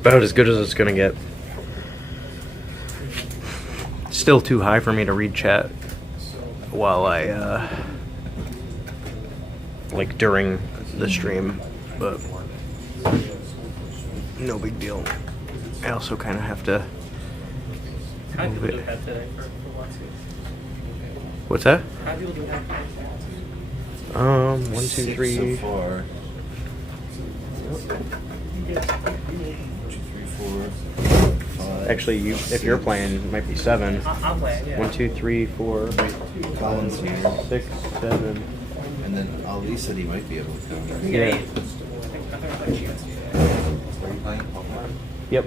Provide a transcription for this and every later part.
about as good as it's gonna get. Still too high for me to read chat while I like during the stream, but no big deal. I also kind of have to move it. What's that? How do you do that? 1, 2, 3. So far. 2, 3, 4, 5. Actually, if you're playing, it might be 7. I'm playing, yeah. 1, 2, 3, 4, Colin's here. 6, 7. And then Ali said he might be able to come. Right? Yeah. Are you playing Pokemon? Yep.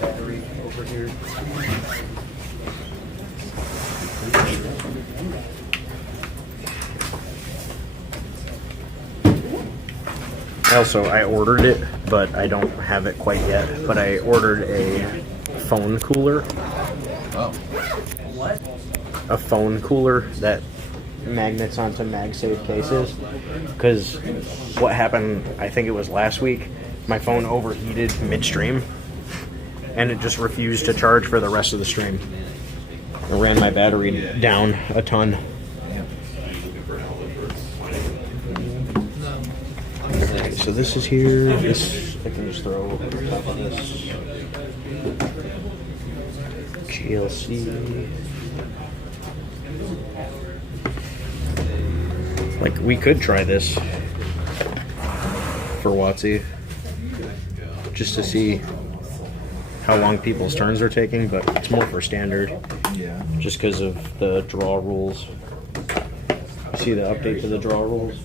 Battery over here. I ordered it, but I don't have it quite yet. But I ordered a phone cooler. Oh. What? A phone cooler that magnets onto MagSafe cases. Because what happened, I think it was last week, my phone overheated midstream, and it just refused to charge for the rest of the stream. I ran my battery down a ton. Alright, so this is here. This I can just throw over the top of this. GLC. Like, we could try this for WotC, just to see how long people's turns are taking, but it's more for standard. Yeah. Just because of the draw rules. You see the update to the draw rules?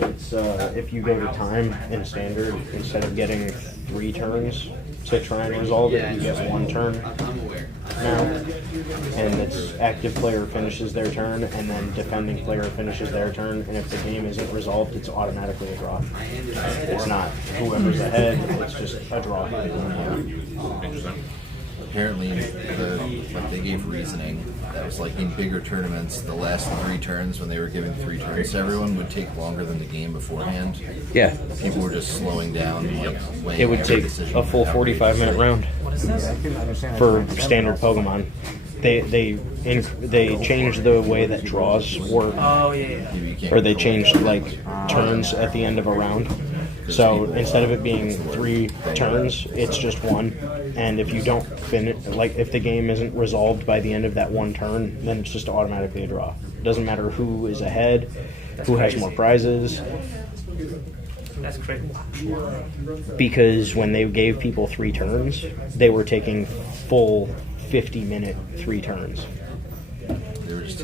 It's if you go to time in standard, instead of getting 3 turns to try and resolve it, you get 1 turn now. And it's active player finishes their turn, and then defending player finishes their turn, and if the game isn't resolved, it's automatically a draw. It's not whoever's ahead, it's just a draw. Apparently, they gave reasoning that was like in bigger tournaments, the last 3 turns when they were giving 3 turns to everyone would take longer than the game beforehand. Yeah. People were just slowing down. Like, It would take a full 45-minute round for standard Pokemon. They changed the way that draws work. Oh, yeah. Or they changed like turns at the end of a round. So instead of it being 3 turns, it's just 1. And if you don't finish, like if the game isn't resolved by the end of that 1 turn, then it's just automatically a draw. It doesn't matter who is ahead, who has more prizes. That's crazy. Because when they gave people 3 turns, they were taking full 50-minute 3 turns. They were just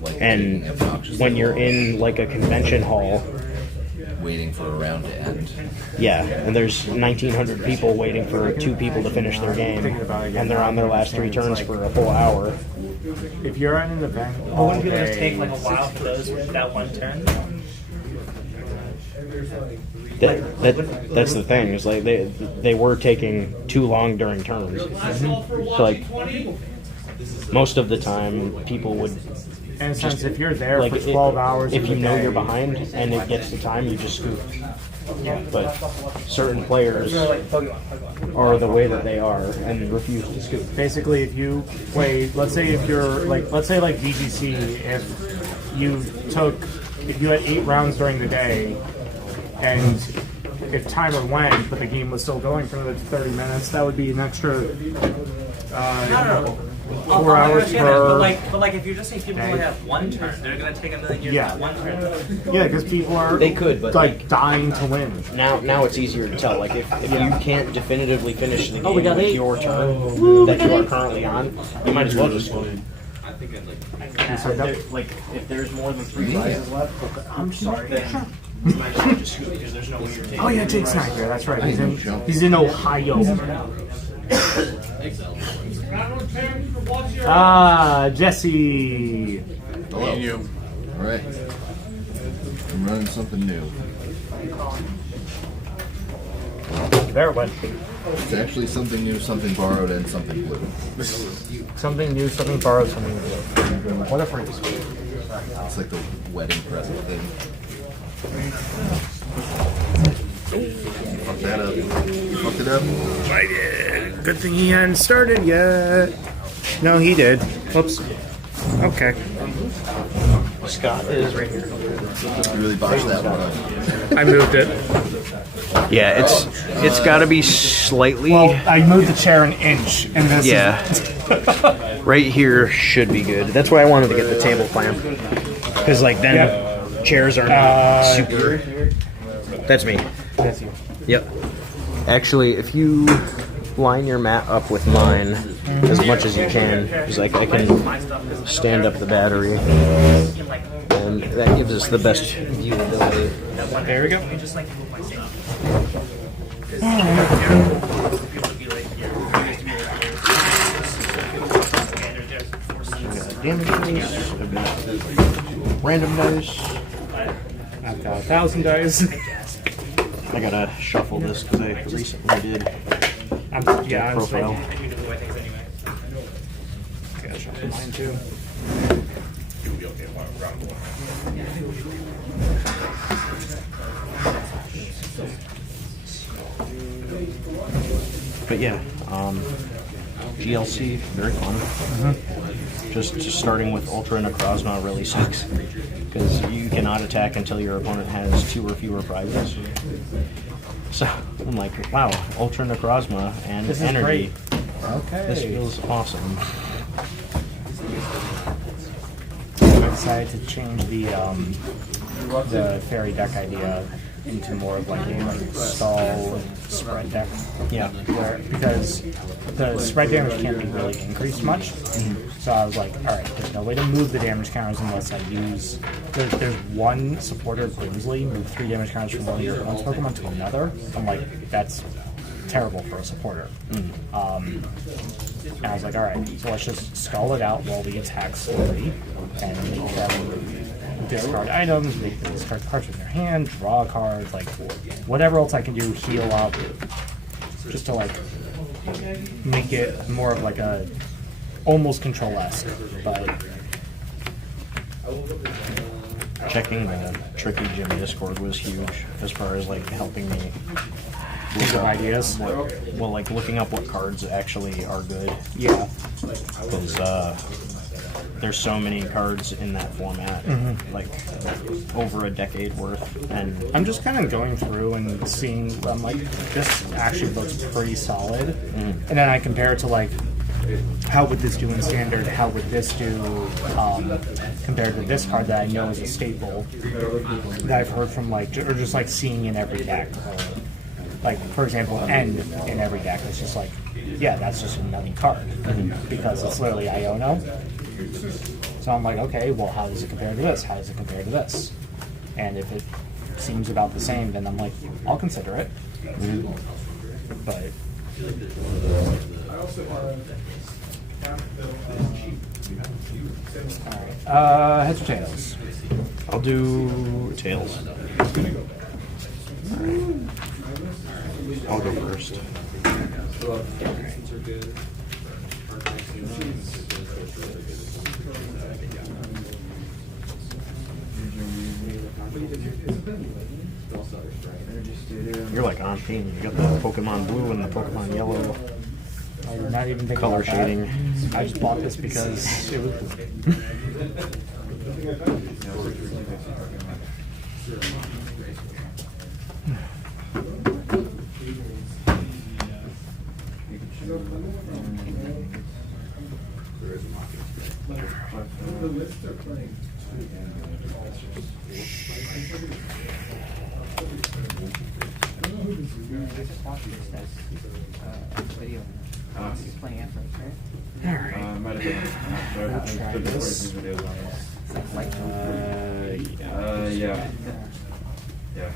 like And when you're in like a convention hall, waiting for a round to end. yeah, and there's 1,900 people waiting for 2 people to finish their game, and they're on their last 3 turns for a full hour. If you're at an event, Wouldn't it just take like a while for those with that 1 turn? That's the thing. Is like they were taking too long during turns. So like most of the time, people would. in a sense, if you're there Like for 12 hours, if of you the know day, you're behind and it gets to time, you just scoop. But certain players are the way that they are and refuse to scoop. basically, if you play, let's say if you're like, let's say like VGC, if you had 8 rounds during the day, and if timer went, but the game was still going for another 30 minutes, that would be an extra. No. 4 hours per. But like, if you're just saying people only have 1 turn, they're gonna take a million years Yeah. for 1 turn. Yeah, because people are. They could, but like dying to win. Now it's easier to tell. Like if you can't definitively finish the game we got with 8. your turn that you are currently on, you might as well just scoop. Like if there's more than 3 prizes left, I'm sorry. Then you might as well just scoop because there's no way you're taking. Oh yeah, Jake Snyder. That's right. He's in Ohio. Jesse. Hello. All right. I'm running something new. Bear went. It's actually something new, something borrowed, and something blue. Something new, something borrowed, something blue. What a phrase. It's like the wedding present thing. Fuck that up. You fucked it up? I did. Good thing he hadn't started yet. No, he did. Oops. Okay. Scott is right here. You really botched that one up. I moved it. Yeah, it's got to be slightly. Well, I moved the chair an inch, and this Yeah. Right here should be good. That's why I wanted to get the table clamp. Because, like, then chairs are not super. That's me. That's you. Yep. Actually, if you line your mat up with mine as much as you can, because like I can stand up the battery, and that gives us the best viewability. There we go. Damage dice, I've got random dice. I've got 1,000 dice. I gotta shuffle this because I recently did I'm profile. Gotta shuffle mine too. But yeah, GLC, very fun. Just starting with Ultra Necrozma really sucks because you cannot attack until your opponent has 2 or fewer prizes. So I'm like, wow, Ultra Necrozma and This is energy. great. Okay. This feels awesome. I decided to change the fairy deck idea into more of like a stall spread deck. Yeah. Because the spread damage can't be really increased much. So I was like, alright, there's no way to move the damage counters unless I use... There's one supporter, Brimsley, move 3 damage counters from one of your opponent's Pokemon to another. I'm like, that's terrible for a supporter. And I was like, alright, so let's just stall it out while we attack slowly and make them discard items, make them discard cards from their hand, draw cards, like whatever else I can do, heal up, just to like make it more of like a almost control-esque, but Checking the Tricky Gym Discord was huge as far as like helping me think of ideas. well, like looking up what cards actually are good. Yeah. Because there's so many cards in that format, like over a decade worth, and I'm just kind of going through and seeing, I'm like, this actually looks pretty solid. And then I compare it to like, how would this do in standard? How would this do compared to this card that I know is a staple that I've heard from like, or just like seeing in every deck? Or, like, for example, End in every deck. It's just like, yeah, that's just a nutty card because it's literally Iono. So I'm like, okay, well, how does it compare to this? How does it compare to this? And if it seems about the same, then I'm like, I'll consider it. But alright. Heads or tails? I'll do tails. I'll go first. You're like on theme. You got the Pokemon Blue and the Pokemon Yellow I'm not even thinking color about that. shading. I just bought this because it was. Yeah. Yeah.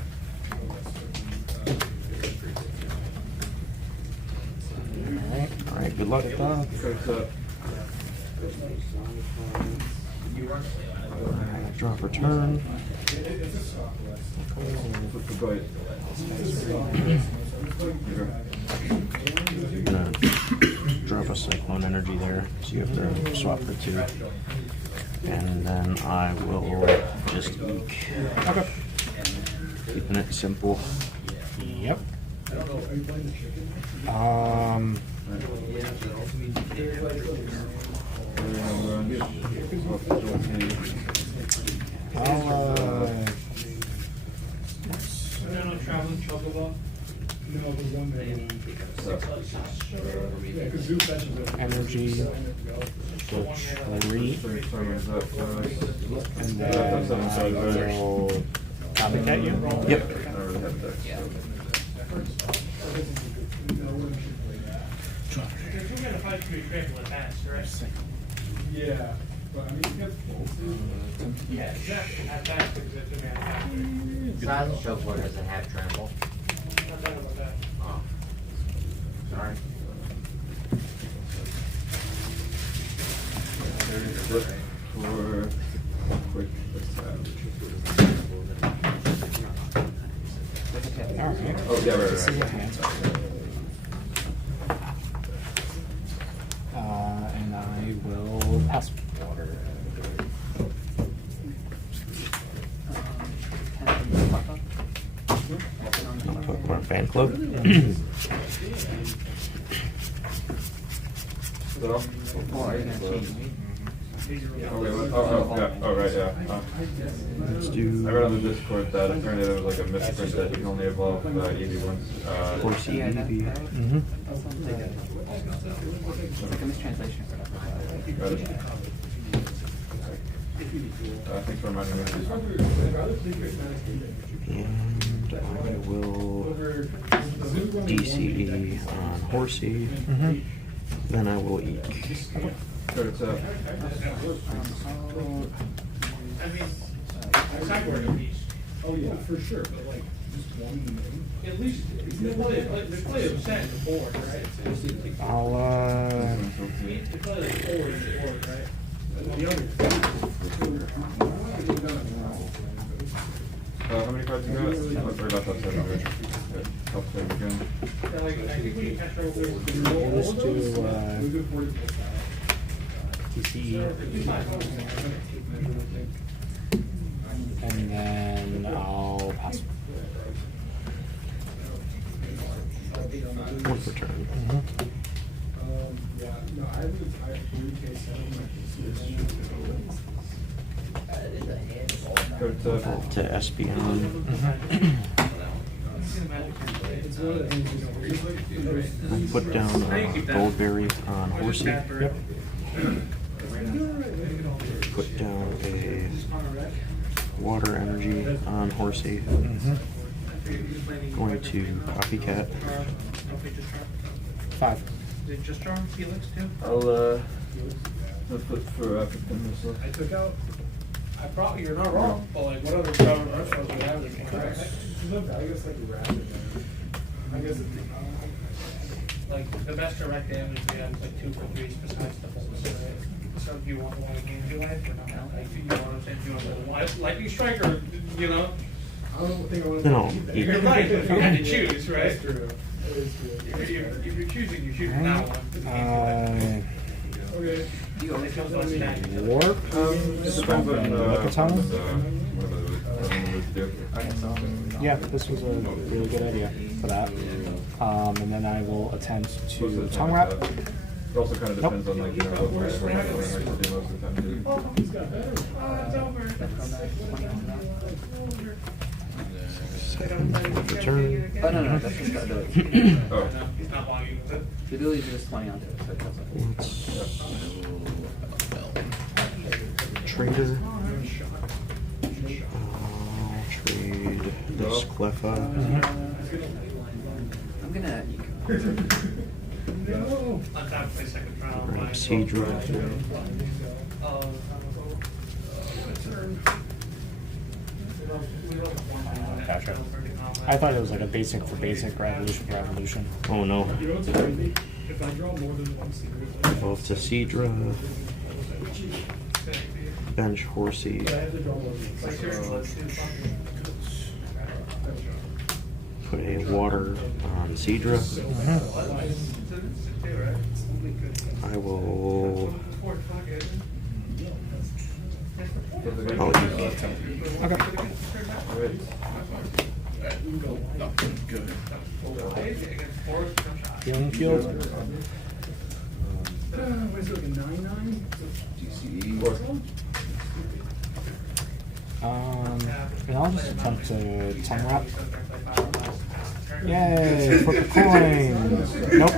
Alright, good luck. Draw for turn. Go ahead. I'm gonna drop a Cyclone Energy there, so you have to swap for 2. And then I will just eke. Okay. Keeping it simple. Yep. Energy for 3, and then I will copycat you. Yep. Yeah, but I mean, yeah, exactly. Silent Shuffler doesn't have trample. Oh. Sorry. For quick attack. Alright. Oh, yeah, right. And I will pass water. Pokemon Fan Club. Is that all? Oh, wait, what? Yeah. Oh, right, yeah. Let's I do read on the Discord that apparently there was like a misprint that you can only evolve EV once. Horsey Eevee. Got it. Thanks for reminding me. And I will DCD on Horsey. Then I will eke. Sure, it's Oh yeah, for sure, but like just one name. At least they play a set in the board, right? I'll They play like 4 in the board, right? And the other. how many cards you got? I forgot that 700. Help save again. Like, I think when you catch right there, let's do TCE. And then I'll pass. One per turn. Yeah, no, I have a 3K settlement. Go to To Espeon. It's one of the things you don't really. We'll put down Goldberry on Horsey. Yep. Put down a Water Energy on Horsey. Going to Copycat. 5. Is it just Charm Felix too? I'll let's put for African missile. I took out. I probably you're not wrong, but like what other government restaurants would have this? I guess like rather than I guess like the best direct damage we have is like 2 for 3 besides the bolts, right? So do you want one game to life or not? Like you know what I'm saying? Do you want one lightning strike or you know? I don't think I want to. No. You're right. If you had to choose, right? That's true. That is true. If you're choosing, you're shooting that one. Okay. It feels less bad. Warp. Depends on Mikatama? do. Yeah, this was a really good idea for that. And then I will attempt to tongue wrap. It also kind of depends on like what we're like to do most of the time too. One per turn. Oh, no, that's just the ability. Oh, He's not blocking with it. The ability is just 20 onto it, so it doesn't. Trader. Trade this Cleffa. I'm gonna. On top of my second trial. Grab Seadra. Gotcha. I thought it was like a basic for basic, revolution for revolution. Oh no. You know what's crazy? If I draw more than one secret, Both to Seadra. bench Horsey. Put a water on Cedra. I will. I'll use Okay. Healing field. And I'll just attempt to tongue wrap. Yay! Flip a coin. Nope.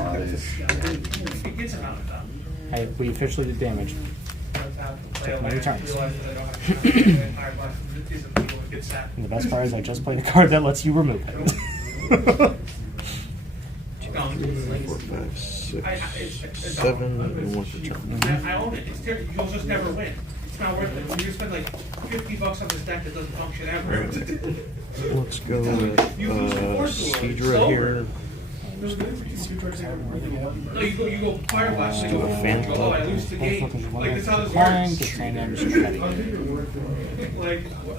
Hey, we officially did damage. Take many turns. And the best part is I just played a card that lets you remove it. 4, 5, 6, 7, and 1 for turn. I own it. It's terrible. You'll just never win. It's not worth it. When you spend like $50 on this deck that doesn't function ever. Let's go with Cedra here. No, you go fire blast. Do a fan Oh, club. I lose the game. Like that's how this Coin, works. get train damage, ready.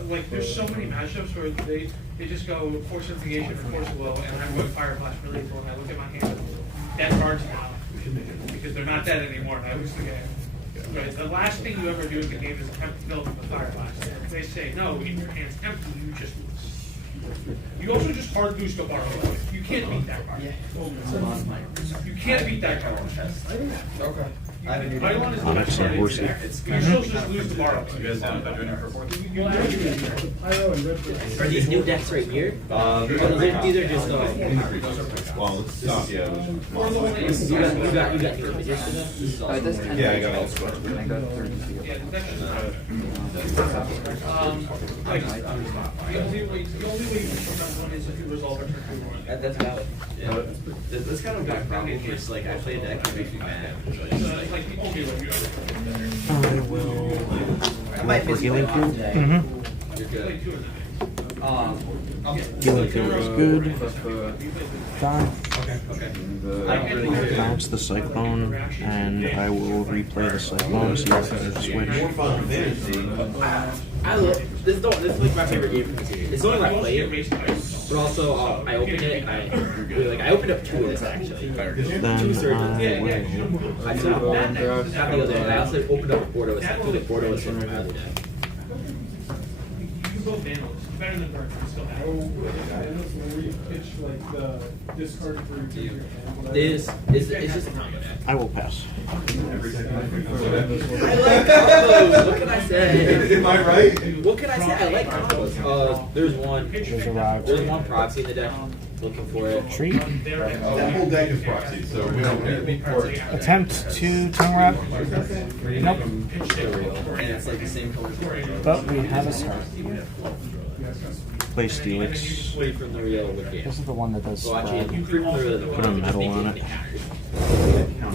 Like there's so many matchups where they just go force investigation or force will, and I went fire blast really cool. And I look at my hand, dead cards now because they're not dead anymore. And I lose the game. Right. The last thing you ever do in the game is attempt to build with a fire blast. If they say no, in your hand's empty, you just lose. You also just hard lose to borrow. You can't beat that card. You can't beat that card. Okay. I don't want to Onyx and Horsey. You still just lose to borrow. Are these new decks right here? These are just Well, let's stop. Yeah. you got the images for them? Yeah, I got all the stuff. Yeah, the only way you can become one is if you resolve it for 2 more. That's valid. Yeah. That's kind of my problem. It's like I play a deck that makes me mad. Like people do it. I will go for Healing Field. You're good. Healing Field is good. Done. Bounce the Cyclone, and I will replay the Cyclone, see if I can switch. I love this. This is like my favorite game from the series. It's only I play it, but also I opened it. I opened up 2 of this actually. 2 Then surgeons. I will. I took one. Not the other one. I also opened up Bordeaux. I took like Bordeaux from the other deck. You can both handle this. Better than Burns. Still This is just a combo deck. I will pass. I like combos. What can I say? Am I right? What can I say? I like combos. There's one. arrived. There's one proxy in the deck. Looking for it. Treat. That whole deck is proxy, so we don't care. Attempt to tongue wrap. Nope. And it's like the same color. But we have a start. Play Steelix. Free from the real with game. This is the one that does Well, actually, spread. free from the real. Put a metal on it.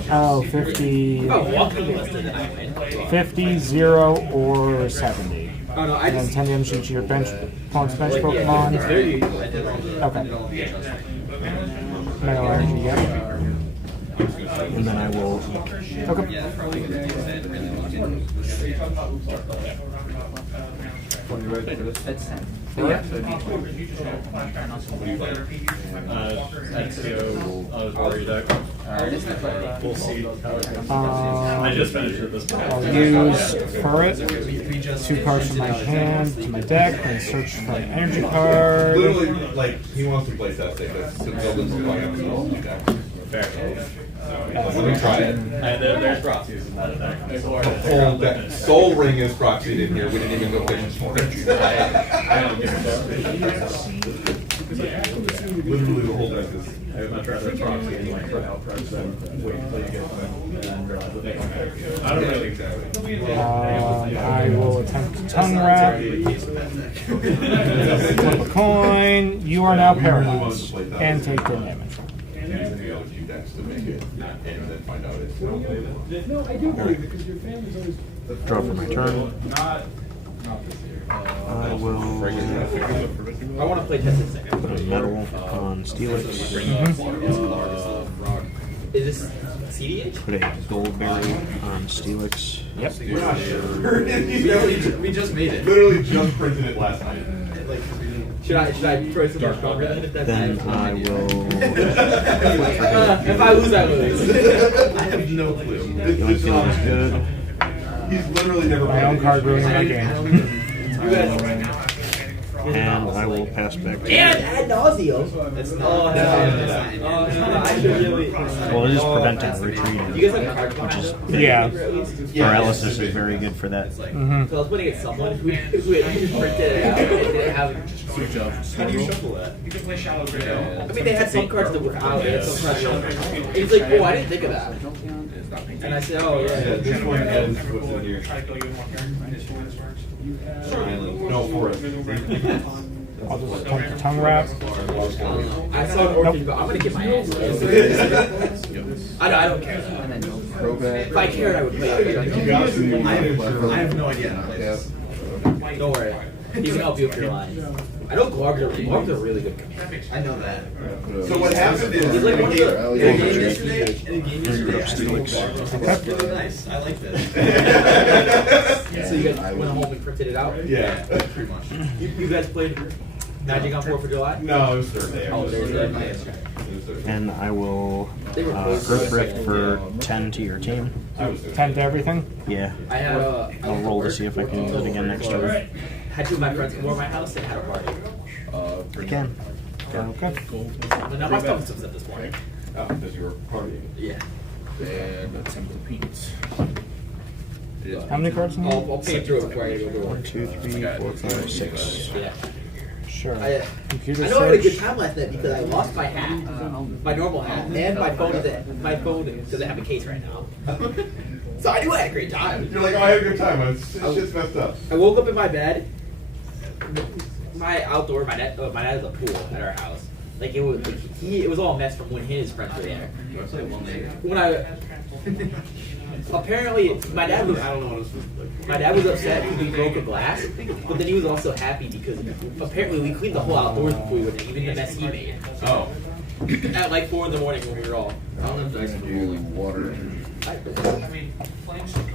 Oh, 50, Oh, walking the list and I win. 50, 0, or 70. Oh no, I And then just 10 damage to your bench, opponent's bench like, yeah, Pokemon. it's very useful. I did all the Okay. I did all the adjustments. Metal energy, yep. And then I will. Okay. Yeah, that's probably good. That's We'll see. I just finished it this morning. I'll use Furret, 2 cards from my hand to my deck, and search for an energy card. Literally, like, he wants to play test it, but Sylvan's playing up to deck. Fair. Let me try it. And there's proxies in that deck. Whole deck. Soul Ring is proxied in here. We didn't even go fishing for it. Literally, the whole deck is. I would much rather proxy and like try out cards than wait until you get them and realize that they don't have. I don't really exactly. I will attempt to tongue wrap. Flip a coin. You are now paralyzed. And take 10 damage. Using the other 2 decks to make it, and then find out it's. No, I do believe it because your family's always. Draw for my turn. I will I want to play test it second. put a metal on Steelix. Is this CDH? Put a Goldberry on Steelix. Yep. We're not sure. We just made it. Literally just printed it last night. Like, should I throw some more stronger then? If that's Then I will. if I lose, I lose. I have no clue. Feeling feeling is good. He's literally never My own card ruining my game. You guys, And I will pass back to you. and ad nauseum. It's not. Oh, hell yeah. Oh, hell, I should really. Well, it is preventing retreating, You guys have card which is Yeah. paralysis is very good for that. So I was putting it someone who had just printed it out and didn't have. Switch up. How do you shuffle that? You can play Shadow Grid. I mean, they had some cards that were out. They had some cards that were. It's like, oh, I didn't think of that. And I said, oh yeah. Yeah, this one ends what's in here. Try to kill you in one turn. This one works. No, forest. I'll just tongue wrap. I saw an orphan, but I'm gonna get my ass. I don't care. If I cared, I would play it. I have no idea how to play this. Don't worry. He can help you with your lines. I know Glargs are really good command. I know that. So what happened is, He's like one of the. Yeah, In a game yesterday. Steelix. That's really nice. I like this. So you guys went home and printed it out? yeah. Pretty much. You guys played Magic on 4th of July? No, it was Thursday. Oh, Thursday. It was Thursday. And I will Earth Rift for 10 to your team. I was Thursday. 10 to everything. Yeah. I had I'll roll to see if I can use it again next turn. had two of my friends come over my house and had a party. Again. Okay. But now my stomach's upset this morning. Oh, because you were partying. Yeah. And let's repeat. How many cards in here? I'll pay through it before I go to 1, work. 2, 3, 4, 5, 6. Yeah. Sure. I Computer know I had a good search. time last night because I lost my hat, my normal hat, and my phone doesn't have a case right now. So I knew I had a great time. You're like, oh, I had a good time. Shit's messed up. I woke up in my bed. My dad has a pool at our house. Like it was all a mess from when his friends were there. When apparently my dad was upset because we broke a glass, but then he was also happy because apparently we cleaned the whole outdoors before we went in, even the mess he made. Oh. At like 4 in the morning when we were all. I don't know if I can do water.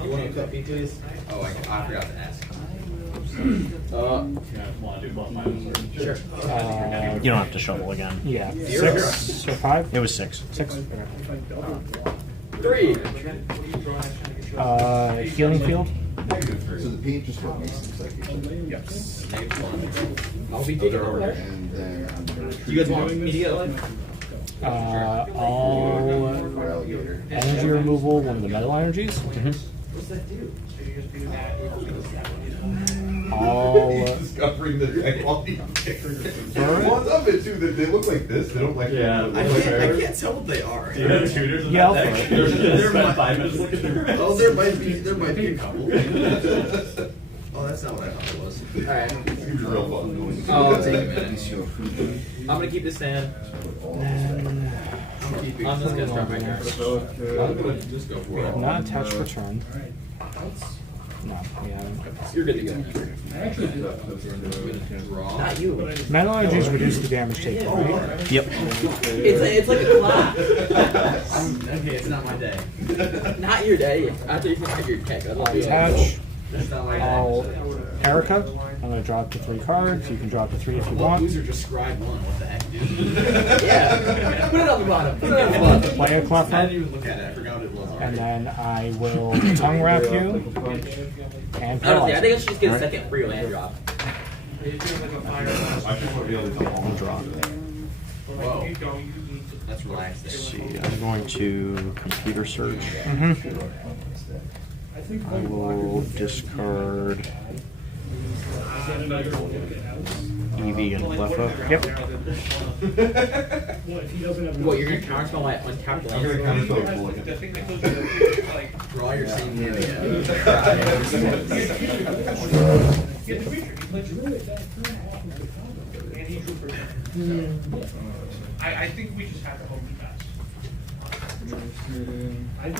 You want to cut me, please? Oh, I forgot to ask. Sure. You don't have to shovel again. Yeah. Zero. 6 or 5? It was 6. 6. 3. Healing field. So the paint just what makes it like I'll be digging over there. and then I'm gonna Do you guys want me to get one? All for alligator. energy removal, one of the metal energies. What's that do? All Discovering the high quality pictures. Ones of it too. They look like this. They don't like. Yeah. They look like I can't tell what they are. Do you have tutors in Yeah, that I'll deck? throw it. They're spent 5 minutes looking through. Oh, there might be a couple. Oh, that's not what I thought it was. Alright. It's real fun. Oh, take a minute. I'm gonna keep this stand. I'm just gonna start my turn. Just go for it. not attached for turn. No, we haven't. You're good to go. Not you. Metal energies reduce the damage taken. Right? Yep. It's like a clock. Okay, it's not my day. Not your day. After you finish your check, that'll be Attach. That's not my All day. Erica. I'm going to drop to 3 cards. You can drop to 3 if you want. Loser just scribe one. What the heck, dude? Yeah. Put it on the bottom. Put it on the bottom. Play a I Cleffer. didn't even look at it. I forgot what it was. And then I will tongue wrap you and Honestly, I paralyze think I you. should just get a second free land drop. I just want to be able to tell all I'll draw. Whoa. That's relaxed. Let's see. I'm going to computer search. I will discard Eevee and Cleffa. Yep. What, you're gonna counterspell my untapped I'm gonna land? kind of feel like Draw your same hand again. I think we just have to hope he does.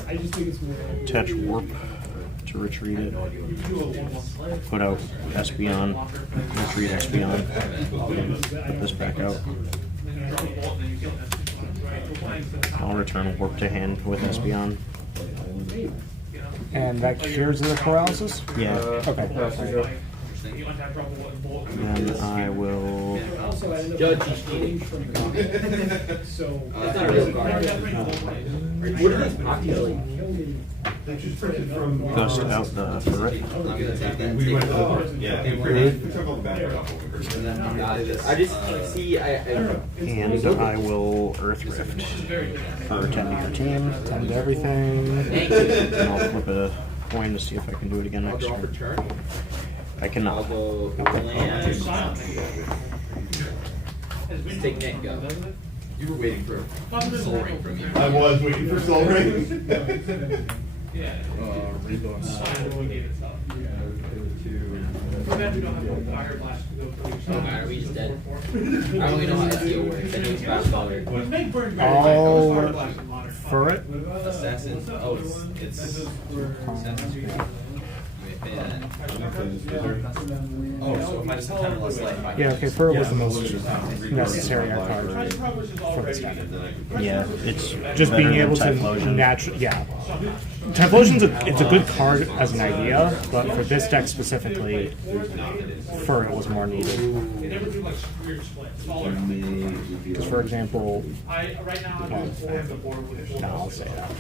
I just think it's more. Attach Warp to retreat it. Put out Espeon. Retreat Espeon. Put this back out. I'll return warp to hand with Espeon. And that cures the paralysis? Yeah. Okay. And I will Judge is cheating. That's not a real card. What are these pockets like? ghost out the ferret. I just see. And I will Earth Rift for 10 to your team. 10 to everything. And I'll flip a coin to see if I can do it again next turn. I cannot. Let's take Nick, go. You were waiting for Soul Ring from you. I was waiting for Soul Ring. No matter, we just dead. I only know how SEO works. I know it's fast color. All ferret. Assassin's. Oh, it's Assassin's Creed. Oh, so if I just have 10 or less life, I can Yeah, okay, ferret was the most necessary card for this deck. Yeah, it's Just better being than able to Typhlosion. naturally, yeah. Typhlosion's it's a good card as an idea, but for this deck specifically, ferret was more needed. Because, for example, no, I'll say that.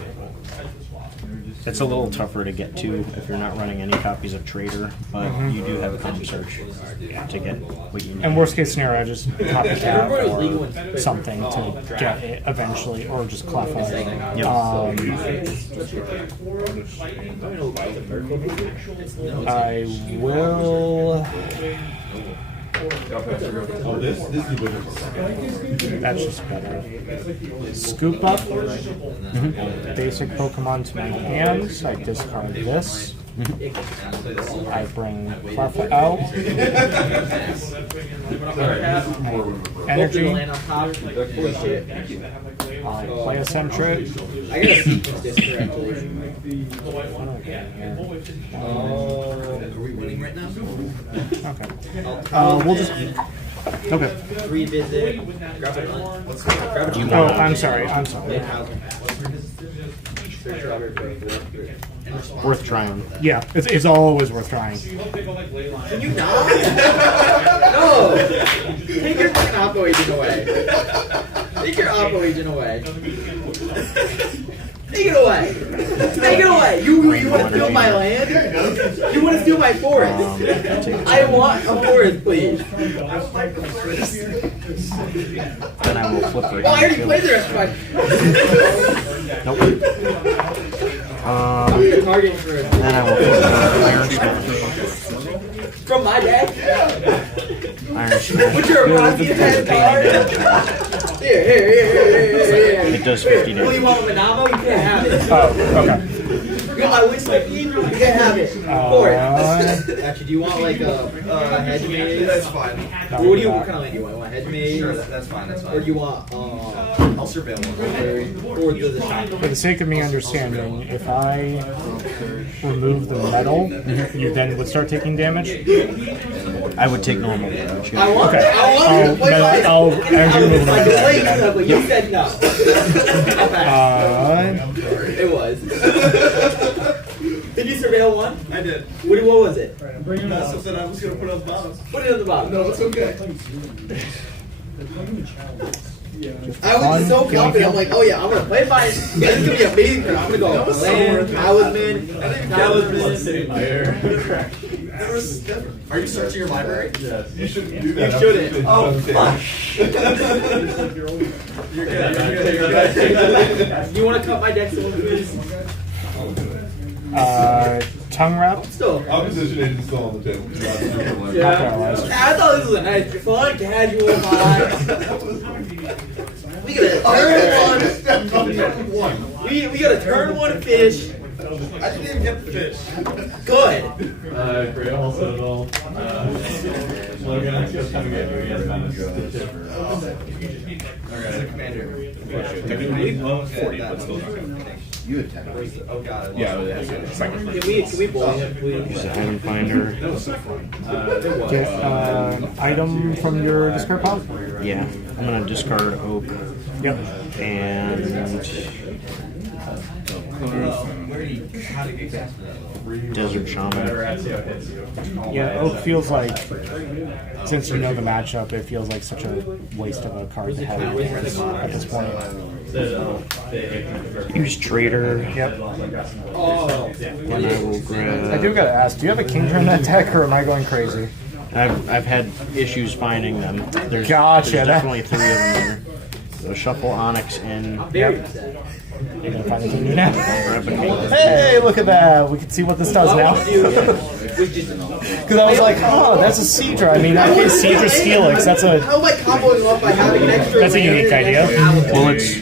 It's a little tougher to get to if you're not running any copies of Trader, but you do have a comp search to get what you need. And worst case scenario, just copycat or something to get it eventually, or just classify it. I will. Oh, this is That's just better. Scoop up. Basic Pokemon to my hands. I discard this. I bring Cleffa out. Energy. I play a Sentret. I gotta sequence this correctly. Are we winning right now? Okay. We'll just. Okay. Revisit. Grab it on. Grab it on. Oh, I'm sorry. I'm sorry. Worth trying. Yeah, it's always worth trying. Can you not? No! Take your fucking Oppo agent away. Take your Oppo agent away. Take it away! Take it away! You want to steal my land? You want to steal my forest? I want a forest, please. Then I will flip it. Well, I already played the rest of my... Nope. I'm gonna target for it. Then I will flip Iron Smash. From my deck? Iron Smash. Put your Rocky head card. Here. It does 50 What do you want with Manamo? You can't have it. Oh, okay. You want my Whistler King? You can't have it. For it. Actually, do you want like a hedge maze? That's fine. What kind of land do you want? You want hedge maze? Sure, that's fine. That's fine. Or do you want I'll surveil one. or the shop? For the sake of me understanding, if I remove the metal, you then would start taking damage? I would take normal damage. I want Okay. I want to play my I'll energy removal I metal. could play you, but you said no. It was. Did you surveil one? I did. What was it? That's something I was going to put on the bottom. Put it on the bottom. No, it's okay. I was so confident. I'm like, oh yeah, I'm gonna play my. This is gonna be amazing. I'm gonna go land, talisman. Are you searching your library? Yes. You shouldn't do that. You shouldn't. Oh, fuck. You're good. You want to cut my deck to one, please? Tongue wrap. Still. Opposition agent still on the table. Yeah. I thought this was a nice, fun, casual vibe. We got a turn one. We got a turn one fish. I didn't even get the fish. Good. Great, also at all. Logan, I feel kind of good. Alright, Commander. You attack. Oh god. Yeah, it has Can we bully him, please? Use the Item Finder. Get item from your discard pile. Yeah, I'm gonna discard Oak Yep. And Desert Shaman. Yeah, Oak feels like, since you know the matchup, it feels like such a waste of a card to have in there at this point. Use Trader. Yep. And I will grab. I do gotta ask, do you have a Kingdra in that deck, or am I going crazy? I've had issues finding them. There's Gotcha, that- definitely 3 of them there. So shuffle Onyx in. Yep. You're gonna find the Kingdra now. Grab a Kingdra. Hey, look at that! We can see what this does now. Because I was like, oh, that's a Seadra. I mean, that is Seadra Steelix. That's a How am I comboing off by having an extra? that's a unique idea. Well, it's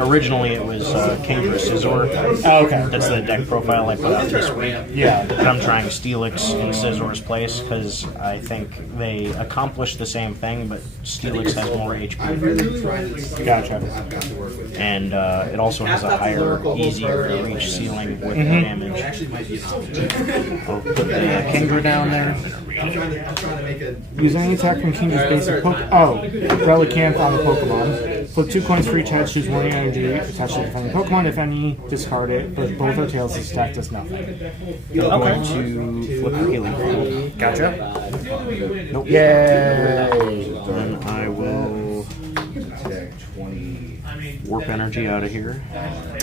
originally it was Kingdra Scizor. Oh, okay. That's the deck profile I put out this week. Yeah. But I'm trying Steelix in Scizor's place because I think they accomplish the same thing, but Steelix has more HP. Gotcha. And it also has a higher, easier to reach ceiling with damage. I'll put the Kingdra down there. I'm trying to make a. Use any attack from Kingdra's basic Relicanth on the Pokemon. Flip 2 coins for each head, choose 1 energy attached to the defending Pokemon. If any, discard it. But both our tails, this attack does nothing. I'm going to flip the Healing Pool. Gotcha. Nope. Yay! Then I will warp energy out of here.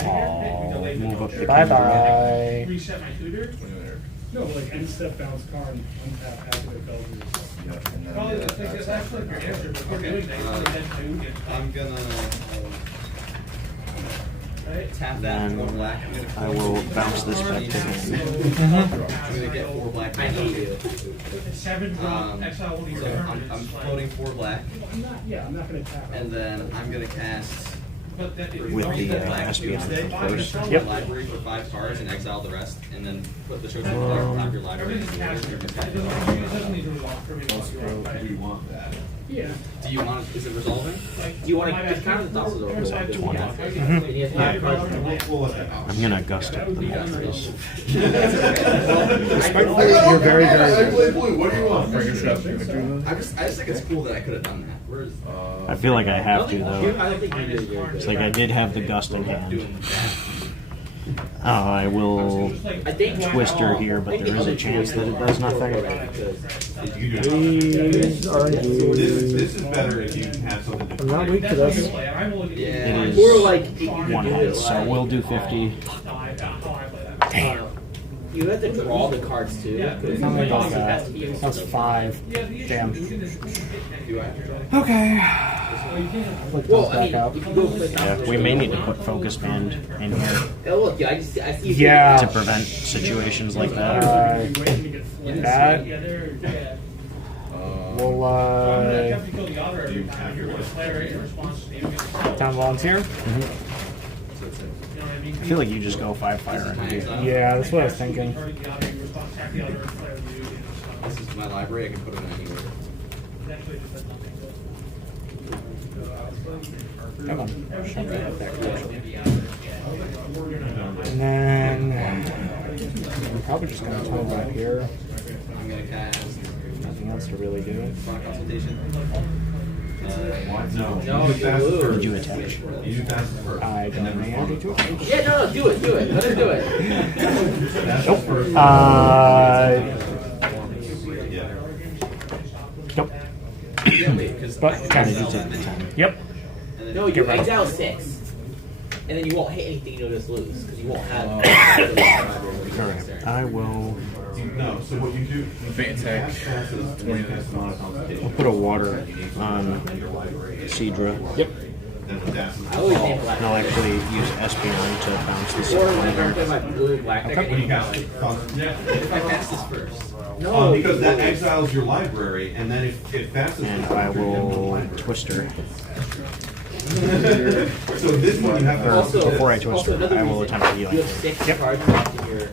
I'll move up the Bye Kingdra. bye. Reset my tutor? No, but like end step bounce card and untap activate Belders. Probably that's actually your answer. But if you're doing that, I'm gonna tap that And for black. I will bounce this back to him. I'm gonna get 4 black. I need it. 7 drop, exile one of So these I'm floating 4 black, I'm not gonna tap. and then I'm gonna cast. But that With the Espeon first. Yep. Library for 5 cards and exile the rest, and then put the show card on top of your library. Everything's cast. It doesn't need to resolve for me. We want that. Yeah. Do you want? Is it resolving? Do you want to just count the tosses over? Is that 20? And he has 5 cards. I'm gonna gust up the batteries. Respectfully, you're very, very good. What do you want? I just think it's cool that I could have done that. Where's I feel like I have to I though. don't think you did good. It's like I did have the gusting hand. doing that? I will I think Twister here, but there is a chance that it does nothing. Please argue. This is better if you have something I'm to not weak to this. Yeah. It Or like is one head, so we'll do 50. Damn. you have to draw the cards too. because How many does it has to that? be in That's something. 5. Damn. Do I have to draw? Okay. Flick Well, those I back mean, out. you can go click Yeah, we may need to put Focus Band in here Oh, look, yeah, I see. Yeah. to prevent situations like that. That. We'll, town volunteer? I feel like you just go 5 fire energy. Yeah, that's what I was thinking. This is my library. I can put them anywhere. Come on. And then I'm probably just gonna total that here. I'm gonna cast Nothing else to really do. Sonic Consultation. No, No, you do fast you first. Did you attach? You do fast first. I don't have any energy to it. Yeah, no, do it. Let him do it. Fast first. Nope. Yeah, wait, because But How did you take the time? Yep. No, you exile 6. And then you won't hit anything, you'll just lose. Because you won't have. Correct. I will No, so what you do, fast passes 20 cast amount of I'll consultation. put a water on Seadra. Yep. Then the dash is I always name black. And I'll actually use Espeon to bounce this Or when I up. play my blue and black, when you cast it. if I cast this first. no, Because that exiles your library, and then if it passes. And I will Twister. So this one you have to. Also, Before I twist also her, another I will reason, attempt to you heal. have 6 cards left in your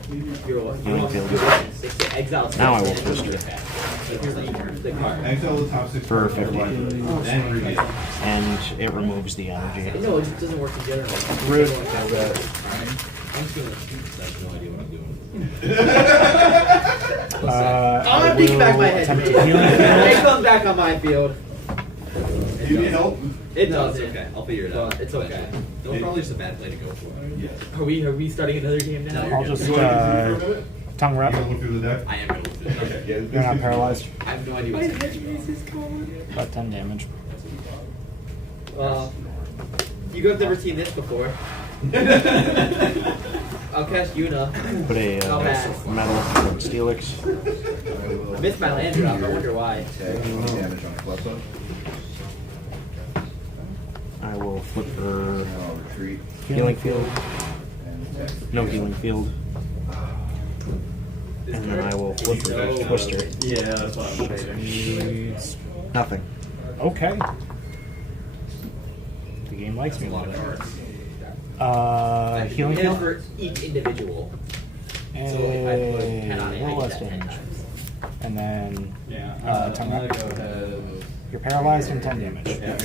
Healing field. six exile. Now I will twist her. The card. Exile the top 6 For cards of your 50. library, then reveal. And it removes the energy. No, it just doesn't work in general. Rude. I'm just gonna shoot this. I have no idea what I'm doing. I I'm gonna peek back my head. attempt to heal It field. comes back on my field. Do you need help? It No, doesn't. it's okay. I'll figure it out. But it's okay. That was probably just a bad play to go for. Yeah. Are we starting another game now? I'll just tongue wrap. You look through the deck? I am going to look through it. Yeah, You're not paralyzed. I have no idea what's happening. About 10 damage. You guys never seen this before. I'll cast Yuna. Put a Not bad. metal from Steelix. I missed my land drop. I wonder why. Damage on Klepto. I will flip for Retreat. Healing Field. And No Healing Field. And then I will flip for Twister. Yeah, that's what I'm saying. Nothing. Okay. The game likes me a lot. Healing It is field. for each individual. And So if I put 10 on it, I roll do less that 10 damage. times. And then Yeah. tongue I'm wrap. gonna go ahead. You're paralyzed and 10 damage. Yeah,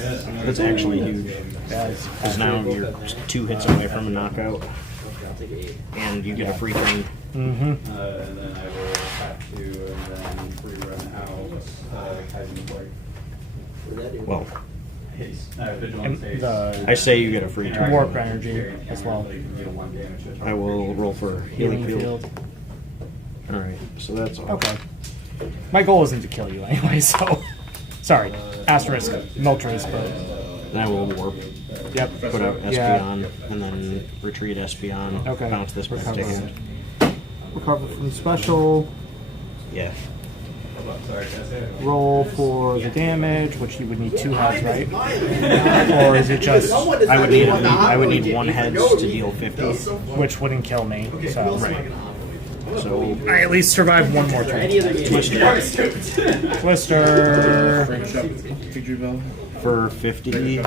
That's actually huge. That's Because now you're 2 hits away from a knockout. Okay, I'll take 8. And you get a free turn. Mm-hmm. And then I will tap 2 and then rerun out Kaizen Blade. What did that do? Well, Haste. Vigilance And haste. I the say you get a free turn. warp energy as well. I will roll for Healing Healing Field. field. Alright, so that's all. Okay. My goal isn't to kill you anyway, so. Sorry. Asterisk. Moltres, but. Then I will warp. Yep. Put out Yeah. Espeon, and then retreat Espeon. Okay. Bounce this back to Recover. hand. Recover from special. Yeah. Roll for the damage, which you would need 2 heads, right? Or is it just. I would need 1 heads to deal 50. Which wouldn't kill me, so. Right. So I at least survived one more turn. Any other game? Twister. for 50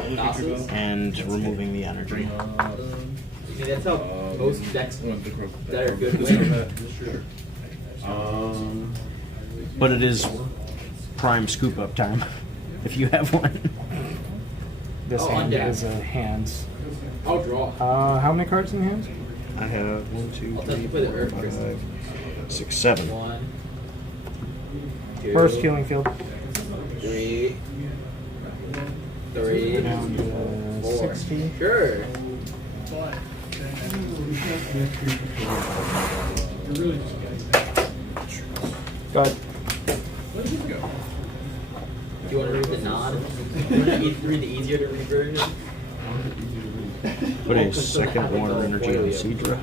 and removing the energy. I mean, that's how most decks that are good win. But it is prime scoop up time if you have one. This Oh, hand untap. is a hands. I'll draw. How many cards in hands? I have 1, 2, I'll tell 3, you play the Earth 4, Crystal. 5, 6, 7. 1, 2, First healing field. 3, Down to 4. 60. Sure. Go ahead. Do you want to read the non? You want to read the easier to read version? Put a second water energy on Seadra.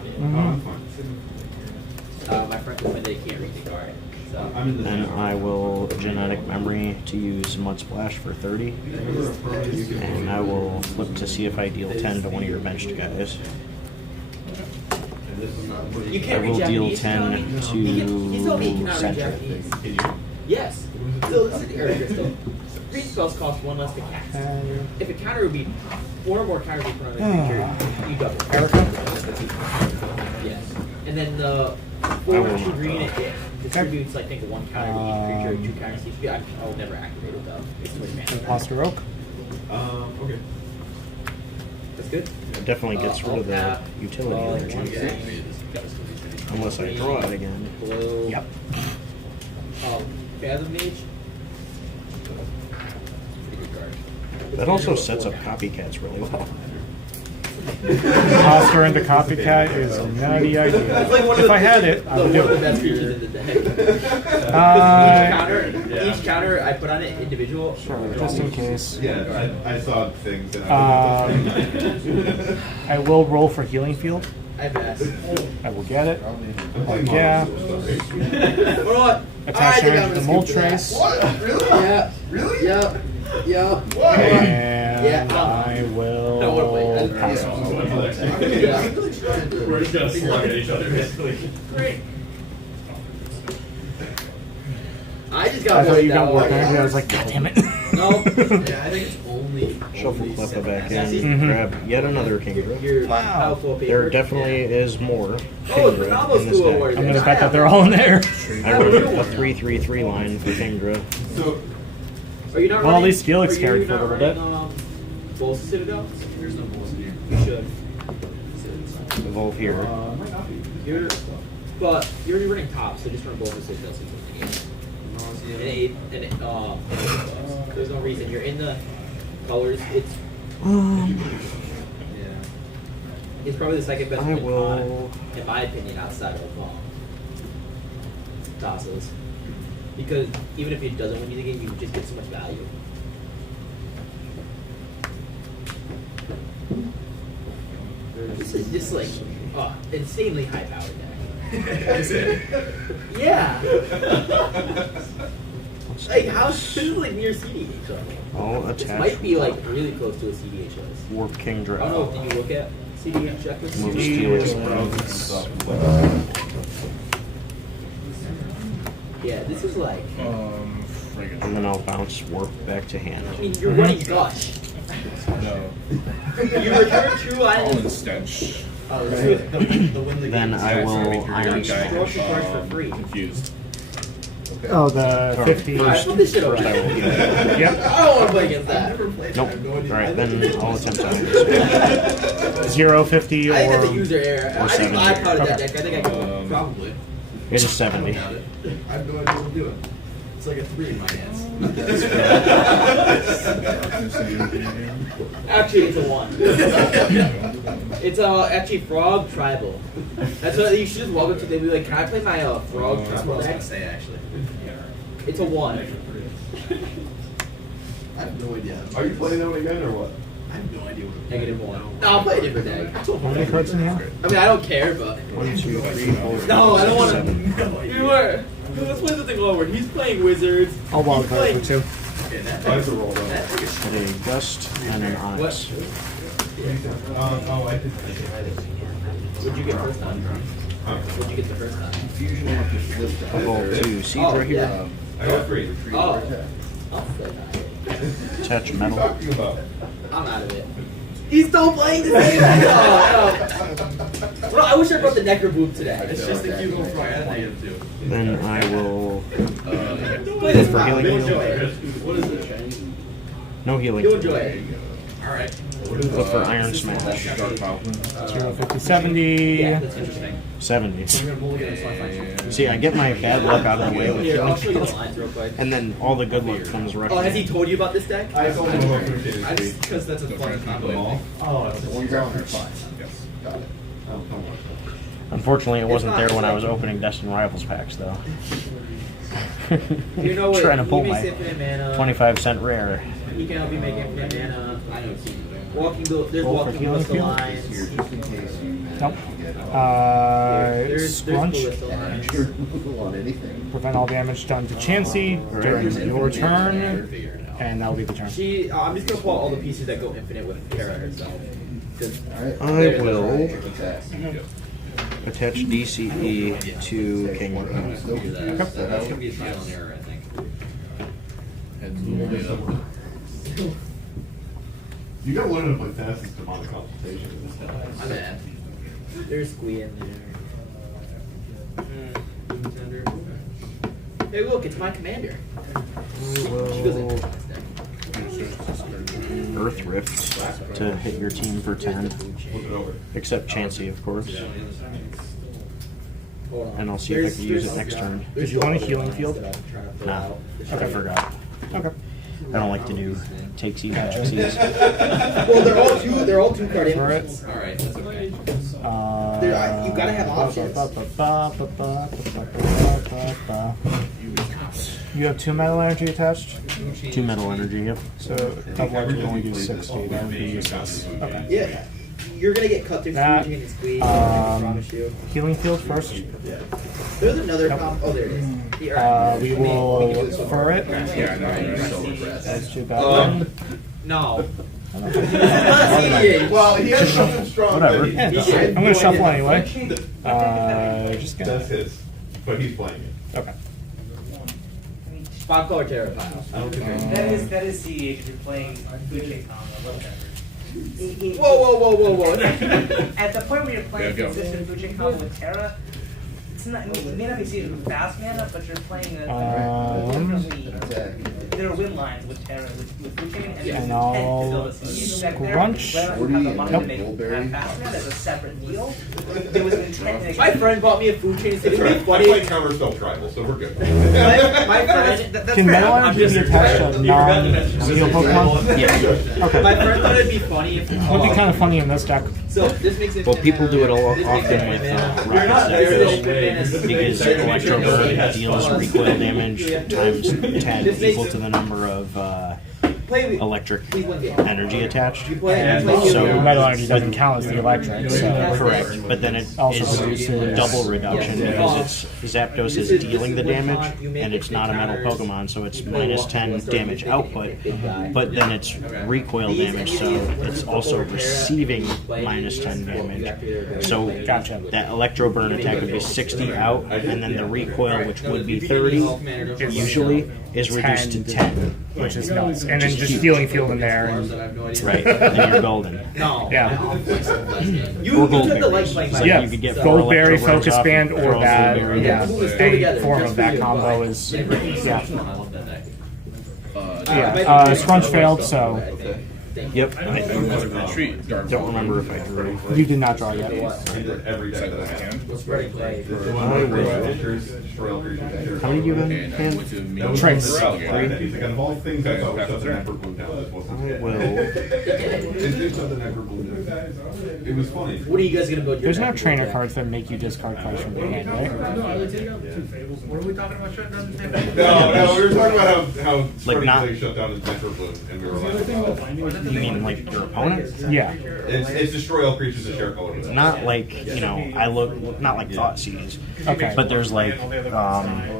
My friend told me they can't read the card. So. And I will genetic memory to use Mud Splash for 30. And I will flip to see if I deal 10 to one of your benched guys. You I can't read will deal Japanese, 10 He told me he to cannot read center. Japanese. Yes. So this is the Earth Crystal. Green spells cost 1 less to cast. If a counter would be 4 or more counters would be put on the creature, you double. Erica? Yes. And then the 4 or 2 green, it distributes, I think, 1 counter to each creature, 2 counters to each. I will never activate it though. It's too much mana. Imposter Oak. Okay. That's good. It definitely gets rid of the Tap. utility energy. Unless I draw it again. Blue. Yep. Fathom Mage. Pretty good card. That also sets up copycats really well. Imposter into Copycat is a nutty idea. If I had it, I would do One of the it. best creatures in the deck. Each counter I put on it individual. Sure, just in case. Yeah, I saw things and I will roll for healing field. I pass. I will get it. Yeah. Hold on. Attach energy to Moltres. Yeah. Really? Yeah. Yeah. And Yeah. I will No, what am I- pass. we're just gonna slug at each other basically. Great. I just I got thought you got that warp one. energy. I was like, God damn it. No. Yeah, I think it's only. Shuffle Cleffa back in, Mhm. grab yet another Kingdra. Your Wow. powerful paper. There definitely is more Oh, it's the Kingdra novel in this school deck. award. I'm gonna bet that they're all in there. I wrote a 3/3/3 line for Kingdra. So Are you not Well, at running? least Felix are you carried for a not little bit. running, Both Citadels? There's no balls in here. You should. Evolve here. You're, but you're already running top, so just run both the Citadels in the game. And there's no reason you're in the colors, it's it's probably the second best I win will- con, in my opinion, outside of Tassos. Because even if it doesn't win you the game, you just get so much value. This is just like insanely high powered deck. Yeah. Like how this is like near CDH. I'll This attach might be like really close to a CDH list. Warp King I Draw. don't know. Did you look at CDH checklist? Move Steelix Lands. Yeah, this is like. And then I'll bounce Warp back to hand. I mean, you're running Gush. No. You return True All Island. in stench. Oh, The win the Then game. I will Iron Guy, Draw Smash. two cards for free. Confused. Oh, the 50. I put this shit over. First I I will Yep. don't want to play against that. Nope. Alright, then I'll attempt Iron Smash. 0, 50, I think that's a or user error. I think 70. I caught that Okay. deck. I think I can. Probably. It is 70. I have no idea what to do. It's like a 3 in my hands. Actually, it's a 1. It's actually Frog Tribal. That's what you should just walk up to. They'd be like, "Can I play my Frog Tribal deck?" say actually. It's a 1. I have no idea. Are you playing that one again or what? I have no idea what -1. No, I'll play a different deck. how many cards in here? I mean, I don't care, but 1, 2, 3, 4. no, I don't want 7. to. You were. Let's play something lower. He's playing Wizards. I'll wild He's card playing. for 2. Okay, that I have to roll though. Get a Gust and an Onyx. Oh, I did. What'd you get first time? What'd you get the first time? I'll go to Siege Oh, right here. yeah. I got 3. Oh. I'll play that. Attach What are you Metal. talking about? I'm out of it. He's still playing the same thing. Oh, no. Well, I wish I brought the Necro Boop today. It's just the Hugo Fry. I have to. Then I will Play this for for healing. You'll enjoy it. What is it? no healing. You'll enjoy it. Alright. Look for Iron Smash. 0, 50, 70. Yeah, that's interesting. 70. We're gonna get a slot See, I get my bad luck out of the way with Here, I'll healing show you the fields, lines real quick. and then all the good luck comes rushing Oh, has he in. told you about this deck? I told him about 3. I just because that's a fun combo. Oh, it's One down or 5. Yes. Got it. Unfortunately, it wasn't not there when I like- was opening Destined Rivals packs, though. You know what? Trying to He pull makes my infinite mana. 25-cent rare. He can help you make infinite mana. I know it's Walking the there's Roll for walking healing Ballista field? lines. Just in case you Nope. There's Scrunch. Ballista lines. on anything. Prevent all damage done to Chansey during your turn, and that'll be the turn. She, I'm just gonna pull out all the pieces that go infinite with Terra herself. 'Cause I will attach DCE to King. That should be a trial and error, I think. You gotta learn to play fastest demonic consultation. I'm mad. There's Squee in there. Hey, look, it's my commander. She goes into this deck. Earth Rift to hit your team for 10. Flip it over. Except Chansey, of course. Hold on. And I'll see if I can use it next turn. Did you want a healing field? Nah, I forgot. Okay. I don't like to do takesies and chicksies. Well, they're all two card For it. inputs. Alright, that's okay. You gotta have options. You have 2 metal energy attached, 2 metal energy, yep. so double energy only do 60. That would be useless. Okay. Yeah. You're gonna get cut through That, and squeeze. I promise you. Healing field first. There's another comp. Oh, there it is. Yeah, We will fur it. Yeah, no, That's too bad. No. Well, he has something strong. Whatever. Yeah, I'm gonna shuffle anyway. Just gonna. That's his. But he's playing it. Okay. Spot color Terra pile. That is CEH if you're playing Blue combo. Whoa. At the point where you're playing Yeah, go. consistent Blue combo with Terra, it's not. It may not be seen as fast mana, but you're playing a there are win lines with food chain, and And there's I'll intent scrunch. have the money to make fast mana as a separate deal. There was an intent. My friend bought me a food chain. He said, It's "It'd alright. be I funny." play Counterspell Tribal, so we're good. My friend, That's Can fair. metal I'm energy just be attached to non-steel Pokemon? Yeah. Okay. my friend thought it'd be funny if. Would be kind of funny in this deck. So this makes it. Well, people do it This makes often it- with You're not rockets there, that though. because Electro Burn deals recoil damage times 10 equal to the number of Play electric Please win game. energy attached. You play. And you play so Metal energy doesn't count as the electric, so. correct, but then it Also is reduces- double reduction because it's Zapdos is dealing the damage and it's not a metal Pokemon, so it's minus 10 damage output, but then it's recoil damage, so it's also receiving minus 10 damage. So Gotcha. that Electro Burn attack would be 60 out, and then the recoil, which would be 30, usually is reduced to 10. Which is nuts. And then just Healing Field in there. And, Right, and you're golden. No. yeah. You Or gold took the light berries. playing So by Yeah. you could get Goldberry, four Electro Burns Focus off, Band, throw or a that. Blueberry. Yeah. A form of that Just for combo you. is. Yeah. Yeah. Yeah. Scrunch failed, so Yep. I Retreat, dark. don't remember if I drew. you did not draw yet. Every deck that I can. How many do you have? And I Man? went to meet Trace. Corral again. Like, of all things, I thought was something that purple down. This wasn't. I will. It's something that purple did. It was funny. What are you guys gonna build? There's no trainer cards that make you discard cards from your hand, right? What are we talking about? Shut down the No, we were talking about how Like not- Spreading shut down his Metro Bloom, and we were like, You mean like your opponent? Yeah. it's destroy all creatures that share color with it. Not like, you know, I look, not like Thought Seeds, Okay. but there's like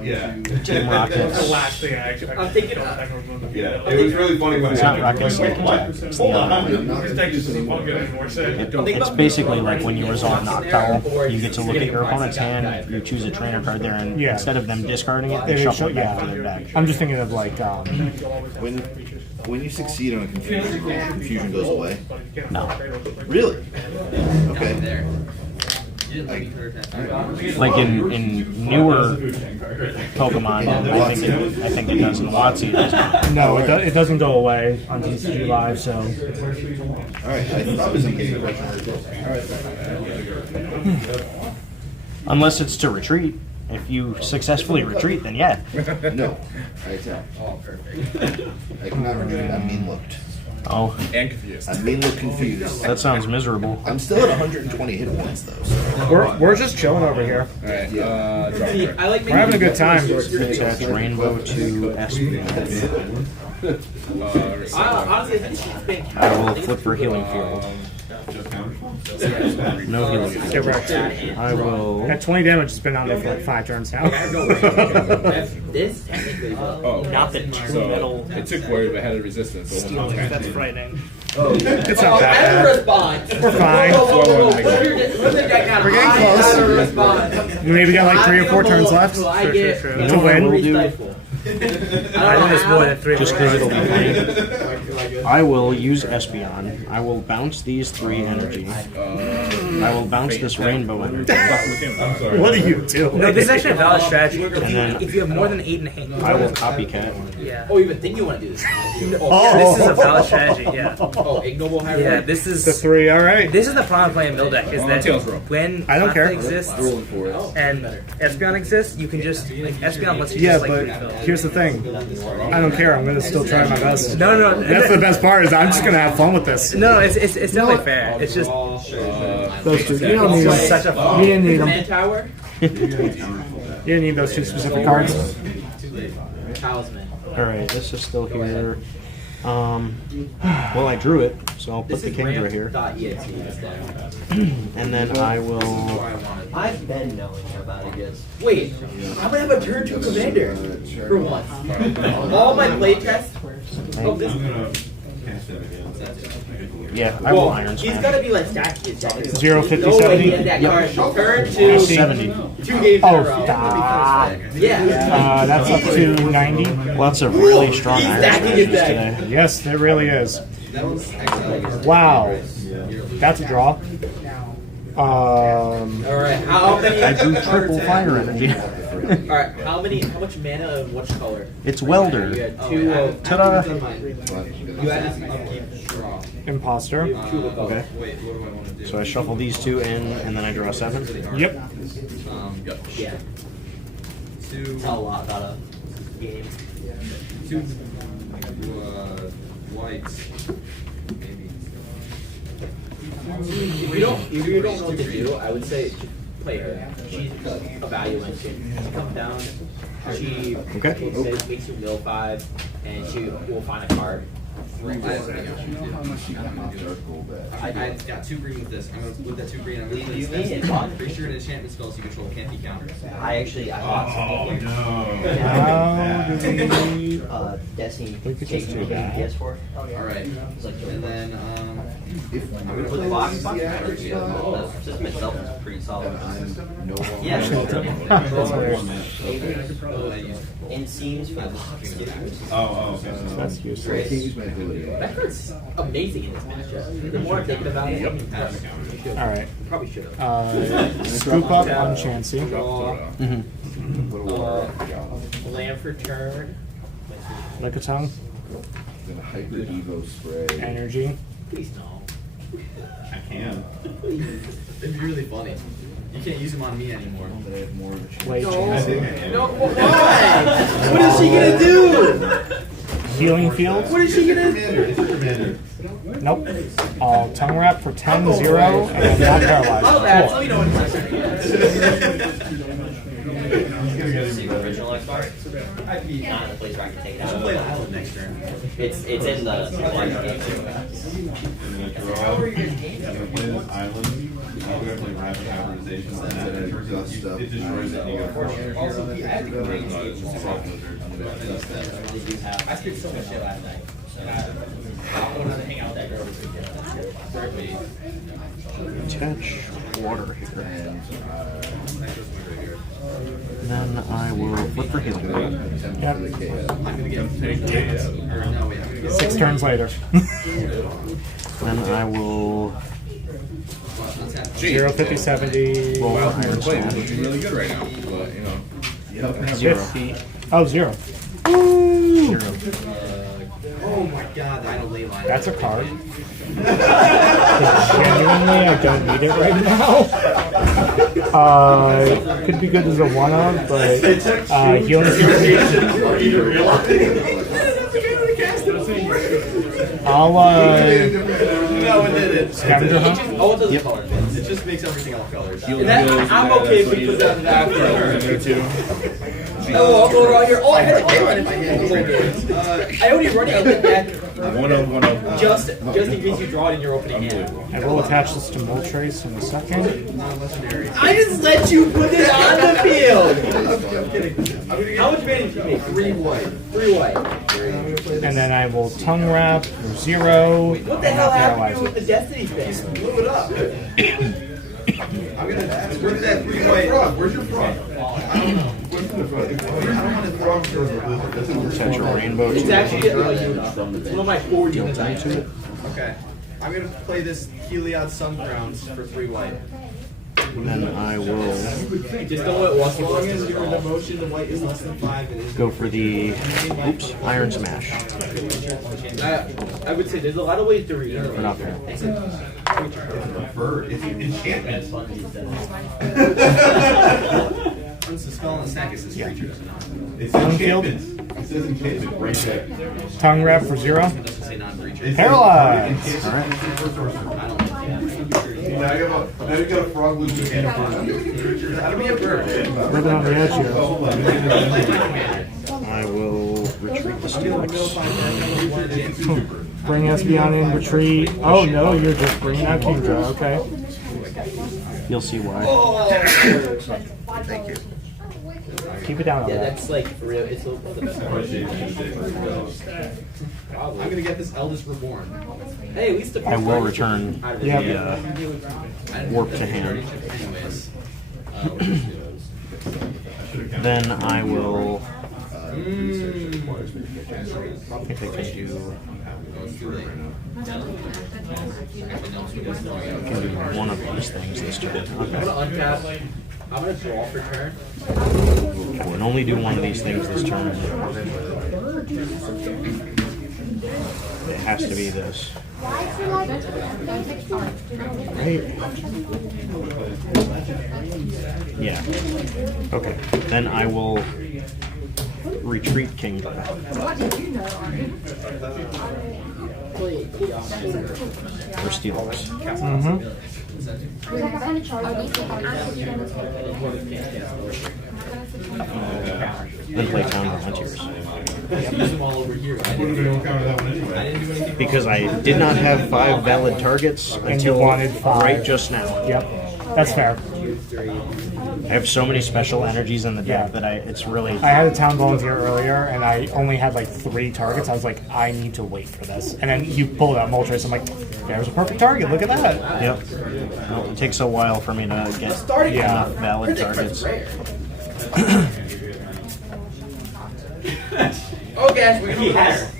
Yeah. Team Rockets. last thing I actually. I'm thinking. Yeah, it was really funny when it It's not happened. Rockets, Like, like, what? it's the other one. This deck just doesn't fun good anymore. So. It's basically like when you resolve Noctowl, you get to look at your opponent's hand, you choose a trainer card there, and Yeah. instead of them discarding it, They they shuffle show- it back to yeah. their deck. I'm just thinking of like When you succeed on a confusion roll, confusion goes away. No. Really? Okay. Like in newer Pokemon, I think it does. In WotC, it does not. no, it doesn't go away on TCG Live, so All right. I thought it was in the impression. Unless it's to retreat. If you successfully retreat, then yeah. No. I attack. I cannot retreat. I'm mean looked. Oh, And confused. I'm mean looked confused. that sounds miserable. I'm still at 120 hit points though. So. we're just chilling over here. Alright, See, I like We're having a good time. Attach Rainbow to Espionage. Honestly, I think it's been. I will flip for Healing Field. No Healing Field. Get wrecked. I will. At 20 damage, it's been on there for like 5 turns now. I have no range. This technically. Oh, Not the two so metal. it took away, but had a resistance. So Steel, that's frightening. It's not that As a bad. response. We're fine. We're getting close. We maybe got like 3 or 4 turns left. I get True, true. You know what I will do? I know there's more than 3. Just because it'll be playing. I will use Espeon. I will bounce these 3 energy. I will bounce this rainbow energy. I'm sorry. What are you doing? No, this is actually a valid strategy. And then If you have more than 8 in hand, I will copycat. yeah. Oh, you even think you want to do this? Yeah, this is a valid strategy. Yeah. Oh, ignoble high Yeah, roll? this is The 3, alright. this is the problem playing Mill deck is that Tails roll. when I don't care. Conflict exists and Espeon exists, you can just like Espeon lets you Yeah, just like but refill. here's the thing. I don't care. I'm gonna still try my best. No, no, That's the best part. Is I'm just gonna have fun with this. No, it's definitely fair. It's just Those 2. You don't need them. such a You didn't need them. Command tower? You didn't need those 2 specific cards. Talisman. Alright, this is still here. Well, I drew it, so I'll put This the is Kingdra here. ramp.exe instead. And then I will. I've been knowing about it, yes. Wait, I'm gonna have a turn 2 commander for once. All my playtests. Oh, this. Yeah, I will Well, Iron he's Smash. gotta be like stacked. His deck. 0, 50, No way he 70. had that card. Turn 2. 70. 2 games in Oh, a row. stop. Yeah. That's up to 90. Lots of really strong He's Iron stacking Smashes his deck. today. Yes, it really is. Wow. That's a draw. Alright, how many? I drew triple fire energy. Alright, how much mana of which color? It's You welder. had two of. Ta-da! You had upkeep draw. Imposter. Two of those. Okay. Wait, what do I want to do? So I shuffle these two in, and then I draw 7. Yep. Yeah. Two. Tell a lot about a game. Two. Whites. Maybe. If you don't know what to do, I would say play her. She's a value engine. She comes down, she Okay. makes you mill 5, and she will find a card. I got 2 green with this. I'm gonna with that 2 green. I'm gonna play You this. need it, Bob. Creature and enchantment spells you control can't be countered. I bought some How do we... Destiny We could just do that. PS4. All right, It's like and then I'm gonna with play the box, this. the system itself is pretty solid. Yeah, That's weird. in scenes for the box. Oh, okay. That's useless. That card's amazing in this matchup. The more I'm thinking about it, Alright. probably should have. Scoop up on Chansey. Draw, Mm-hmm. land for turn. Lick a tongue. Hyper Evo spray. Energy. Please no. I can. It'd be really funny. You can't use them on me anymore. Play Chansey. No, why? What is she gonna do? Healing field. What is she gonna do? It's a commander. Nope. I'll tongue wrap for 10-0 and I'm not paralyzed. Oh, that's Cool. let me know when See the original Xbox? Not in the place where I can take it I'll play the out. island next turn. It's in the I'm gonna draw. I'm gonna play this island. I'm gonna play rapid hybridization on that. It destroys it and you go first. I skipped so much shit last night. And I wanted to hang out with that girl this weekend. Attach water here. Then I will flip for healing. Yep. I'm gonna get or no wait. I'm gonna get 6 turns later. Then I will 0, 50, 70. roll Well, for Iron playing Smash. looking really good right now, but you know. 50. Oh, 0. 0. oh my god, the idle ley line. That's a card. Genuinely, I don't need it right now. Could be good as a one-of, but healing field. I'll scavenger hunt. Oh, it doesn't color fits. It just makes everything all colors. I'm okay if we put that in the after. Me too. Oh, I'll go around here. Oh, I had a game on it. I only run it in the deck One of. just in case you draw it in your opening hand. I will attach this to Moltres in a second. I just let you put it on the field. How much mana did you make? 3 white. 3 white. And then I will tongue wrap for 0. What the hell happened with the Destiny thing? Blew it up. I'm gonna. Where's that 3 white? Where's your frog? Attach a rainbow It's to actually a unit. It's one of my 4 units I have. Okay. I'm gonna play this Heliod Sun Crowns for 3 white. and then I will Just don't let As long as your devotion to white is less than 5, it is. go for the Iron Smash. I would say there's a lot of ways to read it. We're not there. Bird. It's enchantment. Once the spell and stack is this creature. It's enchantment. It says enchantment right there. Tongue wrap for 0. It doesn't say non-creature. Paralyzed. Alright. Now you got a frog loop and a bird. Give me a bird. Living on the edge here. I will retreat the Steelix. Bring Espeon in retreat. Oh no, you're just bringing out Kingdra. Okay. You'll see why. Thank you. Keep it down on Yeah, that. that's like for real. It's the best part. I'm gonna get this Eldest Reborn. Hey, at least the I will return the Yep. warp to hand. Anyways. Then I will I think I can do one of these things this turn. I'm gonna untap. I'm gonna draw for turn. I would only do one of these things this turn. It has to be this. Right? Yeah. Okay. Then I will retreat Kingdom. Or Steelers. Then play Town Volunteers. Use them all over here. Because I did not have 5 valid targets And you until wanted 5. right just now. Yep, that's fair. I have so many special energies in the deck that it's really. I had a town volunteer earlier, and I only had like 3 targets. I was like, I need to wait for this. And then you pulled out Moltres. I'm like, there's a perfect target. Look at that. Yep. Well, it takes a while for me to get enough valid targets. Okay.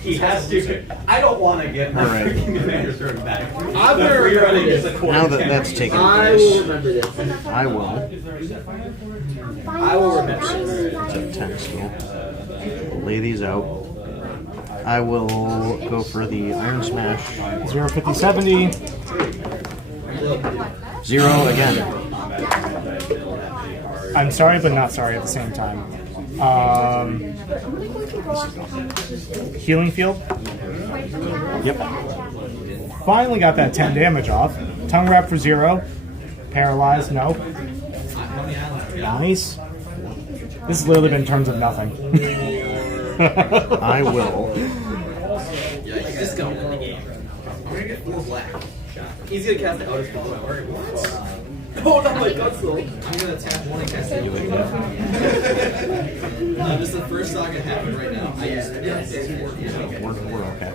He has to. I don't want to get my Alright. commander thrown back. I'm gonna rerun this. Now that that's taken I will place, remember this. I will. I will remember this. It's a 10 skill. We'll lay these out. I will go for the Iron Smash. 0, 50, 70. 0 again. I'm sorry, but not sorry at the same time. Healing Field. Yep. Finally got that 10 damage off. Tongue Wrap for 0. Paralyzed, no. Nice. This has literally been turns of nothing. I will. Yeah, he's just gonna win the game. I'm gonna get 4 black. He's gonna cast the Outer Spell. What? Oh, not my Gutsel. I'm gonna tap 1 and cast it. This is the first saga happening right now. I used it. Yeah, We're okay.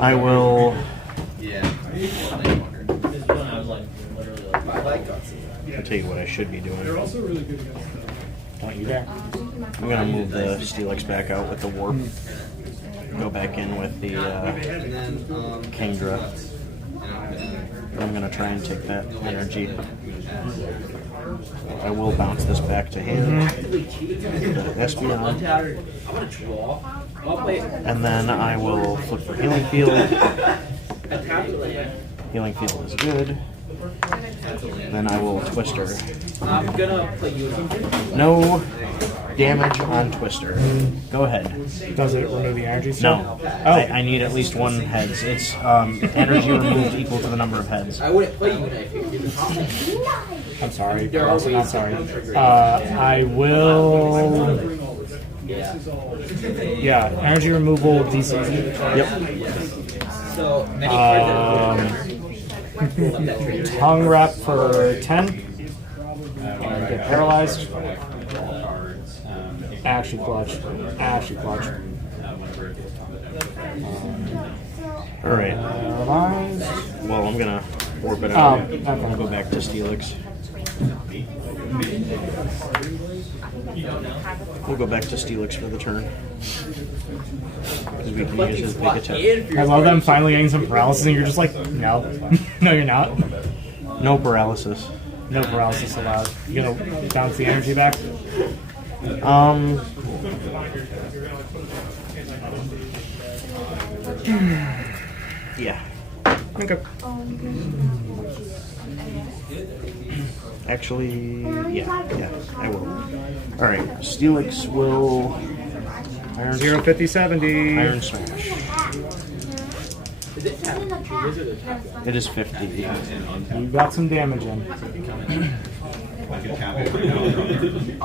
I will. Yeah. I like Gutsel. I'll tell you what I should be doing. Don't you dare. I'm gonna move the Steelix back out with the warp. Go back in with the And then, Kingdra. I'm gonna try and take that energy. I will bounce this back to hand. Espeon. I'm gonna draw. I'll play. And then I will flip for Healing Field. Attack the land. Healing Field is good. Then I will Twister. I'm gonna play you. No damage on Twister. Go ahead. Does it remove the energy? No. Oh. I need at least 1 heads. It's energy removed equal to the number of heads. I wouldn't play you if you I'm sorry. There are Also not ways sorry. to trigger it. I will. Yeah. Yeah, energy removal DC. Yep. So many cards Tongue Wrap for 10. And get paralyzed. Ashy Clutch. Ashy Clutch. Alright. Paralyzed. Well, I'm gonna warp it Oh, out. okay. I'm gonna go back to Steelix. We'll go back to Steelix for the turn. Because we can use his big attack. I love them finally getting some paralysis, and you're just like, no. No, you're not. No paralysis. No paralysis allowed. You gonna bounce the energy back? Yeah. Okay. Actually, yeah, I will. Alright, Steelix will Iron 0, 50, 70. Iron Smash. Is it tap? Wizard or tap? It is 50. You got some damage in.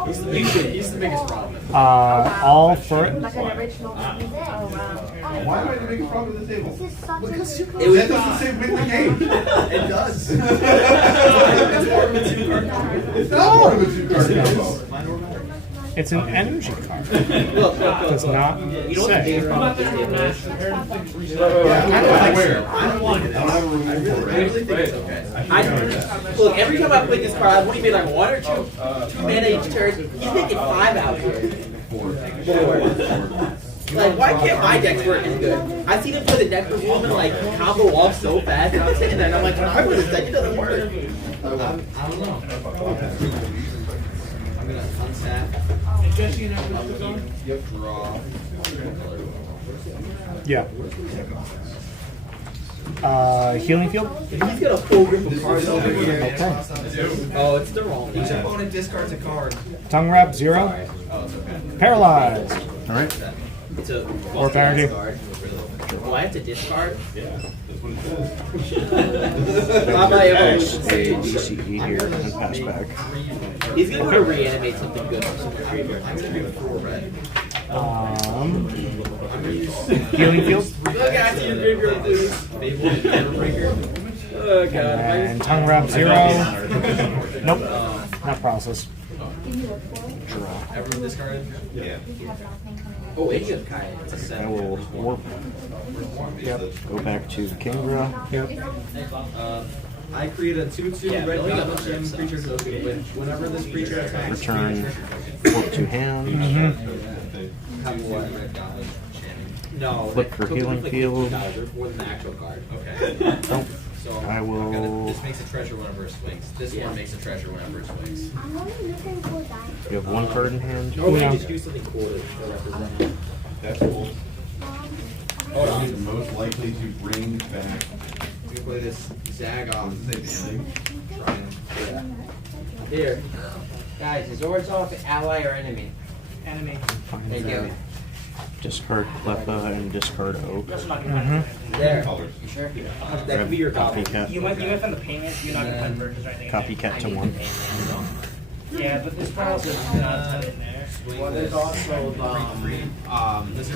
He's the biggest problem. All for it. Why am I the biggest problem at the table? It was That doesn't say win the game. It does. It's not part of a 2-card combo. It's an energy card. Look, Does not You know what the biggest say. problem with this game is? I really think it's okay. Look, every time I play this card, I've only made like 1 or 2 mana each turn. He's making 5 out here. 4. Like, why can't my decks work as good? I see them play the deck perform and like combo off so fast, and I'm sitting there and I'm like, when I play this deck, it doesn't work. I don't know. I'm gonna unstat. Jesse, you know, Draw. Yeah. Healing field? He's got a full grip of cards over here. Okay. Oh, it's the wrong Each thing. opponent discards a card. Tongue wrap 0. Paralyzed. All right. It's a Or parity. card. Oh, I have to discard? Not my X, evolution A, stage. B, C, E here, and pass back. He's gonna want to reanimate something good from the graveyard. Healing field. Look at your graveyard, dude. Fable and Hammerbreaker. Oh god. And tongue wrap 0. Nope. Not processed. Everyone discarded? Yeah. Oh, and you have Kai. It's a I set. will warp. Yep. Go back to Kingra. Yep. I create a 2/2 Yeah, red building up goblin a gem chip, creature so- goes with whenever this creature attacks. Return. Warp to hand. Have what? Red Goblin. No. Flip for healing field. There's more than the actual card. Okay. Nope. So I will. this makes a treasure whenever it swings. This Yeah. one makes a treasure whenever it swings. You have 1 card in hand. Normally Yeah. just do something cool to represent it. That's cool. I'm most likely to bring back. We can play this Zagoff. Yeah. Here. Guys, is Zord's off ally or enemy? enemy. Thank you. Discard Cleffa and discard Oak. That's not gonna There. You sure? That could be your goblin. Copycat. You might find the payment, you're not gonna find purchase or anything. Copycat to 1. Yeah, but this file is not in there. Well, there's also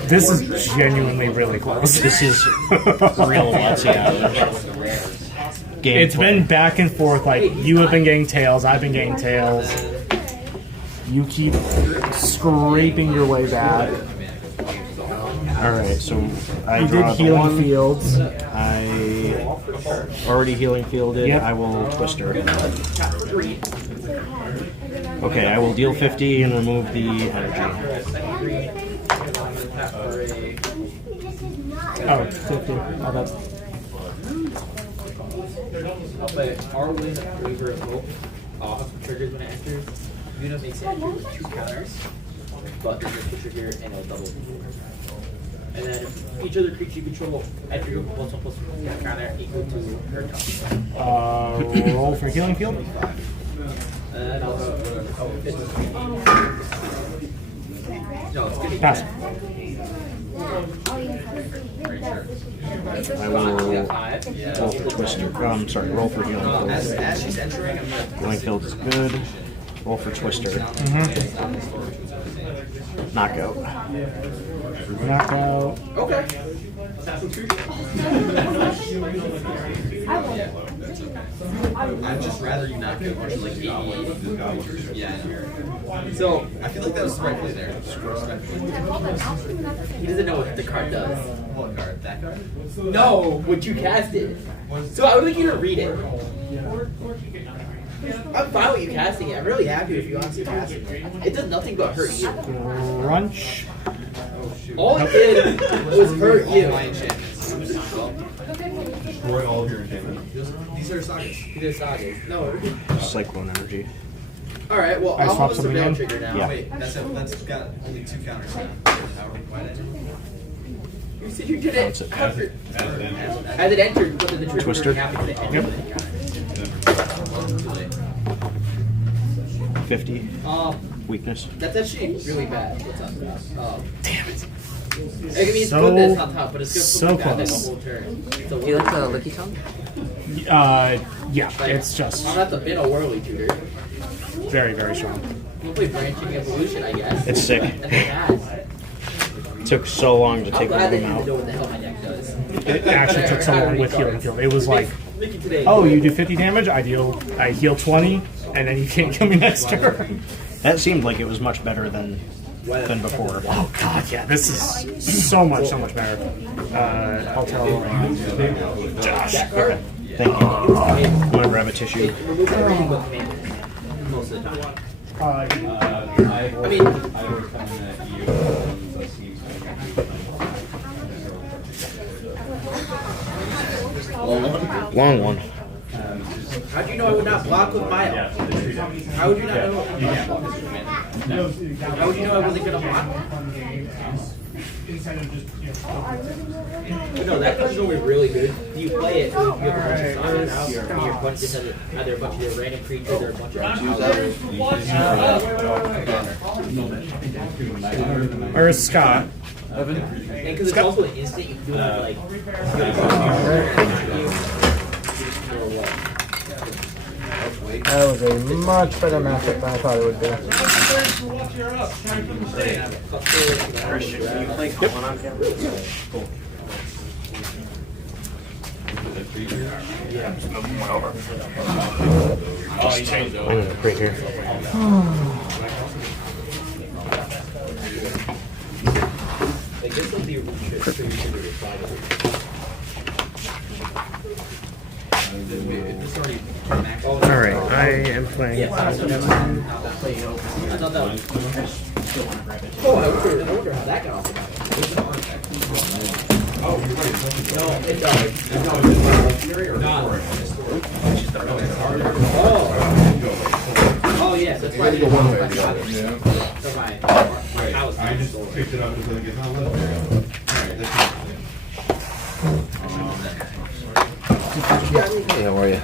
This is genuinely really close. This is real WotC average. Game It's play. been back and forth. Like, you have been getting tails, I've been getting tails. You keep scraping your way back. Alright, so I You draw did the healing 1. fields. I already healing fielded. Yep. I will Twister. Okay, I will deal 50 and remove the energy. Oh, 50. Oh, that's I'll play Arwin, Weaver of Hope. Off triggers when it enters. Unit makes it enter with 2 counters. But there's a trigger and a double. And then each other creature you control at your +1/+1 counter equal to her top. roll for healing field. And also, no, it's gonna be Pass. I will 5. roll for Twister. Sorry, roll for healing field. As she's entering, I'm gonna Healing field is good. Roll for Twister. Knockout. Knockout. Okay. I'd just rather you not get much like 88. Yeah. So, I feel like that was the right play there. he doesn't know what the card does. What card? That card? No, what you casted. So I would like you to read it. I'm fine with you casting it. I'm really happy with you honestly casting it. It does nothing but hurt you. Crunch. All it did was hurt you. My enchantments. Destroy all of your enchantments. These are sagas. These are sagas. No. Cyclone energy. Alright, well, I I'll swap have a something surveil in? trigger now. Yeah. Wait, that's got only 2 counters now. Why did You said you did That's it it. after. As it ends. As it entered, but then the trigger Twister. happened to end Yep. with the counter. 50. Weakness. That's actually really bad. What's on top? Damn it. I mean, it's So- good that it's on top, but it's good so for bad close. the whole turn. It's a Do you like the licky tongue? Yeah, it's just I'm not the bin a whirly tutor. very, very strong. We'll play branching evolution, I guess. It's sick. And it has. Took so long to I'm take glad them that you know out. what the hell my deck does. It actually took so long with healing field. It was like, Mickey today. oh, you do 50 damage, I heal 20, and then you can't kill me next turn. That seemed like it was much better than before. Oh god, yeah, this is so much better. I'll tell Josh. Okay, thank you. I'm gonna grab a tissue. Remove everything but command most of the time. I mean, Long one. how'd you know I would not block with Mile? How would you not know? How would you know I wasn't gonna block? No, that card's always really good. You play it, you have a bunch of stuff out, your bunch just has either a bunch of your random creatures or a bunch of Or Scott. and because it's also an instant, you can do it like That was a much better matchup than I thought it would be. Christian, can you play Colin on camera? Cool. Yeah, just move one over. Oh, you changed it. Right here. like this will be Alright, I am playing. I thought that was. Oh, I wonder how that got off the bat. No, it does. Oh, yes, that's why you don't want to I just picked it up until it gets on left there. Hey, how are you?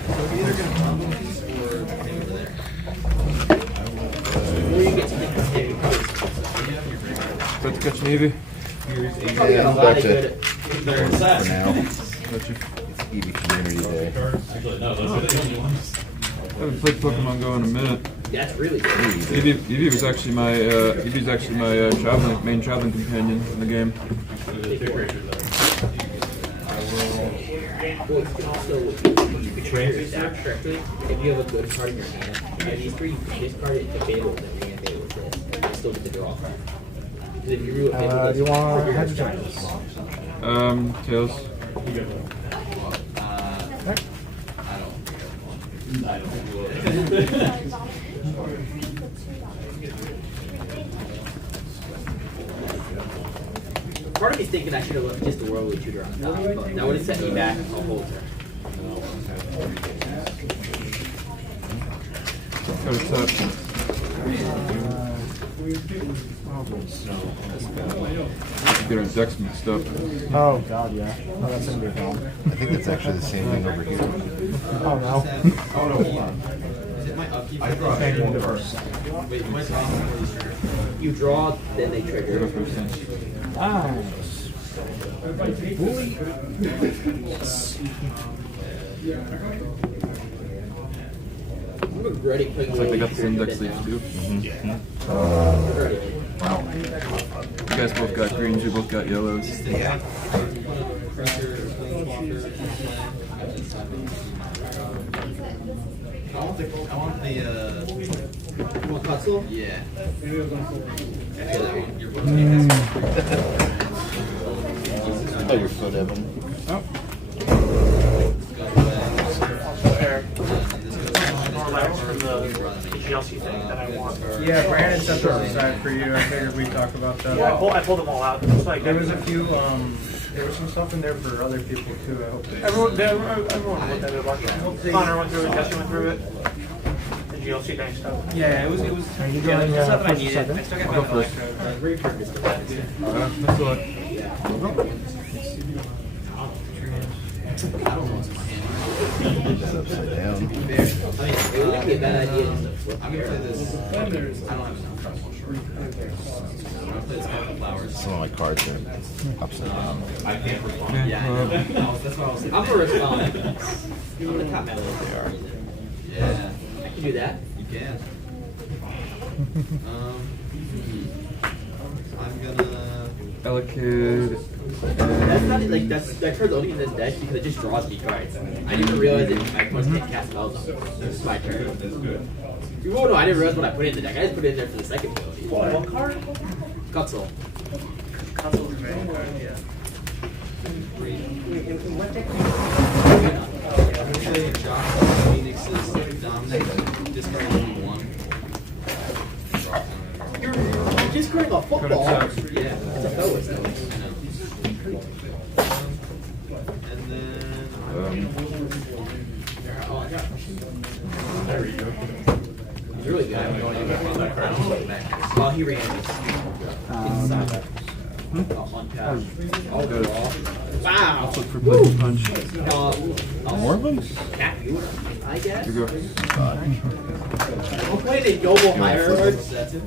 About to catch Navy. Yeah, I'm about to for now. It's EV Community Day. I haven't played Pokemon Go in a minute. That's really good. Eevee was actually my Eevee's actually my main traveling companion in the game. Well, you can also trigger your stack correctly if you have a good card in your hand. And these three, this card is the Fable that we can Fable with this. You still get the draw card. Because if you drew a Fable, Do you want Tails. part of me's thinking I should have left just the Whirlwind Tutor on the top, but that would have set me back a whole turn. Got a tap. Get our decks mixed up. Oh god, yeah. Oh, that's gonna be a problem. I think that's actually the same thing over here. Oh no. Oh no, hold on. I draw a one first. You draw, then they trigger. Nice. I'm regretting putting Looks like they got the same deck sleeves too. You guys both got greens, you both got yellows. Yeah. I want the You want Cutzel? yeah. Oh, your foot, Evan. Yeah, Brandon set those aside for you. I figured we'd talk about that. I pulled them all out. It's like There was a few, there was some stuff in there for other people too. I hope they. everyone looked at it a bunch. Connor went through it, Jesse went through it. The GLC thing stuff. Yeah, it was. Are you Yeah, doing the stuff I first needed. second? I still got my That's all. Upside down. I mean, it wouldn't be a bad idea to flip I'm gonna play this. There's- I don't have some incredible short. I'm gonna play this Scarlet Flowers. Some of my cards are upside down. I can't respond. Yeah, That's what I was thinking. I'm gonna respond. I'm gonna top my list. Yeah, I can do that. you can. I'm gonna. Elekid. That's not like that card's only in this deck because it just draws me cards. I didn't realize that my opponents can't cast spells on it. This is my turn. That's good. Oh no, I didn't realize what I put in the deck. I just put it in there for the second ability. What card? Gutzel. Console is very hard, yeah. Wait, in what deck? You're just wearing a football. Yeah. It's a bow, isn't it? And then. Oh, I got There we go. He's really good. I don't know Oh, he ran this. Inside. Untap. Oh, draw. Wow. Let's look for Blue Punch. More of them? Cat you, I guess. You go. I'm playing a Noble Hierarch. That's it.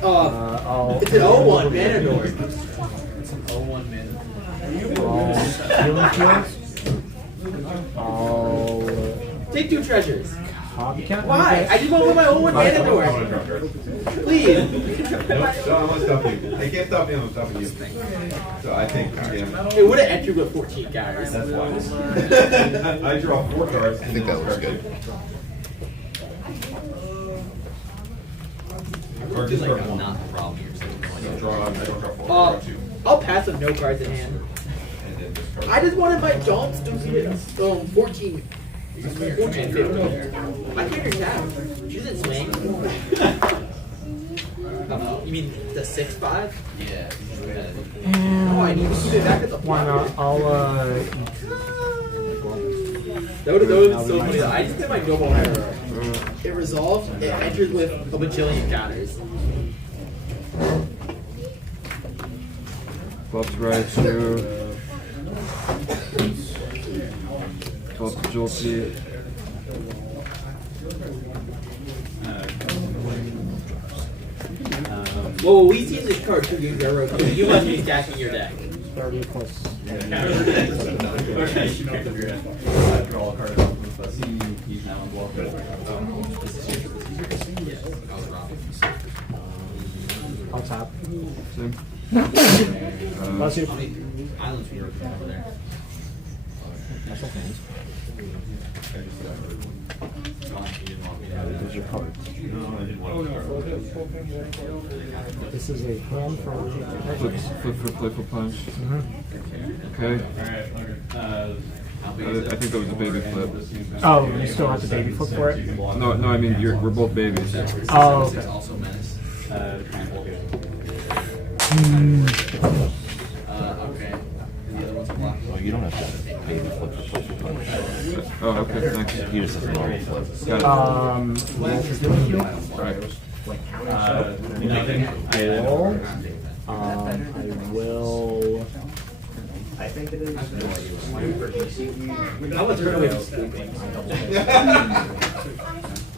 I'll It's an 0-1 Manador. It's an 0-1 mana. Healing Fields. I'll Take 2 treasures. Copycat. Why? I just want to put my 0-1 Manador. Please. No, I'm gonna stop you. I can't stop him, I'm stopping you. So I think, yeah, It would have entered with 14 guys. that's why. I draw 4 cards. I think that was good. Or just Like, draw 1. not the problem here. So I don't draw 4, I draw 2. I'll pass with no cards in hand. And then discard. I just wanted my Jones to be 14. 14, 15. My character's down. She doesn't swing. You mean the 6-5? yeah. Oh, I need to keep it back at the Why block. not? I'll That would have been so funny. I just did my Noble Hierarch. It resolved, it entered with a bajillion counters. Flops right to. Flops to Jolty. Well, we've seen this card 2 games in a row. You must be stacking your deck. 30 plus. Okay, you picked up your head. I draw a card off of the scene. He's now involved. I'll tap. Same. Plus you. Islands we were over there. Special things. Those are cards. This is a hand for Flip for Playful Punch. Okay. I think that was a baby flip. Oh, you still have the baby flip for it? No, I mean we're both babies. Oh, okay. Also menace. Okay. And the other one's a block. Oh, you don't have to baby flip for Playful Punch. Oh, okay, thanks. You just have to normal flip. Got it. Right. Nothing. I will. I think it is. I was running away from sleeping.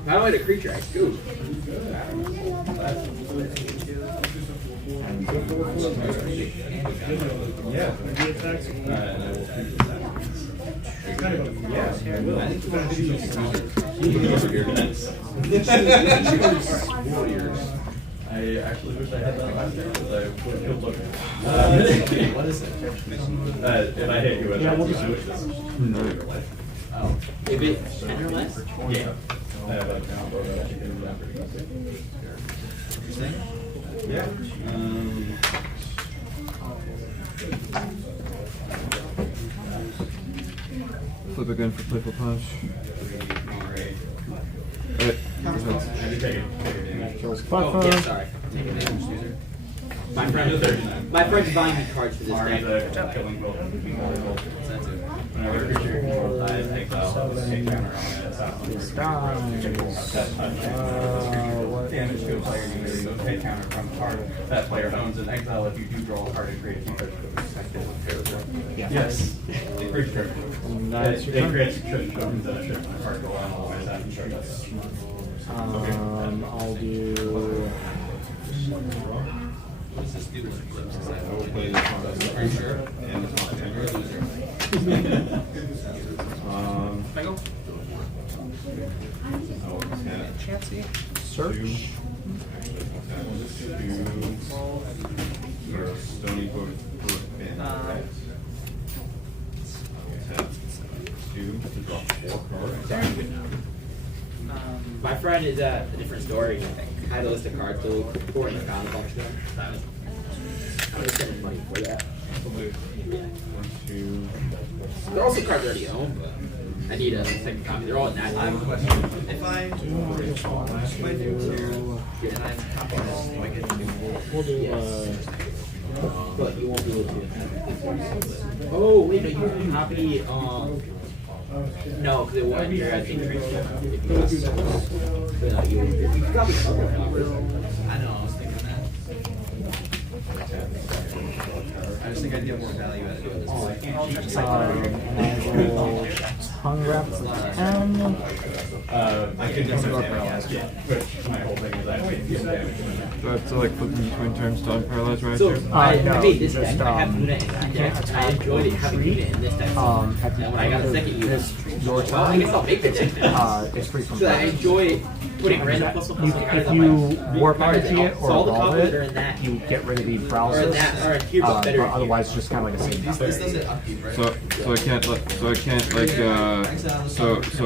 I don't like a creature, I scoop. Yeah. I actually wish I had that last time because I would have killed Logan. What is it? If I hit you with that, I would just Oh. If it's 10 or less? yeah. I have a combo that I can remember. Interesting. Yeah. Flip again for Playful Punch. Alright. Kills Oh, buffer. yeah, sorry. Take advantage, user. My friend's buying me cards for this deck. Killing both. What's that do? Whenever a creature dies, takes out, take counter on it. Damage to a player, you may remove take counter from a card that player owns in exile. If you do draw a card and create a keeper, yes. It creates a Nice. It creates a trick tokens and a trick on a card go on always that instructs. I'll do. What's this do when it flips? Is that I will play this one. Are you sure? And this one. You're a loser. Michael? Chansey? Search. Stony Brook Bin. Two to draw 4 cards. mine is a different story. I had a list of cards to look for and I found a bunch of them. I'm just spending money for that. They're also cards I already own, but I need a second copy. They're all in that. I have a question. If I do and I'm copy this, do I get the new We'll do, but you won't be able to. Oh wait, no, you can copy. No, because it won't enter as increase. But you can copy another one. I know, I was thinking that. I just think I'd get more value out of doing this. and I will tongue wrap for 10. I can just paralyze, but my whole thing is I wait for damage. Do I have to like flip in between turns to unparalyze my So turn? I no, made this just, deck. I have Luna in that deck. I enjoyed it having Luna in this deck. At the And when I got a end second of unit, this, your well, I turn, guess I'll make the deck now. it's free from So that I enjoy putting random plus cards if on you my warp cards energy out. it So or all the evolve copies that are it, in that you get rid of the are in paralysis. that are in here, but better. But otherwise, it's just kind of like a save. This doesn't upkeep, right? So I can't like so those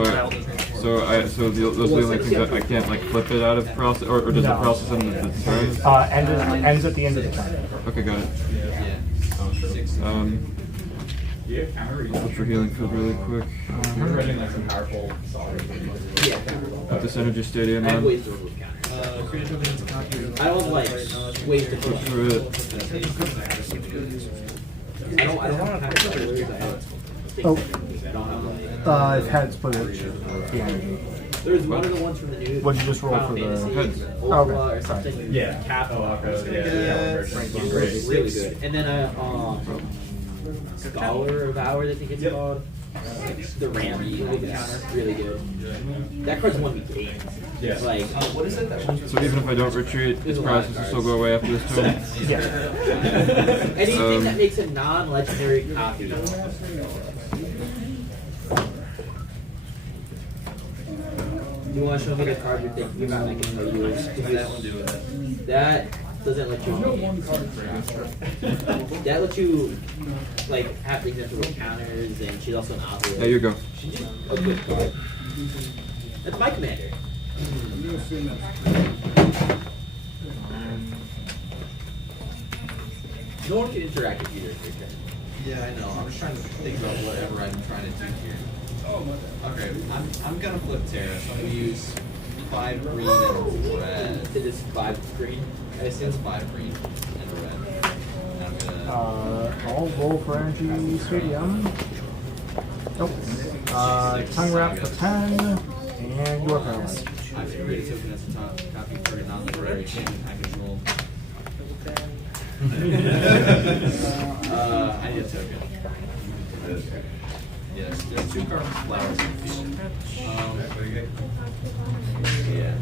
are the only things that I can't like flip it out of process or does it No. process end the turn? Ends at the end of the turn. Okay, got it. Look for healing field really quick. You're running like some powerful solid. Yeah. Put this energy stadium I have on. ways to remove counters. I don't like ways to Look push. for it. I don't have colors. I have things Oh. that I don't have like. It had split the energy. There's one of the ones from the new. What'd you just roll Final for the Fantasy, heads? Ultra Okay, or something. Yeah. Cap. Great. Really good. And then Scholar of Hours, I think it's called. The Ram counter, really good. That card's 1v8. Yeah. Like, What is it that one? So even if I don't retreat, its process will still go away after this turn. Yeah. anything that makes a non-legendary copy. You want to show me the card you're thinking about? I can show you. That one do with it. That doesn't let you. That lets you like have things into the counters, and she's also an operator. There you go. She's a good card. That's my commander. No one can interact with you during your turn. Yeah, I know. I'm just trying to think about whatever I'm trying to do here. Okay, I'm gonna flip Terra, so I'm gonna use 5 green and red. To this 5 green, I assume. It's 5 green and red. And I'm gonna. I'll roll for energy stadium. Nope. Tongue wrap for 10, and you're paralyzed. I create a token as a top copy for a non-literary king I control. I need a token. Yes, there's 2 card flowers in the field. Yeah.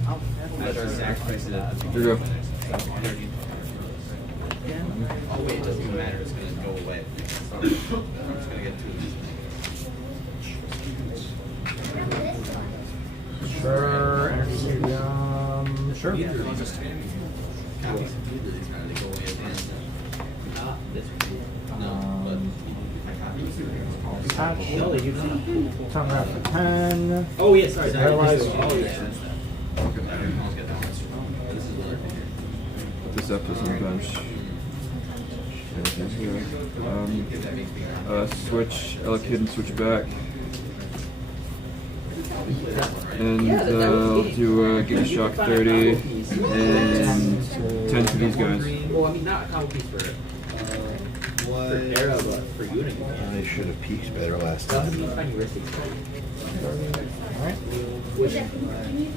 I have to sacrifice it at the Here you go. beginning. Oh wait, it doesn't even matter. It's gonna go away. I'm just gonna get 2 of these. Sure, energy stadium. Sure. Either of these are copies of either of these now, they go away at the end. Not this one. No, but if I copy these, Attach. No, they do not. Tongue wrap for 10. Oh yeah, sorry. Paralyzed. Oh yeah. this is another thing. This up is on the bench. Switch, allocate and switch back. And I'll do give a shock 30 and 10 to these guys. Well, I mean, not a combo piece for Terra, but for Unity. They should have peaked better last Doesn't time. mean finding Ristic Study. Alright. Which,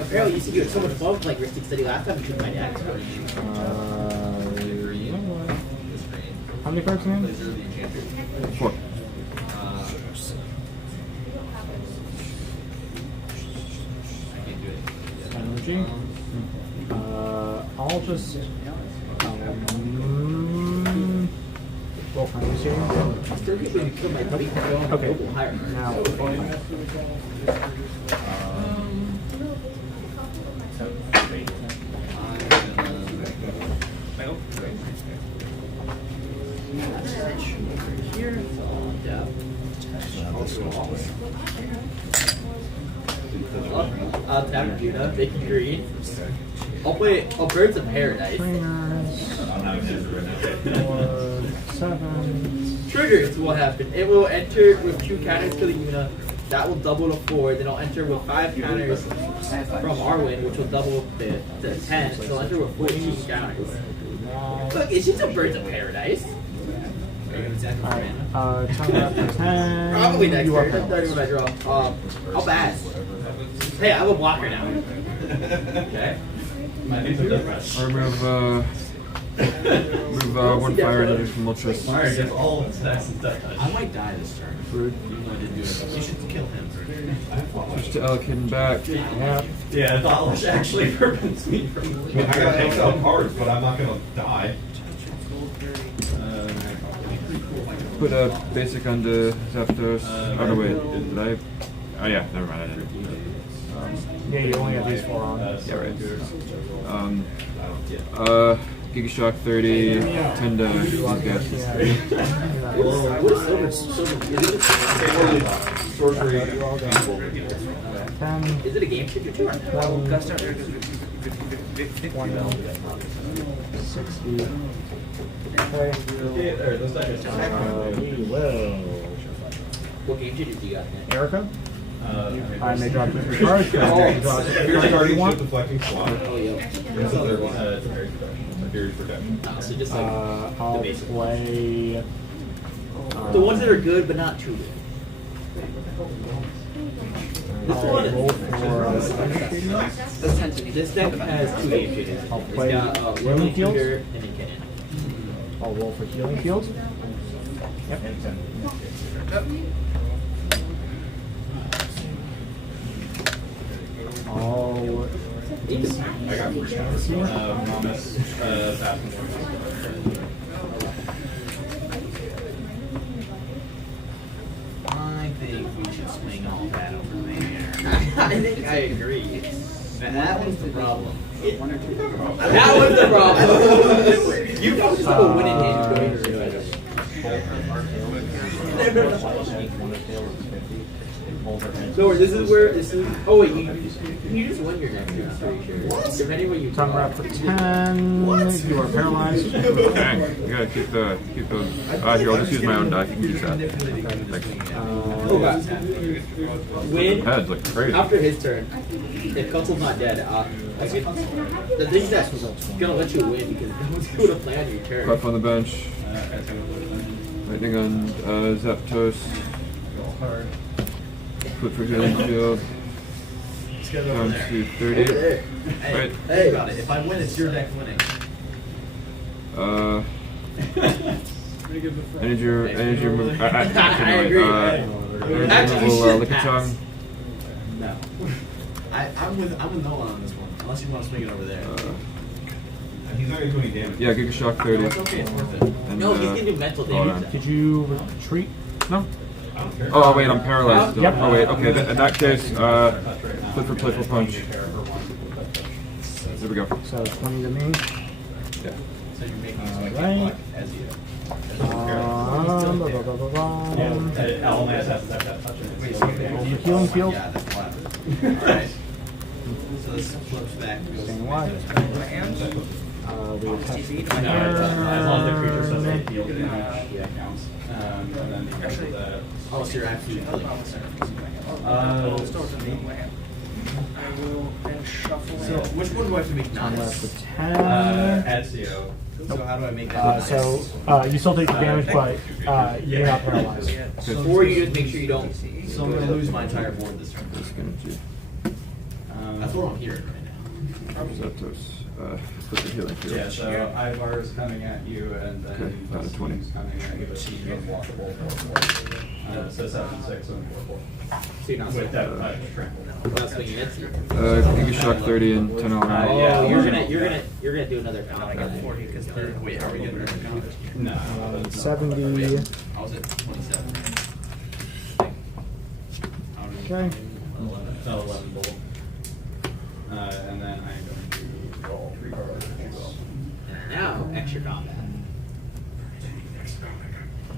apparently you said you had so much fun playing Ristic Study last time you took my deck. How many cards again? 4. Energy. I'll just roll for energy stadium. Still people you kill my buddy can go on Okay. global higher. Now, Here, Not this one. I'll tap Judah, make it green. I'll play a Birds of Paradise. Triggers will happen. It will enter with 2 counters to the Yuna. That will double to 4. Then I'll enter with 5 counters from Arwen, which will double to 10. So I'll enter with 14 counters. Look, it's just a Birds of Paradise. Probably next turn. That's when I draw. I'll pass. Hey, I have a blocker now. Okay. Or move 1 fire energy from Ultras. I might die this turn. Rude. Even though I didn't do it. You should kill him. Switch to allocating back. Yeah, Thalish actually prevents me from. I gotta take some cards, but I'm not gonna die. Put a basic under Zapdos. Oh no, wait. Did I? Oh yeah, never mind. I didn't. Yeah, you only have these 4 on. Yeah, right. Giga Shock 30, 10 to these guys. What is silver? Sorcery. 10, Is it a game changer too? 20, 60. Okay. We will. What game changer do you got? Erica? I may drop 2 cards. You're starting with deflecting swap. Oh yeah. It's a very protection. So just like I'll basic. play. the ones that are good but not too good. This I'll one. roll for. This deck has 2 game changers. I'll It's play got Healing Whirling Fields. Tutor and McKinnon. I'll roll for Healing Fields. Yep. I'll. I got Mamas, I think we should swing all that over there. I think I agree. That was the problem. That was the problem. You know, just like a winning hand. No, this is where this is. Oh wait, you just won your next turn. I'm pretty sure. Depending what you Tongue draw. wrap for 10. You are paralyzed. Dang, you gotta keep those. Here, I'll just use my own die. You can use that. Thanks. Oh god. Win. Heads like crazy. After his turn, if Cutle's not dead, I can, the thing that's gonna let you win because no one's gonna play on your turn. Clef on the bench. Lightning on Zapdos. Flip for Healing Field. Down to 30. Over there. Hey, Right. think about it. If I win, it's your deck winning. Energy move. I agree. Actually, you should Lick a pass. tongue. No. I'm with Nolan on this one. Unless you want to swing it over there. He's not gonna do any damage. Yeah, Giga Shock 30. It's okay. It's worth it. And, No, he's gonna do mental hold damage. on. Could you retreat? No. I don't care. Oh wait, I'm paralyzed still. Yep. Oh wait, okay. In that case, flip for Playful Punch. There we go. So 20 to me. Yeah. So you're making so I Right. can't block as you. Almas has to touch it. Roll for Healing Field. Yeah, that's flat. Alright. So this flips back. Staying alive. We will test the As long as the creature says they heal, it Yeah. counts. And then you have the. Oh, so you're actually killing Uh, I will then shuffle So it. which one do I have to make Tongue wrap nice? for 10. Ezio. So how do I make that nice? You still take the damage, but you're not paralyzed. Or you just make sure you don't. So I'm gonna lose my entire board this turn. That's what I'm hearing right now. Zapdos. Flip for Healing Field. Yeah, so Ivar's coming at you, and then Okay, down to 20. He's coming at you, but she's unblockable. So 7, 6, and 4, 4. So you're not With that swinging. trample. Not swinging it. Giga Shock 30 and 10 all around. Oh, yeah. you're gonna do another Now I got 40 because wait, are we getting rid of counters? No. 70. I was at 27. Okay. 11 bolt. And then I'm going to roll 3 cards as well. Now extra combat.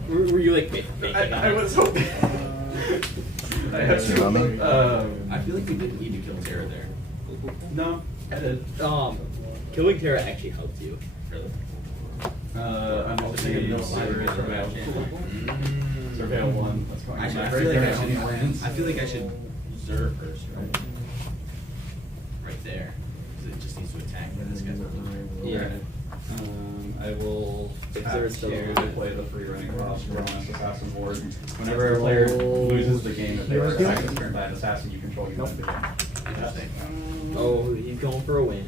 Were you like faking I it? was hoping. I feel like we didn't need to kill Terra there. No, I did. Killing Terra actually helped you. Really? I'm also thinking of Surveil. Surveil 1. That's fine. Actually, I feel like I should Zerg first, right? Right there. 'Cause it just needs to attack when this guy's Yeah. I will If tap there's still- here to play the free running cross Roman's Assassin board. Whenever a player loses the game, if they are second turn by an assassin you control, you win the game. Interesting. Oh, he's going for a win.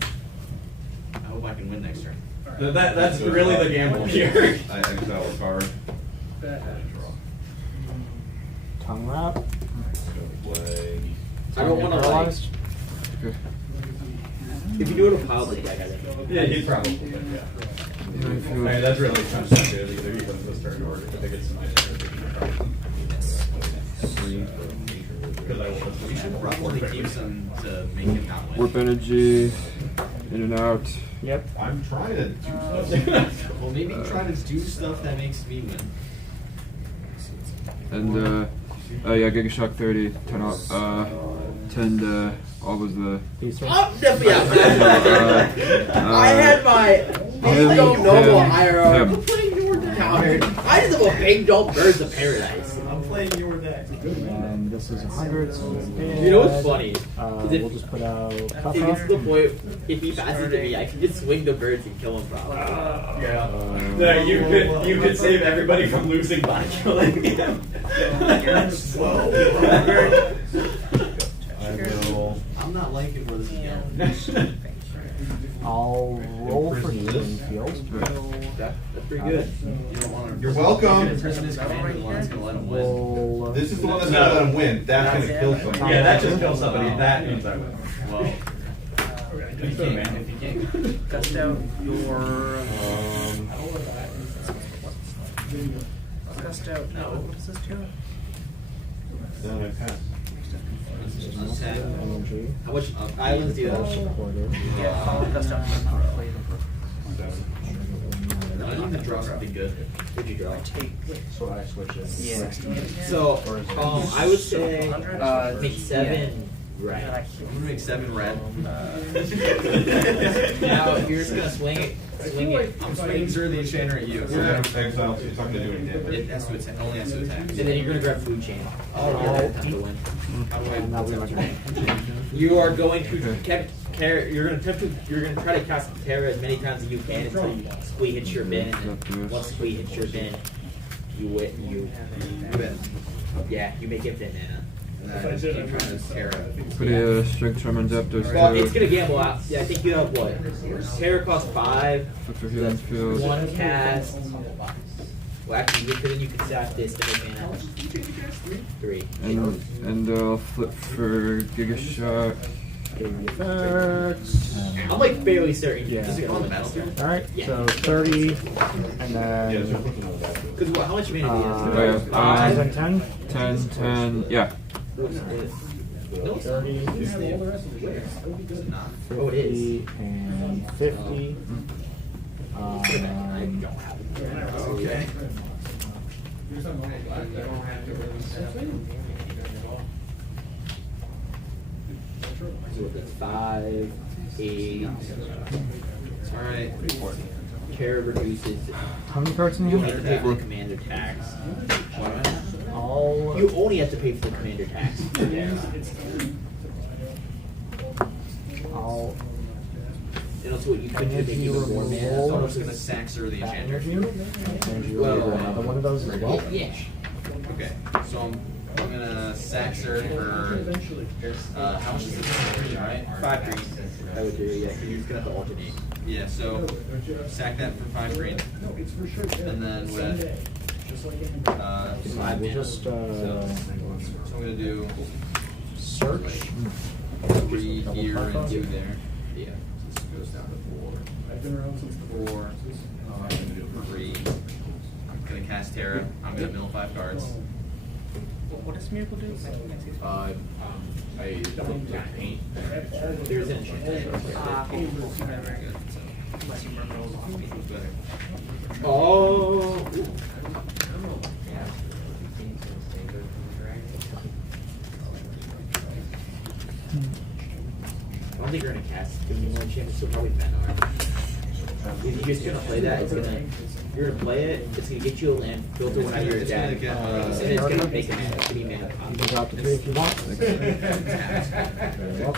I hope I can win next turn. That's really the gamble here. I exile a card. Tongue wrap. Play. I don't want to like. Paralyzed. If you do it a pile like that, I think. Yeah, he'd probably, but yeah. I mean, that's really kind of sensitive. Either he wins this turn or if it gets to my turn, because I will We should probably keep some to make him not win. Warp energy. In and out. Yep. I'm trying to do stuff. Well, maybe try to do stuff that makes me win. And yeah, Giga Shock 30. 10 off. 10 all was the. Oh, yeah. I had my big dome noble IRR countered. I just have a big dome birds of paradise. I'm playing your deck. And this is 100. So You know what's funny? we'll just put out. It gets to the point, if he passes to me, I can just swing the birds and kill him probably. Yeah, you could save everybody from losing by killing him. I'm not liking where this is going. I'll roll for healing field. That's pretty good. You don't want to. You're welcome. Prison is commander, the one that's going to let him win. Roll. This is the one that's gonna let him win. That's gonna kill somebody. Yeah, that just kills somebody. That means I win. Well, if you can't. Gust out your. Gust out. No. What does this do? Attack. Energy. How much islands do you have? Supported. Yeah, follow gust out. I need to draw something good. What'd you draw? So I switch it. Yeah. So, I would say make 7 red. I'm gonna make 7 red. Now, if you're just gonna swing it. I'm swinging Zerg the Enchanter at you. So Exile, so it's not gonna do any damage. it has to attack. Only has to attack. And then you're gonna grab food chain. Oh, Time to win. How do And that'll be my turn. You are going to you're gonna try to cast Terra as many times as you can until you Squee hits your bin, and then once Squee hits your bin, you win. Yeah, you make infinite mana. And then I just keep trying to Terra. Put a Strength Charm and Adapters. Well, it's gonna gamble out. Yeah, I think you have what? Terra costs 5. Look for healing field. 1 cast. Well, actually, then you can zap this to make mana. 3. And I'll flip for Giga Shock. I'm like fairly certain. Yeah. Does it go on the battlefield? Alright, Yeah. so 30, and then Because how much mana do you have? Oh, yeah. 5 and 10. 10, 10, yeah. 30, Oh, it is. 50, and 50. I don't have it. Okay. So it's 5, 8. Alright. Terra reduces. How many cards in You here? only have to pay for the commander tax. All. You only have to pay for the commander tax. I'll. And also, what you could do to make even more mana. So I'm just gonna sack Zerg the That Enchanter. energy. And you Well, order another one of those as well. Yeah. Okay. So I'm gonna sack Zerg for how much is it? Alright. 5 green. I would do, yeah. You're just gonna have to alternate. Yeah, so sack that for 5 green. And then with 5 We'll mana. just So I'm gonna do search. 3 here and 2 there. Yeah. So this goes down to 4. 4. 3. I'm gonna cast Terra. I'm gonna mill 5 cards. What does Miracle do? I paint. There's an enchantment. Very good. So, Oh! chance it's still probably Fenor. If you're just gonna play that, you're gonna play it, it's gonna get you a land, filter one out of your deck, and it's gonna make a mana, it's gonna be mana You can drop the 3 if you want.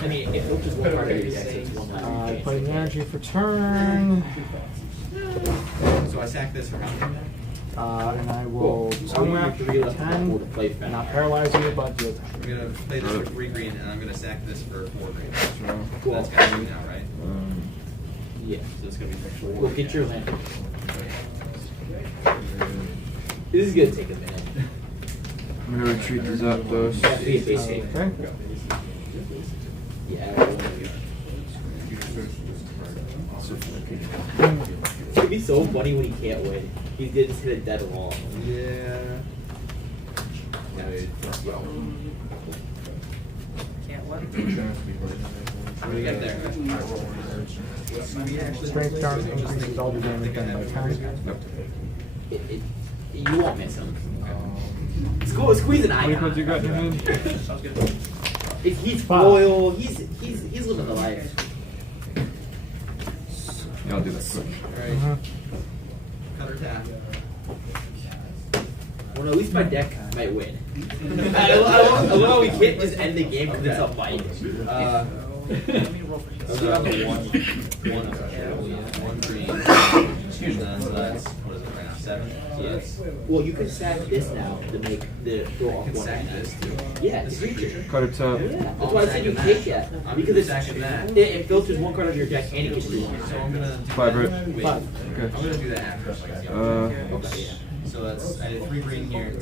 I mean, it filters one card out of your deck, so it's one land. I play an energy for turn. So I sack this around. And I will tongue wrap for 10. Not paralyze you, but do it. I'm gonna play this for 3 green, and I'm gonna sack this for 4 green. Cool. That's got 2 now, right? Yeah. So it's gonna be 4. We'll get your land. This is gonna take a minute. I'm gonna retreat the Zapdos. Have to be a base game. Okay. Yeah. It's gonna be so funny when he can't win. He did just hit a dead wall. Yeah. Can't what? What do you got there? Strength charge increases all the damage done by 10. You won't miss him. Squeeze an How many eye. cards you got in your hand? Sounds good. If he's loyal, he's living the life. Yeah, I'll do that quick. Alright. Cutter tap. Well, at least my deck might win. I love how we can't just end the game because it's a fight. So on the 1 green. So that's, what is it right now? 7? So that's. Well, you can sack this now to make the throw off I can one. sack this too. Yeah, it's creature. Cutter top. Yeah, that's why I said you take that. I'm Because it's, sacking that. it filters one card of your deck and it gets you one. So I'm gonna do 5, that. right? Wait. 5. Okay. I'm gonna do that after. Okay, yeah. So that's, I did 3 green here.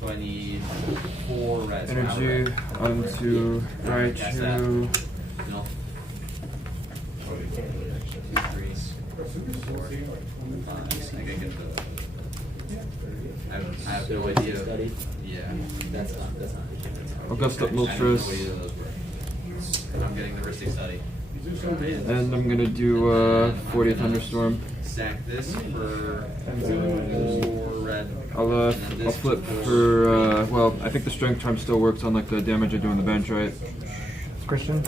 So I need 4 reds. for Energy outright. onto Raichu. No. 2, 3, 4, 5. I gotta get the. I have no idea. Study. Yeah. That's not Augusta I have no Moltres. idea those work. And I'm getting the Ristic Study. And I'm gonna do 40 Thunderstorm. Sack this for 4 red. I'll flip for well, I think the strength charm still works on like the damage I do on the bench, right? Christian,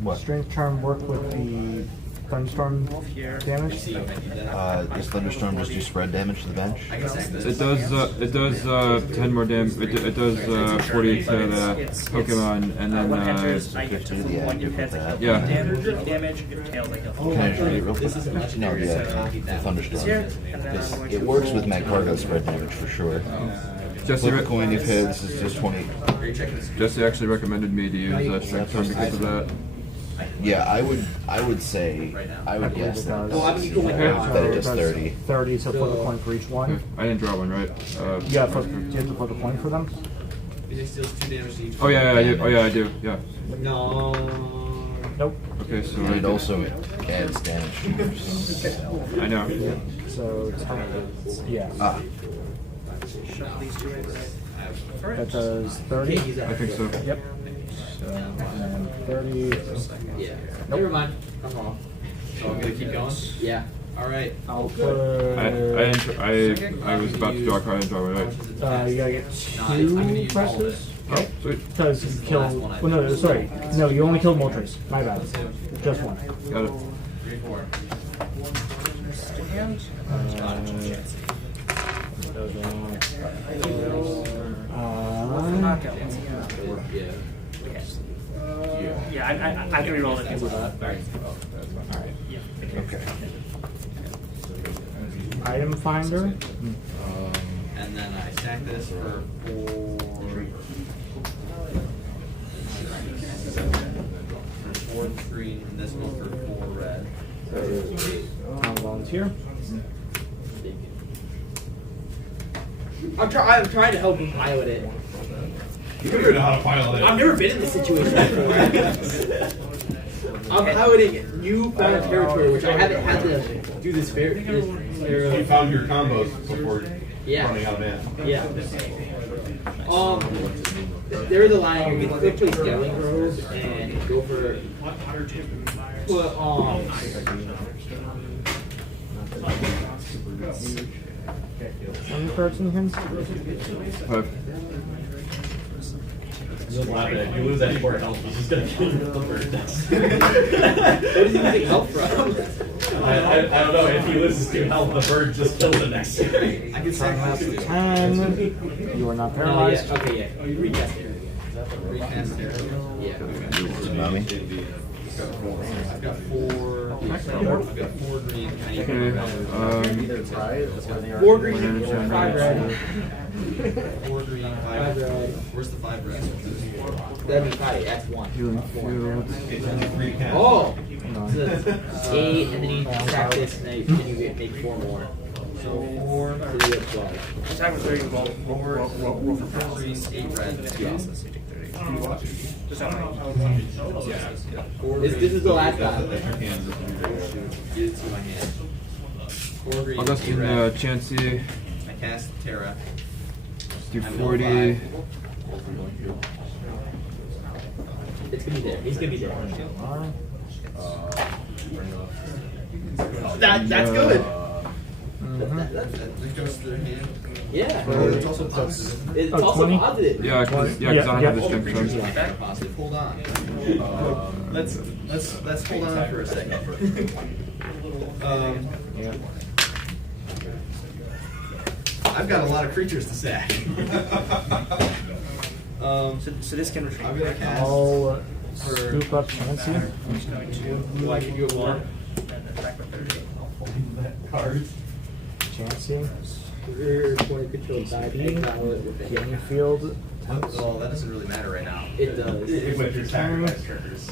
What? strength charm work with the thunderstorm damage? See if I need that. Does Thunderstorm just do spread damage to the bench? I can sack this. It does 10 more damage. It does 40 to the Pokemon, and then When it enters, I get to yeah, flip 1 good new heads. with I that. kill Yeah. damage. If tails, I kill Can I just read it real quick? This is a No, legendary, so I yeah, copied the that. Thunderstorm. here, and then This- I'm going It to works with Magcargo spread damage for sure. Jesse, Flip a coin if hits is just 20. Are you checking this? Jesse actually recommended me to use strength charm because of that. Yeah, I would say, I would guess that, Well, I mean, you can win now. that it does 30. 30, so flip a coin for each one. I didn't draw one, right? Yeah, do you have to flip a coin for them? It deals 2 damage to each. Oh yeah, I do. Oh yeah, I do. Yeah. No. Nope. Okay, so And I it do. also adds damage to your I know. So, yeah. Ah, shove these 2 in. That does 30. I think so. Yep. So, and then 30. Yeah. Never mind. I'm wrong. So I'm gonna keep going. Yeah. Alright. I'll put. I was about to draw a card. I didn't draw one, right? You gotta get I'm gonna 2 use all of presses. Oh, sweet. Because you killed. Well, no, sorry. No, you only killed Moltres. My bad. Just 1. Got it. 3, 4. Knockout. Yeah. Yeah, I can reroll it. Alright. okay. Item finder. And then I stack this for 4 green, and this one for 4 red. Town volunteer. I'm trying to help him pilot it. You figured out how to pilot I've never been in this situation before. I'm piloting new foreign territory, which I haven't had to do this fairly. You found your combos before Yeah. running out of mana. Yeah. There is a line you can quick play Scaling Grove and go for. Well, How many cards in your hands? 5. Just laugh at it. You lose any more health, he's just gonna kill you with the bird. Where does he get help from? I don't know. If he loses 2 health, the bird just kills the next guy. I can Tongue sack wrap for 10. You are not No, paralyzed. yeah, okay, yeah. Oh, you recast it. Recast there. Yeah. Mommy. I've got 4. I've got 4 green. I need Okay. 4 green, 5 red. 4 green, 5 5 red. red. Where's the 5 red? That'd be 5. That's 1. Healing field. Oh! So that's 8, and then you stack this, and then you make 4 more. So 4. So you have 12. Attack with 30, roll for 4 green, 8 red. Yeah. Just how many? This is the last guy. Give it to my hand. 4 green, 8 Augustine red. Chansey. I cast Terra. Do I'm 40. level 5. It's gonna be there. He's gonna be there. That's good. That goes to their hand. Yeah. It's also positive. It's 20? also positive. Yeah, because I don't have the strength Creatures charge. get back positive. Hold on. Let's hold on for a second. I've got a lot of creatures to sack. So this can retrieve. I'm gonna cast. I'll scoop up Chansey. Well, I can do it 1. And attack with 30. Cards. Chansey. Career point control side. Exile it with Healing it. field. Well, that doesn't really matter right now. It does. With your sacrifice triggers.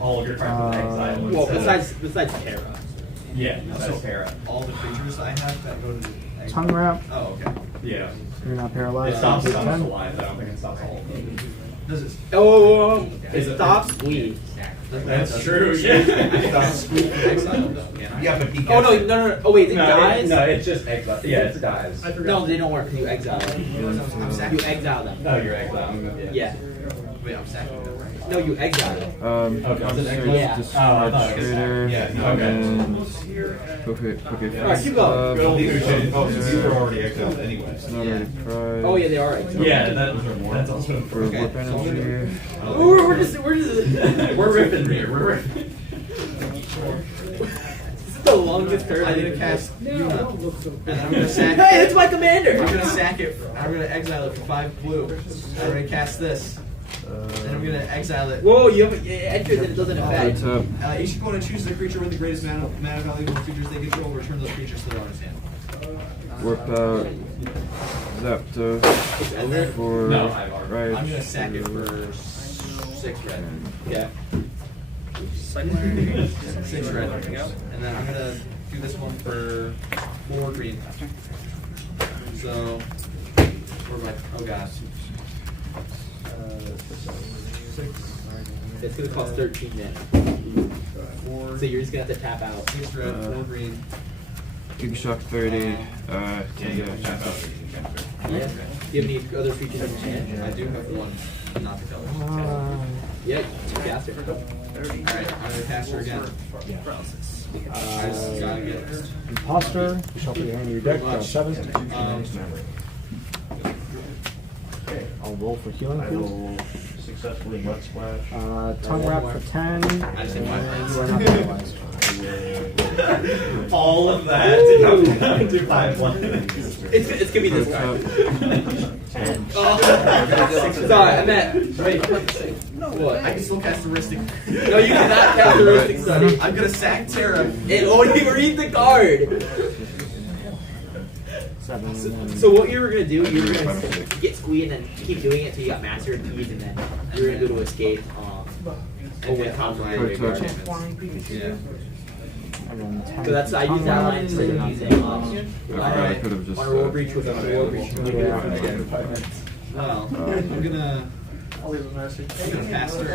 All of your cards in exile. Well, besides Terra. Yeah, so all the creatures I have that go to exile. Tongue wrap. Oh, okay. Yeah. You're not paralyzed. It stops Take some 10. alive. I don't think it stops all of them. Does it? Oh, it stops we. That's true. Yeah. Stops squeak and exile though. Yeah, but he Oh no! Oh wait, it dies. No, it's just exile. Yeah, it dies. No, they don't work because you exile them. I'm You sacking. exile them. No, you're exiling. Yeah. Wait, I'm sacking them, right? No, you exile them. Okay. Yeah. Discharge trader. Yeah, And okay. then okay. Alright, keep going. Good old Lucian. Oh, so these were already exiled anyway. It's not already prized. Oh yeah, they are exiled. Yeah, that's also For whip energy. We're just we're ripping here. We're ripping. This is the longest turn. I'm gonna cast Yuna, and I'm gonna sack. Hey, that's my commander. I'm gonna sack it. I'm gonna exile it for 5 blue. I'm gonna cast this, and I'm gonna exile it. Whoa, you have enters and it doesn't affect. It's up. Each opponent chooses a creature with the greatest mana value of the creatures they control. Return those creatures to their owner's hand. Warp out. Zapto. For No, I've already. right. I'm gonna sack it for 6 red. Yeah. 6 red. And then I'm gonna do this one for 4 green. So, for my oh gosh. 6. It's gonna cost 13 mana. 4. So you're just gonna have to tap out. 6 red, 4 green. Giga Shock 30. Yeah, tap out. Yeah. Do you have any other features in your hand? I do have one, not the color. Yeah, you cast it. Alright, I'm gonna cast her again. I just gotta get this. Imposter. You shuffle your hand in your deck. Draw 7. I'll roll for healing I field. will successfully mud splash. Tongue wrap for 10. I just hit my You are not paralyzed. all of that to come down to 5-1. It's gonna be this card. And Oh, sorry, I meant. Wait. What? I can still cast a Ristic. No, you cannot cast a Ristic Study. I'm gonna sack Terra. It only reads the card. 7. So what you were gonna do, you were gonna get squeezed and then keep doing it until you got master keys, and then you were gonna go to escape. And then top line. Yeah. And then 10. So that's I use that line instead of using I could have just. on a roll breach with a roll breach. Well, I'm gonna I'll leave a message. pass her.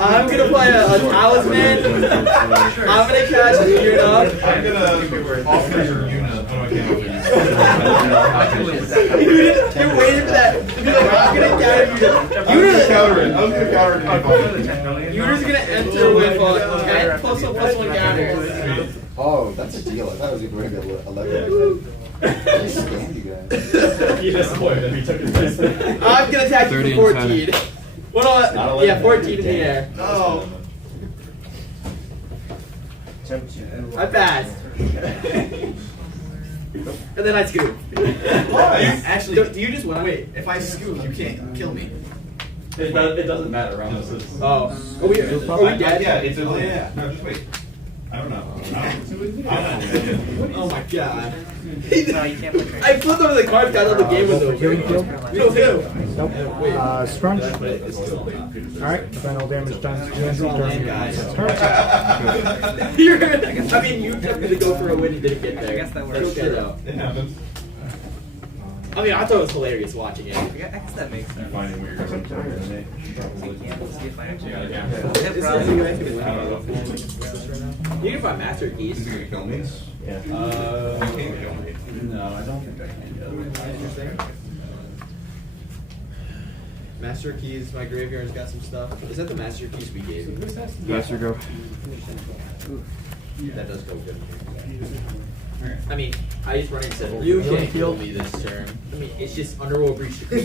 I'm gonna play a talisman. I'm gonna cast Yuna. I'm gonna offer your unit. You're waiting for that. You're like, I'm gonna gather Yuna. I was gonna counter it. I was gonna counter it. Yuna's gonna enter with 10 +1/+1 gather. Oh, that's a deal. I thought it was going to be 11. I scammed you guys. He disappointed him. He took his best. I'm gonna attack you 30 for and 14. What on? Not 11. Yeah, 14 in the air. Oh. I passed. And then I scoop. Actually, Do you just win? wait. If I scoop, you can't kill me. It doesn't matter. Ramos is. Oh. Are we dead? Yeah, it's a. Yeah. No, just wait. I don't know. Oh my god. No, you can't play I flipped over the cards, got out the game was over. Healing field? You know who? Nope. Scrunch. Alright, final damage done to Andrew during your opponent's turn. I mean, you took me to go for a win and didn't get there. I guess that works. That's okay though. It happens. I mean, I thought it was hilarious watching it. I guess that makes sense. Finding where you're going to See if I actually Yeah. Is there any way I could win? You can find master Is keys. he going to kill me? Yeah. You can't kill me. No, I don't think I can. Master keys, my graveyard's got some stuff. Is that the master keys we gave you? Master go. That does go good. I mean, I just run and said, you can't kill me this turn. I mean, it's just Underworld Breach. I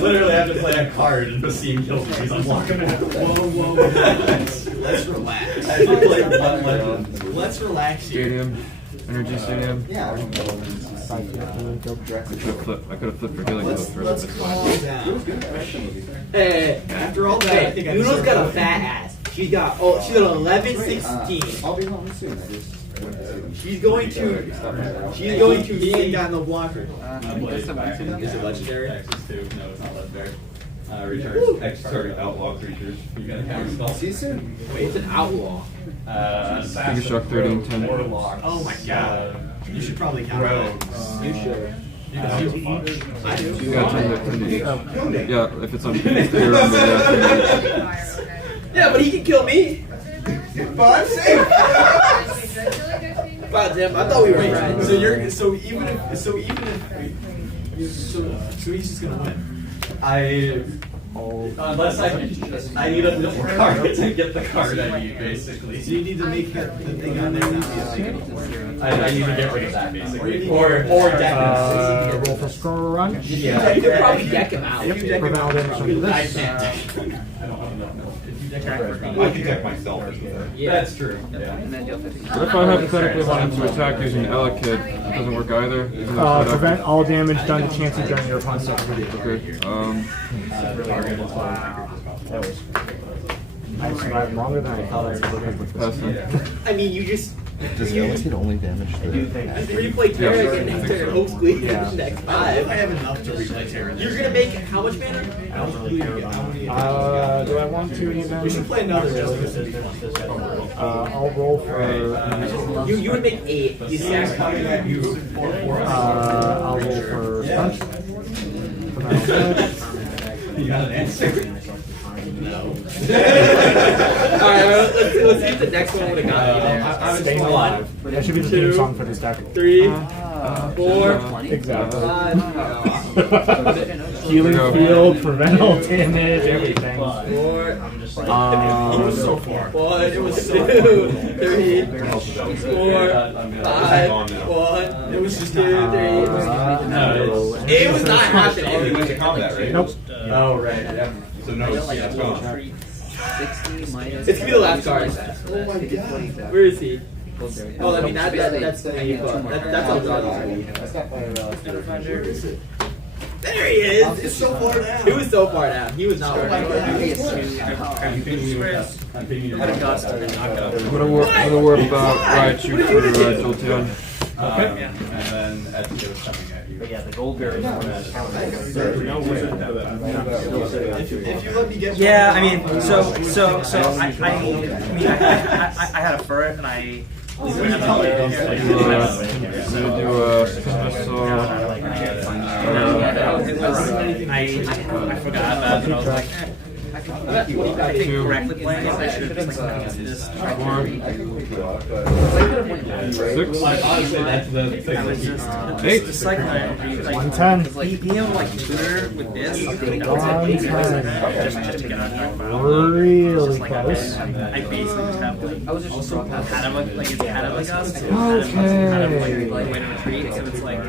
literally have to play a card and Basim kills me because I'm blockable. Whoa. Let's relax. I have to play one legend. Let's relax here. Stadium. Energy Stadium. Yeah. I could have flipped for healing Let's code for calm down. Hey, After all that, I think I Yuno's deserve got a it. fat ass. She's got 11, 16. I'll be home soon. I just went to see She's going to sink on the blocker. that's a weird Is it legendary? Access to. No, it's not legendary. Returns X target outlaw creatures. You got a counter spell. See you soon. Wait, it's an outlaw. Figure Shock 30 and 10. Warlock. Oh my god. You should probably count that. You should. I do. You got 10 Yeah, if it's on your Yeah, but he can kill me. But I'm safe. God damn, I thought we were friends. So even if he's just gonna win. Unless I need a different card to get the card I need, basically. So you need to make the thing on there now. I need to get rid of that, basically. Or deck Roll for score run. Yeah. You could probably deck him out. Yep, prevent all damage from I this. can't. I don't know. I can deck myself. Yeah. That's true. Yeah. And then deal 50. What if I hypothetically wanted to attack using Elekid? It doesn't work either. Isn't that Prevent all damage done to Chansey during your opponent's turn. Okay. That was. I survived longer than I thought I would with Pass this. them. I mean, you just Does Elekid only damage I do think. replay Terra and next turn hope squeeze Yeah. next I 5. have enough to replay Terra. You're gonna make how much mana? I don't really care about Do I want to even? We should play another just to be fun. I'll roll for. You would make 8. You see, I'll roll for Scrunch. You got an answer? Alright, let's see if the next one would have gotten you Staying there. alive. That should be the theme song for this deck. 3, 4, Exactly. 5, Healing field, prevent all damage, everything. 4, It was so far. 1, It was so 2, far. 3, 4, 5, 1, It was just 2, 3. No, It was not Oh, you happening. went to combat, right? Nope. Oh, right. Yeah. So no, yeah, it's gone. 60 minus. It's gonna be the last card. Oh my god. Where is he? Oh, I mean, that's me, but that's all done. There he is! It's so far down. He was so far down. He was not Oh my working. god. I'm gonna worry about Raichu for Jolteon. And then Ezio is coming at you. But yeah, the gold bear is one that's counting. There's no way. If you let me get Yeah, I mean, I had a ferret and I. I'm gonna do a Spinosaur. I forgot about it. And I was like, I'm at 25. I think Two. correctly playing it, I should have just like this. Four. I can move you off, but. Six. Honestly, that's the thing. I was just Eight. the cycle energy, like 110. being able to like tutor with this, just to get on Really just like close. I basically just have like I was just so kind of like it's kind of like us, kind of like way to retreat. So it's like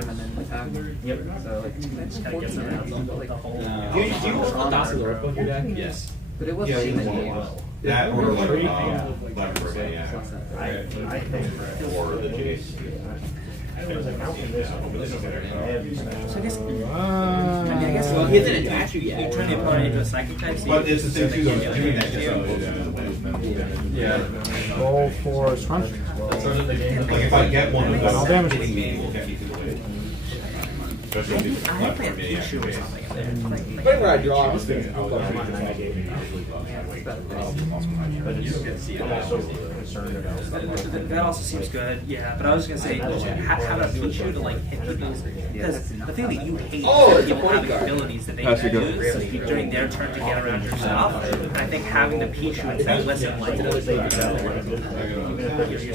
Yep. So like, just kind of gets around the whole. do you want Dasa the Oracle in your deck? Yes. But it was Yeah, cheap. that or like Yeah. Black Ribbon, yeah. I think Or the Jace. there's a count in this. So I guess Well, he hasn't attached you yet. you turn the opponent into a psychic type. So But it's the same too, you though, doing that gets Yeah. Roll for scrunch. Like if I get one of Final those, damage. hitting me will get me to the way. Especially if it's I Black have played Ribbon, yeah. Pichu or something. Whenever I draw, I'm just thinking. But it's, I'm also concerned about. That also seems good, yeah. But I was gonna say, have a Pichu to like hit people, because the thing that you hate Oh, is it's a people point having guard. abilities that they Pass can your use during their turn to get around your stuff. And I think having the Pichu and saying, listen, like your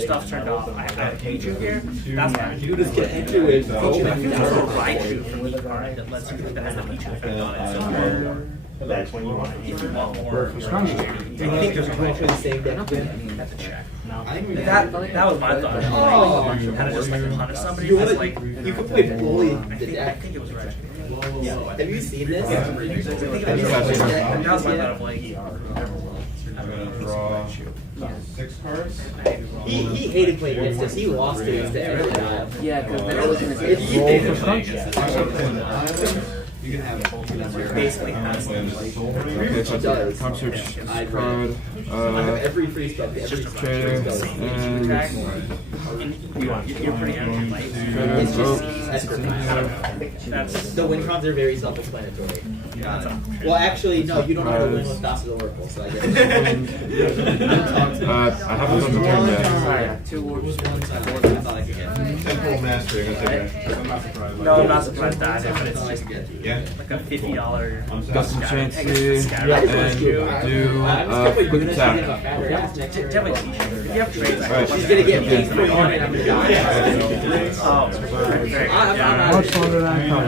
stuff's turned off. I have a Pichu here. That's fine. You just get into it. I think there's a Raichu from the card that lets you that has the Pichu effect on it. So That's when you want to if you want more, For scrunch. I think there's a Raichu. the same deck. Have to check. That was my thought. Oh. How to just like punish somebody. You It's wanna, like you could play bully I the think deck. it was Raichu. Have you seen this? That was my thought of like. I'm gonna draw 6 cards. He hated playing against us. He lost to us to every time. Yeah, because then it was in his Roll for scrunch. You can have Basically has Okay, so does. top search I'd card. I have every free spell. Every Trader. spell. attack. And You're pretty energy light. It's just that's That's the win cons are very self-explanatory. that's a Well, actually, no, you don't know how to win with Dasa's Oracle, so I guess. I haven't done the turn yet. 2 orbs, 1 side. I thought I could get. Temporal Mastery, I'm gonna take that. I'm not surprised. no, I'm not surprised that, but it's just Yeah. like a $50. Dustin Chansey. Yeah, I just And want to do quick attack. Definitely T-shirt. If you have trades, I Alright. She's gonna get paid for one and I'm gonna die. Oh, very I'm Much longer than I thought. I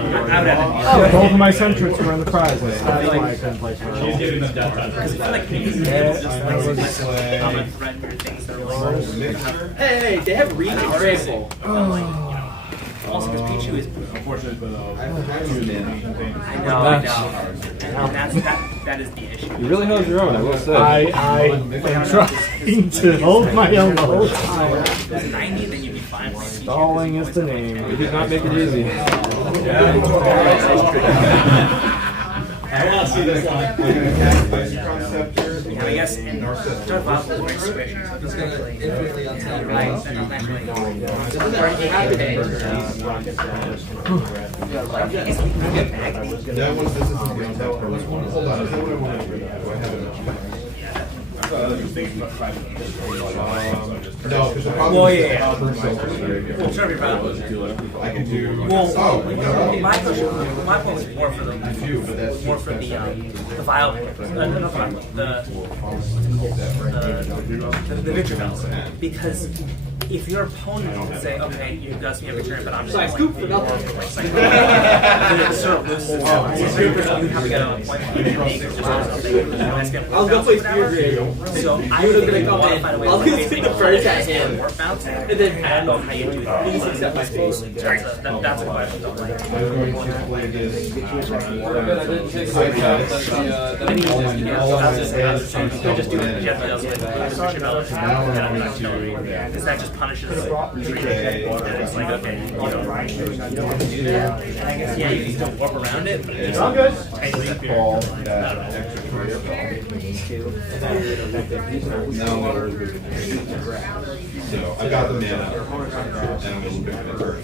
would have Both of my centrics were in the prizes. That's why I couldn't play for She's giving them that time. because I feel like these games just like I'm gonna threaten your things that are like Mixer. Hey, they have Regent Crystal. also because Pichu is I know, and that is the issue. You really held your own, I will say. I am trying to hold my own the whole time. If it was 90, then you'd be fine with Pichu. Stalling is the name. You did not make it easy. I want to see this line. I'm gonna cast Ice Conceptor. Yeah, I guess in Dark Vault was very squishy, so it's gonna Infinitely unstable. right. Then I'm actually That was, this is the one. Hold on, is that what I want to do? Do I have it? No, because the problem Well, is yeah. that Well, sure, I can do. Well, Oh, my question, my point was more for the vial, the victory bells, because if your opponent say, okay, you dust me every turn, but I'm just So I scoop for nothing. then it sort of loses. So you have to get a point and make it just I'll go play Spear Grade. So I You would were gonna come want to in. find a way I'll to just basically hit the first at get him. warp bounce, And then I don't know how you do that. Please accept my face. That's a question. Though. Like, I'm going to play this. just do it. Jeff does it. Because that just punishes it's like, okay, you don't do that. Yeah, you can still warp around it, but it's tightly. Call that extra career So I got the mana, and I'm gonna look at the turn.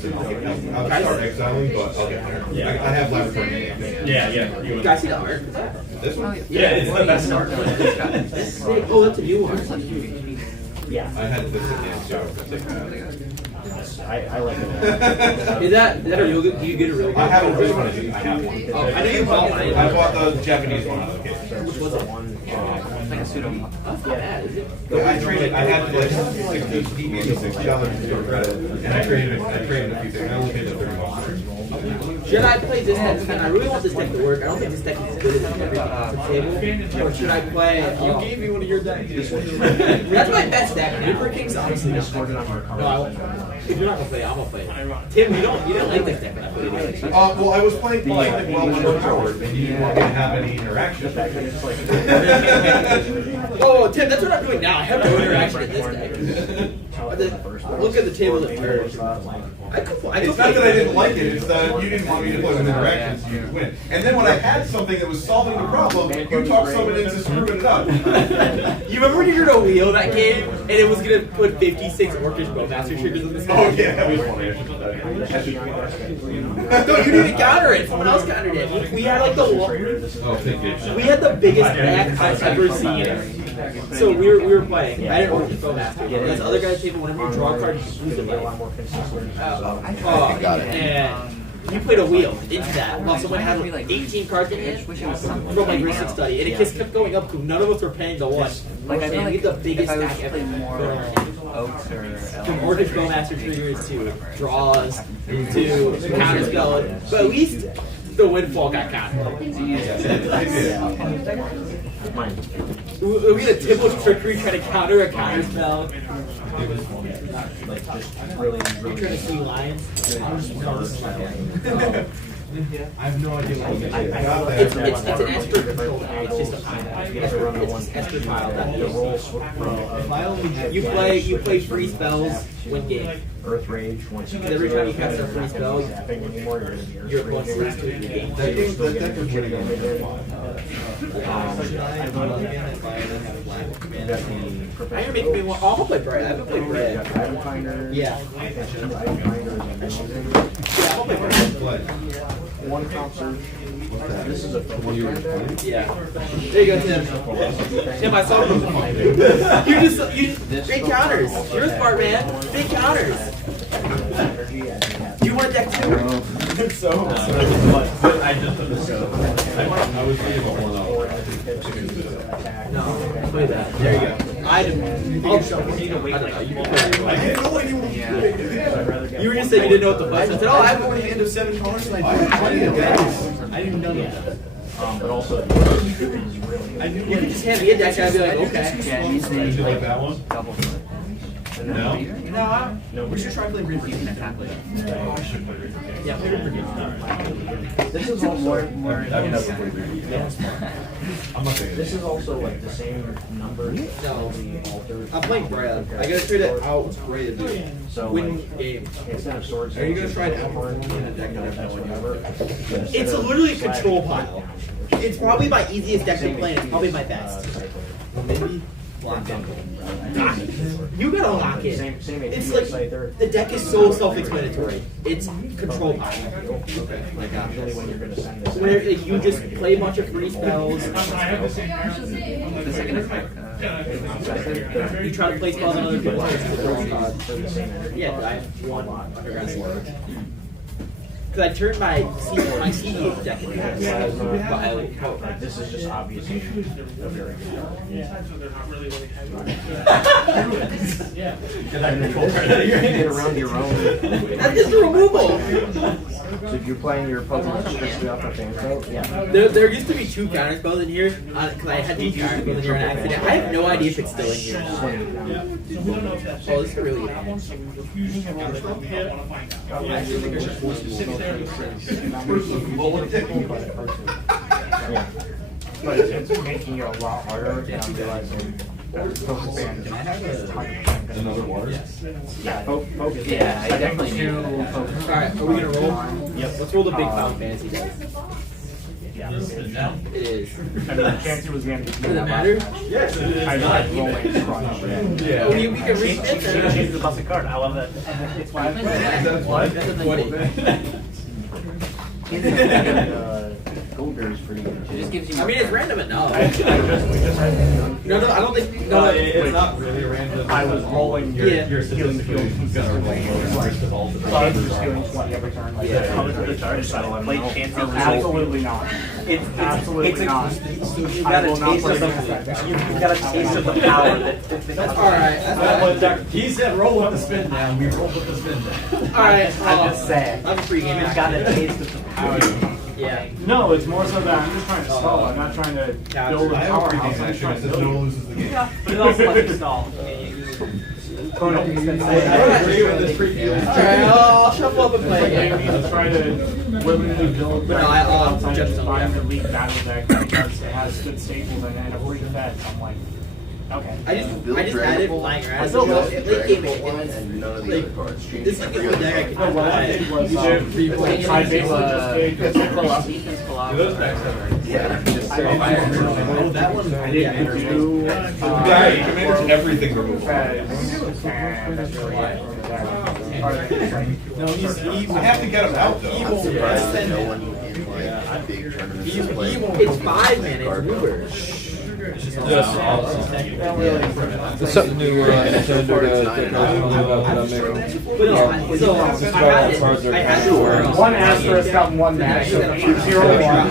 I'll start exiling, but I'll get there. I have left for me. You guys see the art? This one? Yeah, it's the best art. Oh, that's a new one. Yeah, I had this at the end, so I'll take that. I like it. Is that a real good? Do you get a real good? I have a real one. I have one. Oh, I know you bought one. I bought the Japanese one. Okay. Which was it? One That's not bad, is it? I traded. I had like $60 to do credit, and I traded a few things. I only paid $30. Should I play this deck? I really want this deck to work. I don't think this deck is as good as everything on the table. Or should I play? You gave me one of your decks. That's my best deck. Reaper King's honestly not. No, I won't. If you're not gonna play it, I'm gonna play it. Tim, you didn't like this deck when I played it. Well, I was playing like well-powered, and you didn't want me to have any interaction. Oh, Tim, that's what I'm doing now. I have no interaction in this deck. Look at the table at first. It's not that I didn't like it, it's that you didn't want me to play with interactions, you would win. And then when I had something that was solving the problem, you talked someone into screwing it up. You remember when you were gonna wheel that game, and it was gonna put 56 Orcish Bowmaster triggers on this game? Oh yeah. No, you didn't even counter it. Someone else countered it. We had like we had the biggest back I've ever seen. So we were playing. I didn't Orcish Bowmaster. Because the other guy's table, whenever you draw a card, you lose it. And you played a wheel into that while someone had like 18 cards in it from like Racing Study, and it just kept going up because none of us were paying the one. Like I And we had the biggest stack ever. Oaks or From Orcish Bowmaster triggers to draws to counter spell, but at least the windfall got countered. We had a Tibble's trickery trying to counter a counter spell. You're trying to see lines. I'm just I have no idea what it's an Esper control. It's just a pile. It's an Esper pile. You play free spells when game. Earth Rage. Once Because every time you cast a free spell, your opponent slips to it in the game. I'm gonna make me one. I'll play Brad. I haven't played Brad. Yeah. Yeah, I'll play Brad. One concert. This is a Yeah. There you go, Tim. Tim, I saw you. Big counters. You're smart, man. Big counters. Do you want a deck too? I just took the show. I was thinking about one though. No, play that. There you go. I'll show you. I don't know. You can play I had no idea what you You were just saying you didn't know what the bus was. I said, oh, I have going to the end of 7 colors and I didn't know that. but also You could just hand me a deck and I'd be like, okay. Yeah, he's Did you like that one? double foot. No? No, we should try playing Green Bean and attack later. Yeah, play Green Bean. this is also I've never played I'm not saying this is also like the same number. No. I'm playing Brad. I gotta trade it out. It's great to do. So Win like, game. instead of swords, Are you gonna try it out? in a deck that has whatever. It's literally a control pile. It's probably my easiest deck to play, and it's probably my best. Maybe lock in. You gotta lock in. It's like the deck is so self-explanatory. It's control pile. Okay, I got this. When you're gonna send this. Where like, you just play a bunch of free spells. You try to play spells on other people's turns. Yeah, I have one underground sword. Because I turned my CD deck into that. This is just obviously a very good card. So they're not really heavy. Yeah. You get around your own. That's just a removal! So if you're playing your Pokemon strictly off of Fanco, yeah. There used to be 2 counter spells in here, because I had 2 counter spells in here on accident. I have no idea if it's still in here. Oh, this is really Yeah. But it's making it a lot harder, and I'm realizing Pokemon is Another water? Yeah, focus. Yeah, I definitely need Alright, are we gonna roll? Yep. Let's roll the big Final Fantasy dice. Yeah. It is. I mean, Fancy was going to Does it matter? Yes, it is. I like rolling crunch. Yeah. Oh, we can reach it. Change the busted card. I love that. It's 5. That's 20. Goldberry's pretty good. It just gives you. I mean, it's random enough. We just had No, I don't think. No, it's not really random. I was rolling your healing field consistently. So I was just healing 20 every turn. Like that. How much of the charge cycle? I'm like, absolutely not. It's absolutely not. You've got a taste of the. You've got a taste of the power. That's all right. He said roll with the spin down. We rolled with the spin down. All right. I'm just saying. I'm free game. You've got a taste of the power. Yeah. No, it's more so that I'm just trying to stall. I'm not trying to build a powerhouse. I'm just trying to build. loses the game. Yeah, but it also lets you stall. I don't agree with this preview. Alright, I'll shuffle up and play Like, again. you need to try to literally build But no, I'll trying just to find the league battle deck because it has good staples and a free fed. I'm like, okay. I just added flying around. I So built late Dragon game Ball it one was and none of the like other cards changed. this is the deck I can No, what I did was I basically just did pull up, defense pull up. Those backs are Yeah. That one, I didn't do Guy, you can manage everything removable. feds and that's really it. no, he's I have to get him out though. I'm surprised that no one in like big tournaments is playing. It's 5 minutes. Uber. There's something new Nintendo But no, so I had to One asterisk got one match, so 0-1.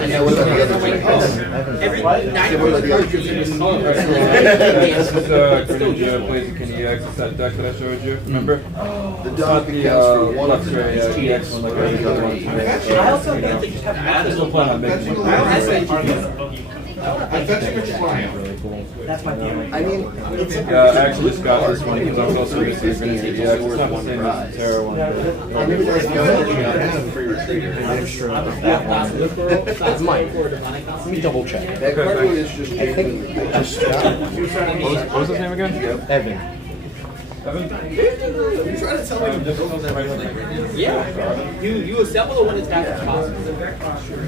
Every 90% of the cards in this color. This is Greninja plays the King EX. It's that deck that I showed you. Remember? The dog accounts for one of the Luxray EX one like the other one. I also think they just have I'm still planning on making one. I bet you could try him. That's my theory. I mean, it's I actually just got this one because I'm also going to see Greninja EX. It's not the same as the Terra one. I mean, there's no free retriever. It's mine. Let me double check. That card really is just What was his name again? Evan. Evan? You're trying to tell me the difficult that Yeah. You assemble the one as fast as possible.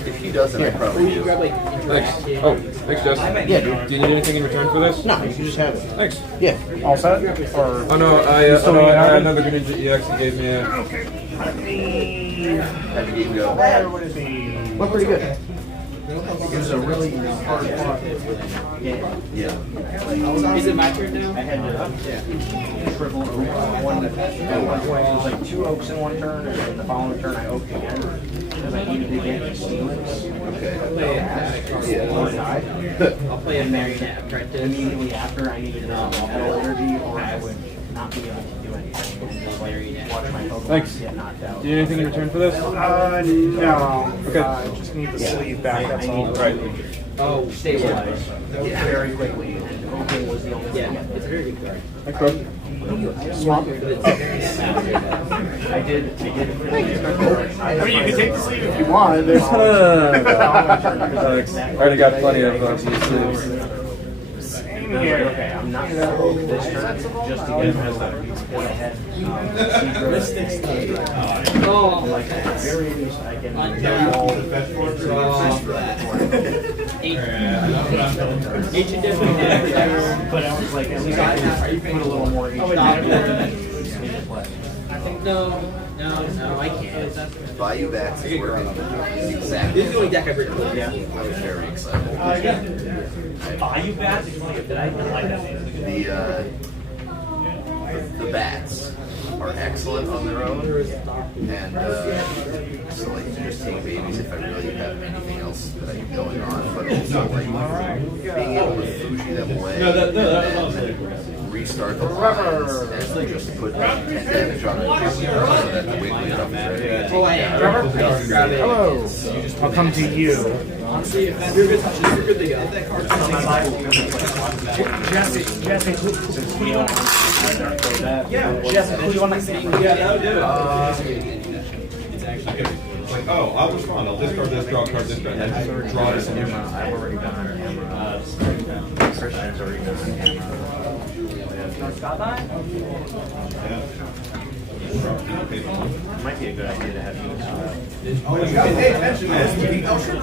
If he doesn't, I Or probably you do. grab like Thanks. interactive. Oh, thanks, Jess. Yeah, dude. Do you need anything in return for this? No, you can just have it. Thanks. Yeah. All set? Or Oh no, I had another Greninja EX he gave me a... How'd the game go? Went pretty good. It was a really hard fought game. Yeah. Is it my turn now? I had to triple one. It was like 2 oaks in one turn, and then the following turn I oaked again because I needed to get the stealings. Okay. Or die. I'll play a Marionette Apprentice. Immediately after, I needed no energy, or I would not be able to do anything. And just like watch my Pokemon Thanks. get knocked out. Do you need anything in return for this? no. Okay. I just need the sleeve back, that's all. Right. Oh, Stabilize very quickly, and oaking was the only thing. yeah, it's a very good card. Swamp. But it's very master. I did. I mean, you can take the sleeve if you want. There's I already got plenty of these sleeves. Okay, I'm not gonna oak this turn just to get my ahead. Oh, Like at the very least, I can Ancient different. But I was like, at least I can put a little more HP. No, I can't. Bayou Bats is working exactly. This is the only deck I've written. Yeah. I was very excited. Bayou Bats? Did I like that name? The bats are excellent on their own, and so like you just take babies if I really have anything else that I have going on, but also like being able to Fuji them away and then restart the lines and just put 10 damage on it so that the Wiggly comes right. Oh, I am. Grab it. Hello. I'll come to you. See if you're good. You're good to go. Jesse, who do you want to Jesse, who do you want to see? Yeah, that'll do it. It's like, oh, I'll respond. I'll discard this, draw a card, discard, and then just draw this. I've already done Christian's already done Might be a good idea to have you. Oh, you gotta pay attention to this. Oh, sure.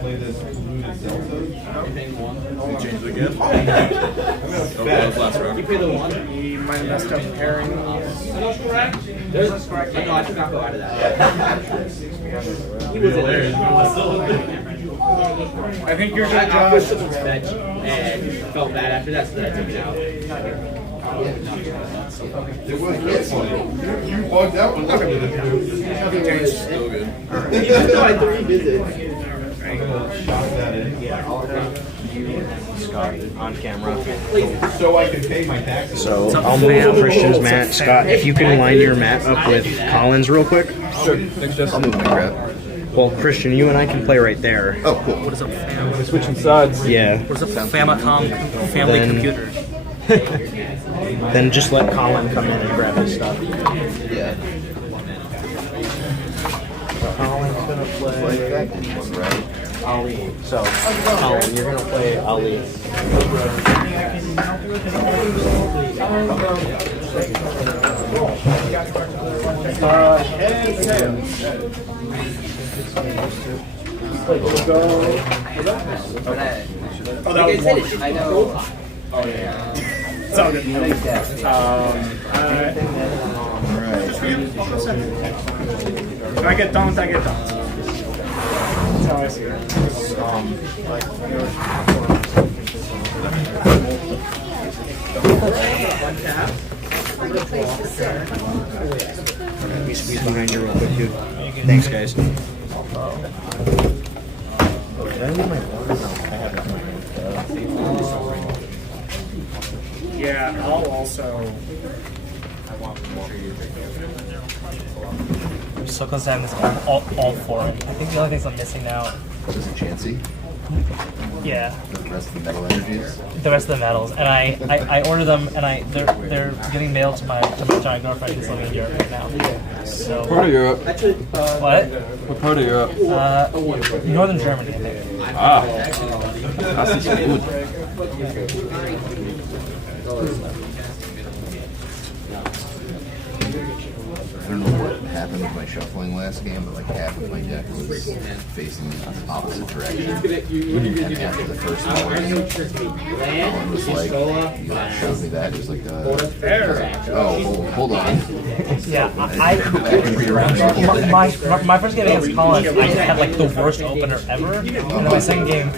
Play this blue Change it again. Oh, that was last round. You play the one. He might have messed up pairing. There's a correct. No, I should not go out of that. He was in there. I think you're I good, pushed Josh. someone's bench and felt bad after that, so then I took it out. It was good for you. You bugged out when looking at it. Still good. Even though I had 3 visits. Scott on camera. So I can pay my taxes. So I'll move Christian's mat. Scott, if you can line your mat up with Colin's real quick. Sure. Thanks, Jess. I'll move my grab. Well, Christian, you and I can play right there. Oh, cool. What is up, fam? We're switching sides. Yeah. What is up, Famicom family Then- computer? Then just let Colin come in and grab his stuff. Yeah. Colin's gonna Like play that didn't one, right? Ali. So, Colin, you're gonna play Ali. I know. It's all good. If I get dumped, I get dumped. That's how I see it. Let me squeeze behind you real quick, dude. Thanks, guys. Did I leave my water? No, I have it. Yeah, I'll also. I'm so close to having this all for it. I think the only things I'm missing now, Is it Chansey? yeah, The rest of the metal energies? the rest of the medals. And I order them, and they're getting mailed to my giant girlfriend who's living in Europe right now. So What part of Europe? what? What part of Europe? Northern Germany, I think. Ah. Das ist gut. I don't know what happened with my shuffling last game, but like half of my deck was facing the opposite direction. And after the first one, Colin was like, you showed me that. He was like, hold on. Yeah, I my first game against Colin, I had like the worst opener ever. And then my second game,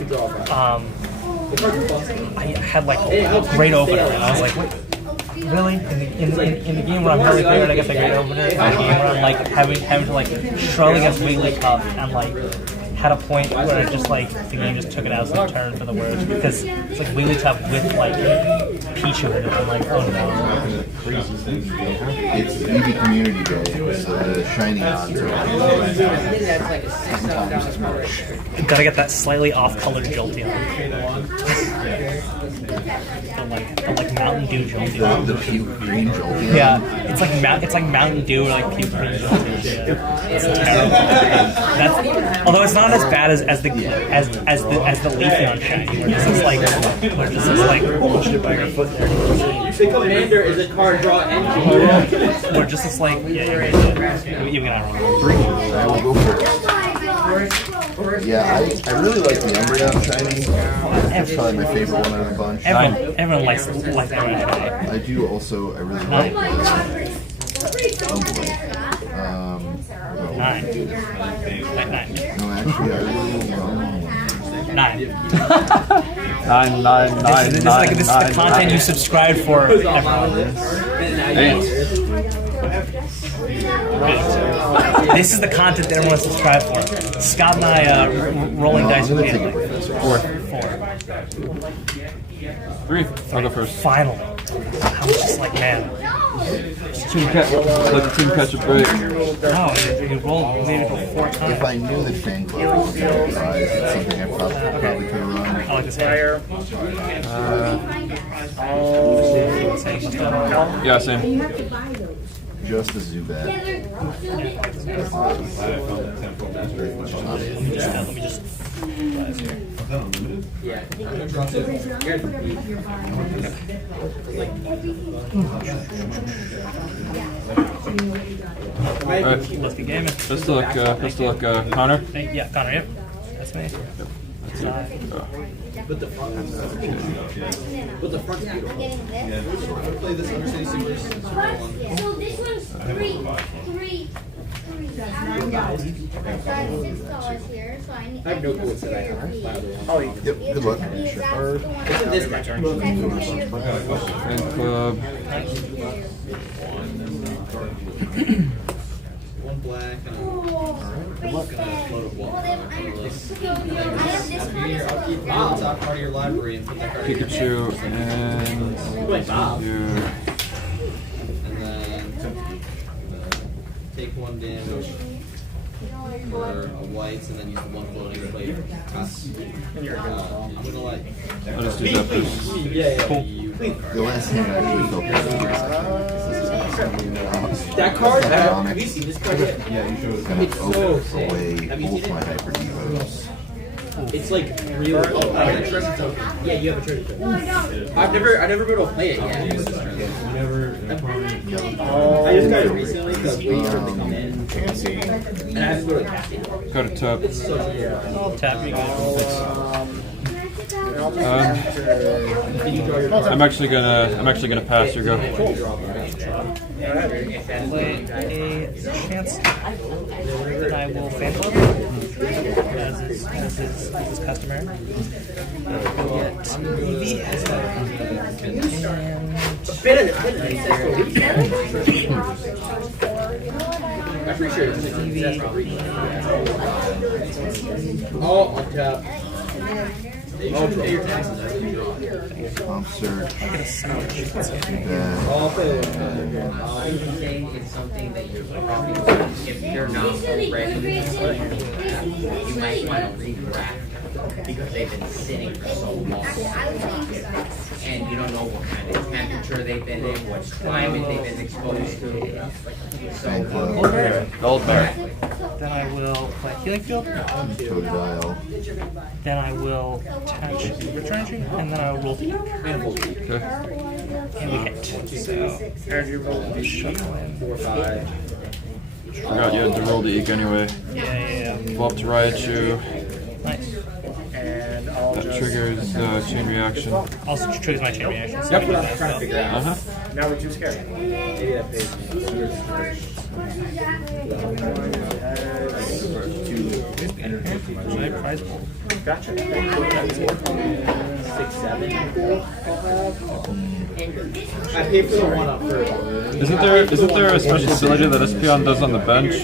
I had like a great opener, and I was like, wait, really? In the game where I'm really favored, I get the great opener. In the game where I'm like having to like struggle against Wheatley Cup and like had a point where it just like the game just took it out as a turn for the worst because it's like Wheatley Cup with like Pichu in it. I'm like, oh no. It's Eevee Community Day. It's shiny on to sometimes it's March. Gotta get that slightly off-colored Jolteon. the Mountain Dew Jolteon. The puke green Jolteon. Yeah, it's like Mountain Dew or like puke green Jolteon. Yeah. It's terrible. That's, although it's not as bad as the Leafeon shiny, where this is like pushed it by your foot there. You say Commander is a card draw engine. Or just this like yeah, you can have I will go first. Yeah, I really like the Umbreon shiny. It's probably my favorite one out of the bunch. everyone likes Umbreon shiny. I do also, I really like oh boy. Nine. No, actually, I really Nine. Nine. This is the content you subscribed for. This is the content that everyone subscribed for. Scott and I rolling dice with you. Four. 3. I'll go first. Finally. I was just like, man. Let the team catch a break. No, you rolled maybe 4 times. If I knew the fan club was going to rise, it's something I probably could have run. I like this fire. Yeah, same. Just a Zubat. Let me just. Yeah. Alright. Let's get gaming. Best of luck, Connor. Yeah, Connor, yep. That's me. But the front is beautiful. Play this Undercity Super So this one's three. $9. I've got $6 here, so I need. I have no clue what's in that. Oh, Yep, good luck. Isn't this my turn? Fan club. one black and a Load of Well, water. then I have this one as I'll keep well. the top part of your library and put that card in your Pikachu Wait, Bob. and and then take 1 damage for a white, and then use the 1 floating to play your pass. I'm gonna like. I'll just do that first. Yeah. The last thing I actually felt bad That card? Have Sonic. you seen this card yet? Yeah, you should. It's gonna It's so open sick. away Have you both seen my it? Hyper Devos. It's like really. Oh, I got a treasure token. Yeah, you have a treasure token. No, I don't. I've never been able to play it yet. I just got it recently because we heard they come in. And I have to go to the casting. Go to top. It's such a I'll tap you guys. Did you draw your card? I'm actually gonna pass your go. Play a chance that I will fan club as is customary. Get Eevee as I'm pretty sure it's that's probably. Oh, on top. Oh, pay your taxes. Pump Surge. All pay. It's something that you're probably, if you're not already, you might want to redraft because they've been sitting for so long. And you don't know what kind of temperature they've been in, what climate they've been exposed to. So, Goldberg. Then I will play Healing Field. Totodile. Then I will attach Return Entry, and then I will roll the Okay. and we hit. So energy roll will shuffle in. 4, 5. Forgot you had to roll the Eek anyway. Yeah. Go up to Raichu. Nice. And I'll That just triggers chain reaction. also triggers my chain reaction. So That's what I'm trying to figure out. now we're too scared. Maybe that pays My prize pool. Gotcha. 6, 7. I pay for the 1 up first. Isn't there a special ability that Espeon does on the bench?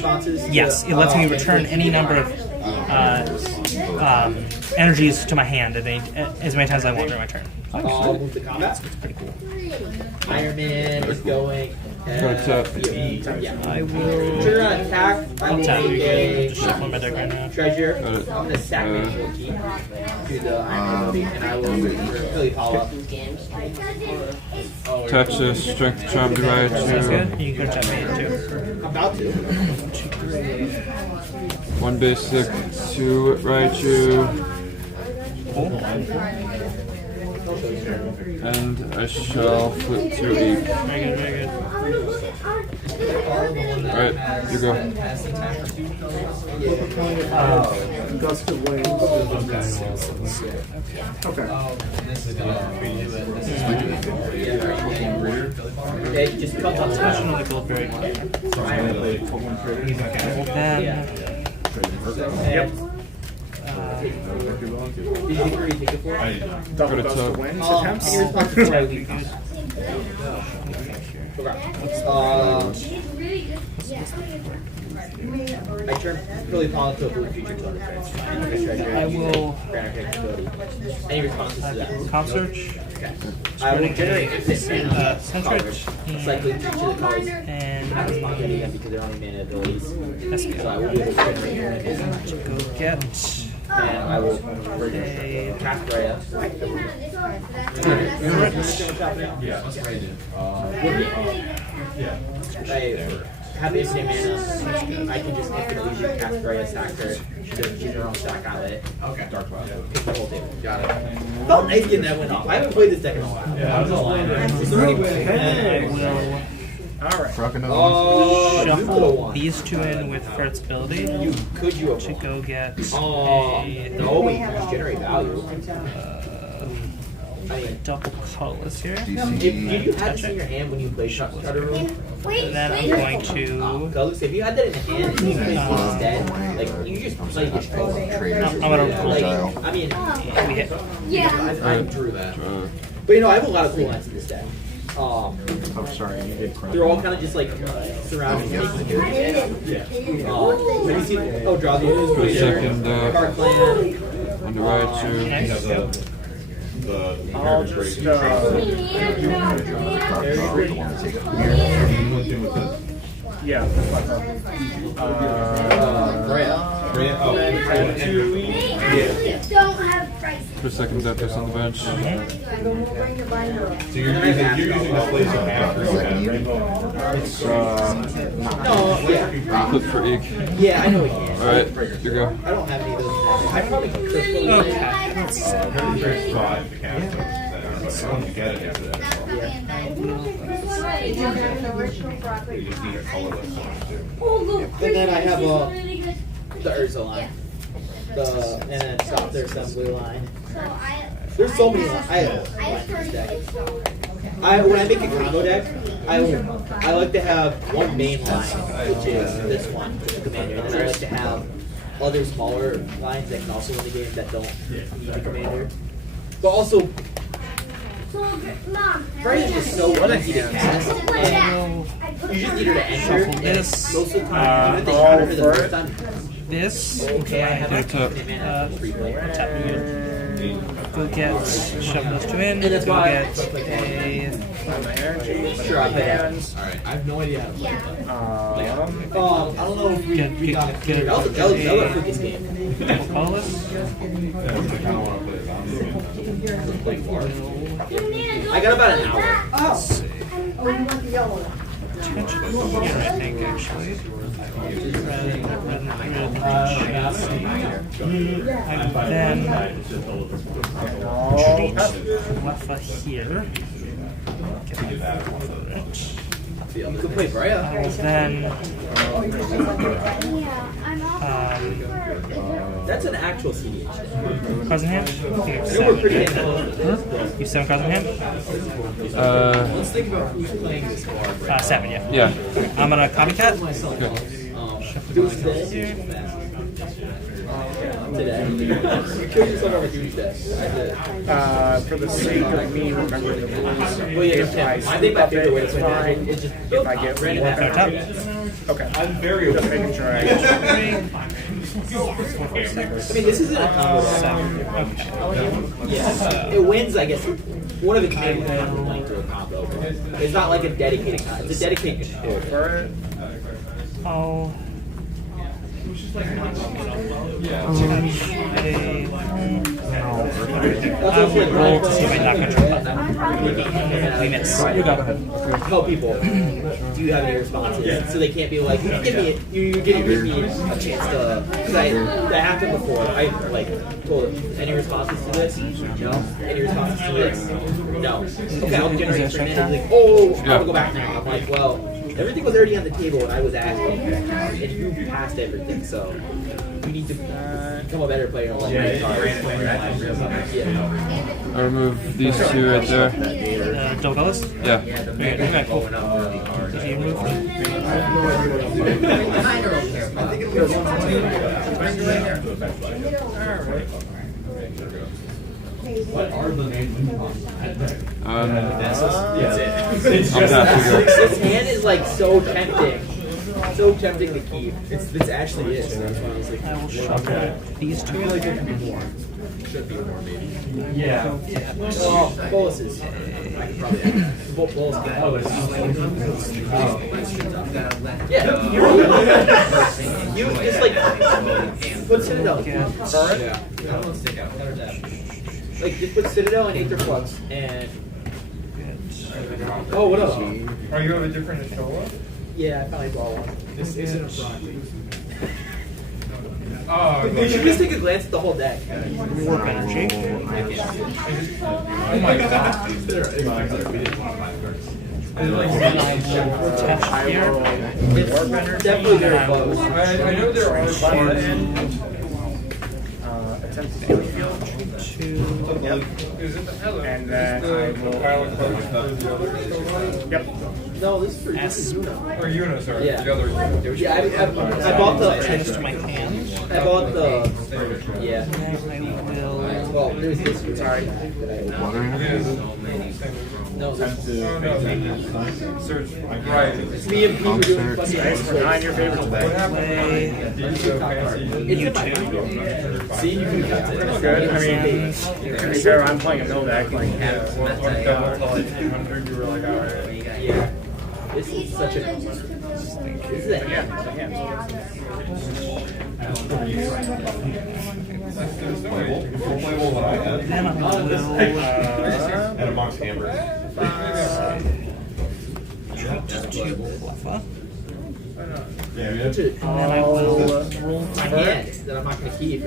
Yes, it lets me return any number of energies to my hand at as many times as I want during my turn. I'll move the combat. It's pretty cool. Iron Man is going. I will. Trigger on attack. I I'll will tap you make again. a Just shuffle my deck right now. treasure. Got it. I'm gonna sack my 14 to the Iron Man movie, and I will really follow up. Attach a strength charm to Sounds Raichu. good. You can tap me in too. I'm about to. 1 basic, 2 Raichu. And I shall flip to Eek. Very good, very good. Alright, you go. Gust of wind. Okay. Okay, just cut off Touch another Goldberry. Then. Yep. Did you already take it for? Double Go to gust top. of wind You're attempts. responsible for my week. I turn really pollen to a blue future totem. I will. Any responses to that? Comp search. I will generate instant Centric. cycling through to the cards. And. Not respond to any of them because they're only mana abilities. So I will be able to generate Go get. and I will a cast Raya. I have instant mana. I can just infinitely recast Raya, stack her. She doesn't choose her own stack outlet. Okay. Dark Cloud. Pick the whole table. Got it. Felt nice getting that one off. I haven't played this deck in a while. Yeah, I was all in. It's already And I will. Alright. Crocodile. Shuffle these two in with Furt's ability You have to go get no, wait, you just generate value. a double colorless here. Did you have this in your hand when you play Starter Room? And then I'm going to. Colors, if you had that in the hand and you play instead, like you just play this I'm gonna roll. I mean, We hit. I drew that. But you know, I have a lot of cool lines in this deck. Oh, sorry, you did cry. They're all kind of just like surrounding me. Have you seen? Oh, draw the Second, Card Clan. on the right to. I'll just, yeah. Don't have prices. 2 seconds after on the bench. So you're using the place of No, yeah. Flip for Eek. Yeah, I know what you mean. Alright, here you go. I don't have any of those. I probably could crystal. And then I have the Urza line. And then stop their assembly line. There's so many lines. I have lines in this deck. When I make a combo deck, I like to have one main line, which is this one, the commander, and then I like to have other smaller lines that can also win the game that don't need the commander. But also, Brian is just so easy to cast, and you just need her to enter. And This. most of the time, even if they counter her the first time, This. okay, I have Get up. free play. Go get. Shove those two in. And that's Go why get a. Sure, I play that. Alright, I have no idea how to play that. I don't know if we got it figured out. That was a quickest game. Double colorless. I got about an hour. Oh, you want the yellow one? Here, I think, actually. And then treat Leffa here. You could play Brea. Then That's an actual CDH deck. cards in hand. We're pretty handled. You 7 cards in hand. Let's think about who's playing this card. 7, yeah. Yeah. I'm gonna copycat. Tuesday. Today. You killed yourself over Tuesday. For the sake of me remembering the rules, Well, yeah, if I I think my sleep up favorite it, way to it's play that fine. is just If I get random one half out. Okay. I'm very Just making sure I. I mean, this isn't a combo deck. Yeah, it wins, I guess. One of its main wins is playing to a combo. It's not like a dedicated combo. It's a dedicated control. Oh. Roll to see if I knock control. We miss. You got it. Tell people, do you have any responses? So they can't be like, you give me a chance to, because that happened before. I like told them, any responses to this? No. Any responses to this? No. Okay, I'll generate 3 minutes. Like, oh, I'll go back now. I'm like, well, everything was already on the table and I was asking, and you passed everything, so you need to become a better player. I remove these 2 right there. Double colors? Yeah. Okay, cool. Did you move? What are the names? I'm This hand is like so tempting. So tempting to keep. It's actually is. That's why I was like, I will shuffle these two. there could be more. Should be more, maybe. Yeah. Oh, boluses. I could probably add that. Bolus. Yeah. You just like put Citadel. Like just put Citadel and Aether Flux and. Oh, what else? Are you have a different Ashola? Yeah, I finally draw one. This isn't a fraud. Oh, You should just take a glance at the whole deck. Warp energy. oh my god. We didn't want to buy cards. Attach here. It's definitely very close. I know there are Attempt to field. 2. Yep. And then I will. Yep. No, this is for Uno. Or Uno, sorry. Yeah. The other Uno. Yeah, I bought the. To my hand. I bought the. Yeah. I will. Well, there's this. Sorry. No, this Search. Right. it's me and Pete were doing fucking Nice for 9 your favorite today. It's in my. See, you can cut it. Good. I mean, to be fair, I'm playing a build deck. Like, You were like, alright. Yeah. This is such a. This is a then I will. And a box hammer. Yeah, And then I will roll my hand that I'm not gonna keep.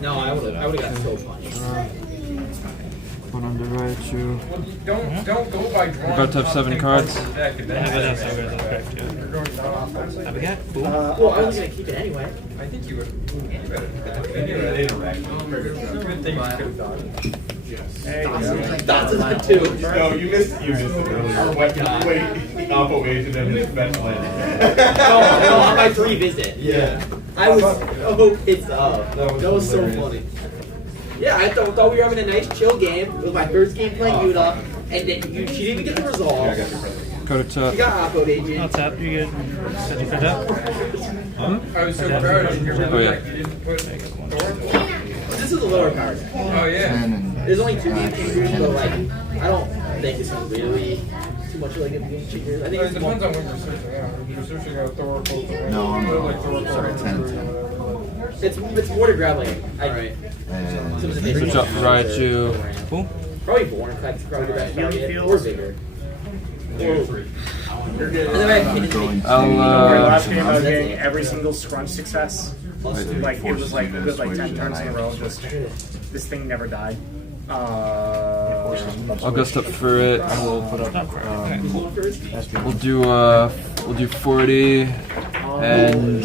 No, I would have got so punished. One under Raichu. Don't go by drawing. About to have 7 cards. Well, I was gonna keep it anyway. I think you would. Good thing you could have done. That's a 2. No, you missed it earlier. Oh my God. Wait, Oppo agent and his best land. No, on my 3 visit. Yeah. I was pissed off. That was so funny. Yeah, I thought we were having a nice chill game. It was my first game playing Yuda, and then she didn't even get the resolve. Go to top. She got Oppo agent. What's up? You good? Did you fit up? I was so proud of you. Oh, yeah. You didn't put This is a lower card. Oh, yeah. There's only 2 game changers, but like, I don't think it's really too much like a game changer. I think It it's depends on what you're searching out. If you're searching out Thor, No, I'm like Thor, sorry, 10. it's water grappling. Alright. Switch up Raichu. Cool. Probably Born, that's probably the best target. Or bigger. Last game I was getting every single scrunch success. Like it was like good like 10 turns in a row. Just this thing never died. I'll go step for it. We'll put up. We'll do 40 and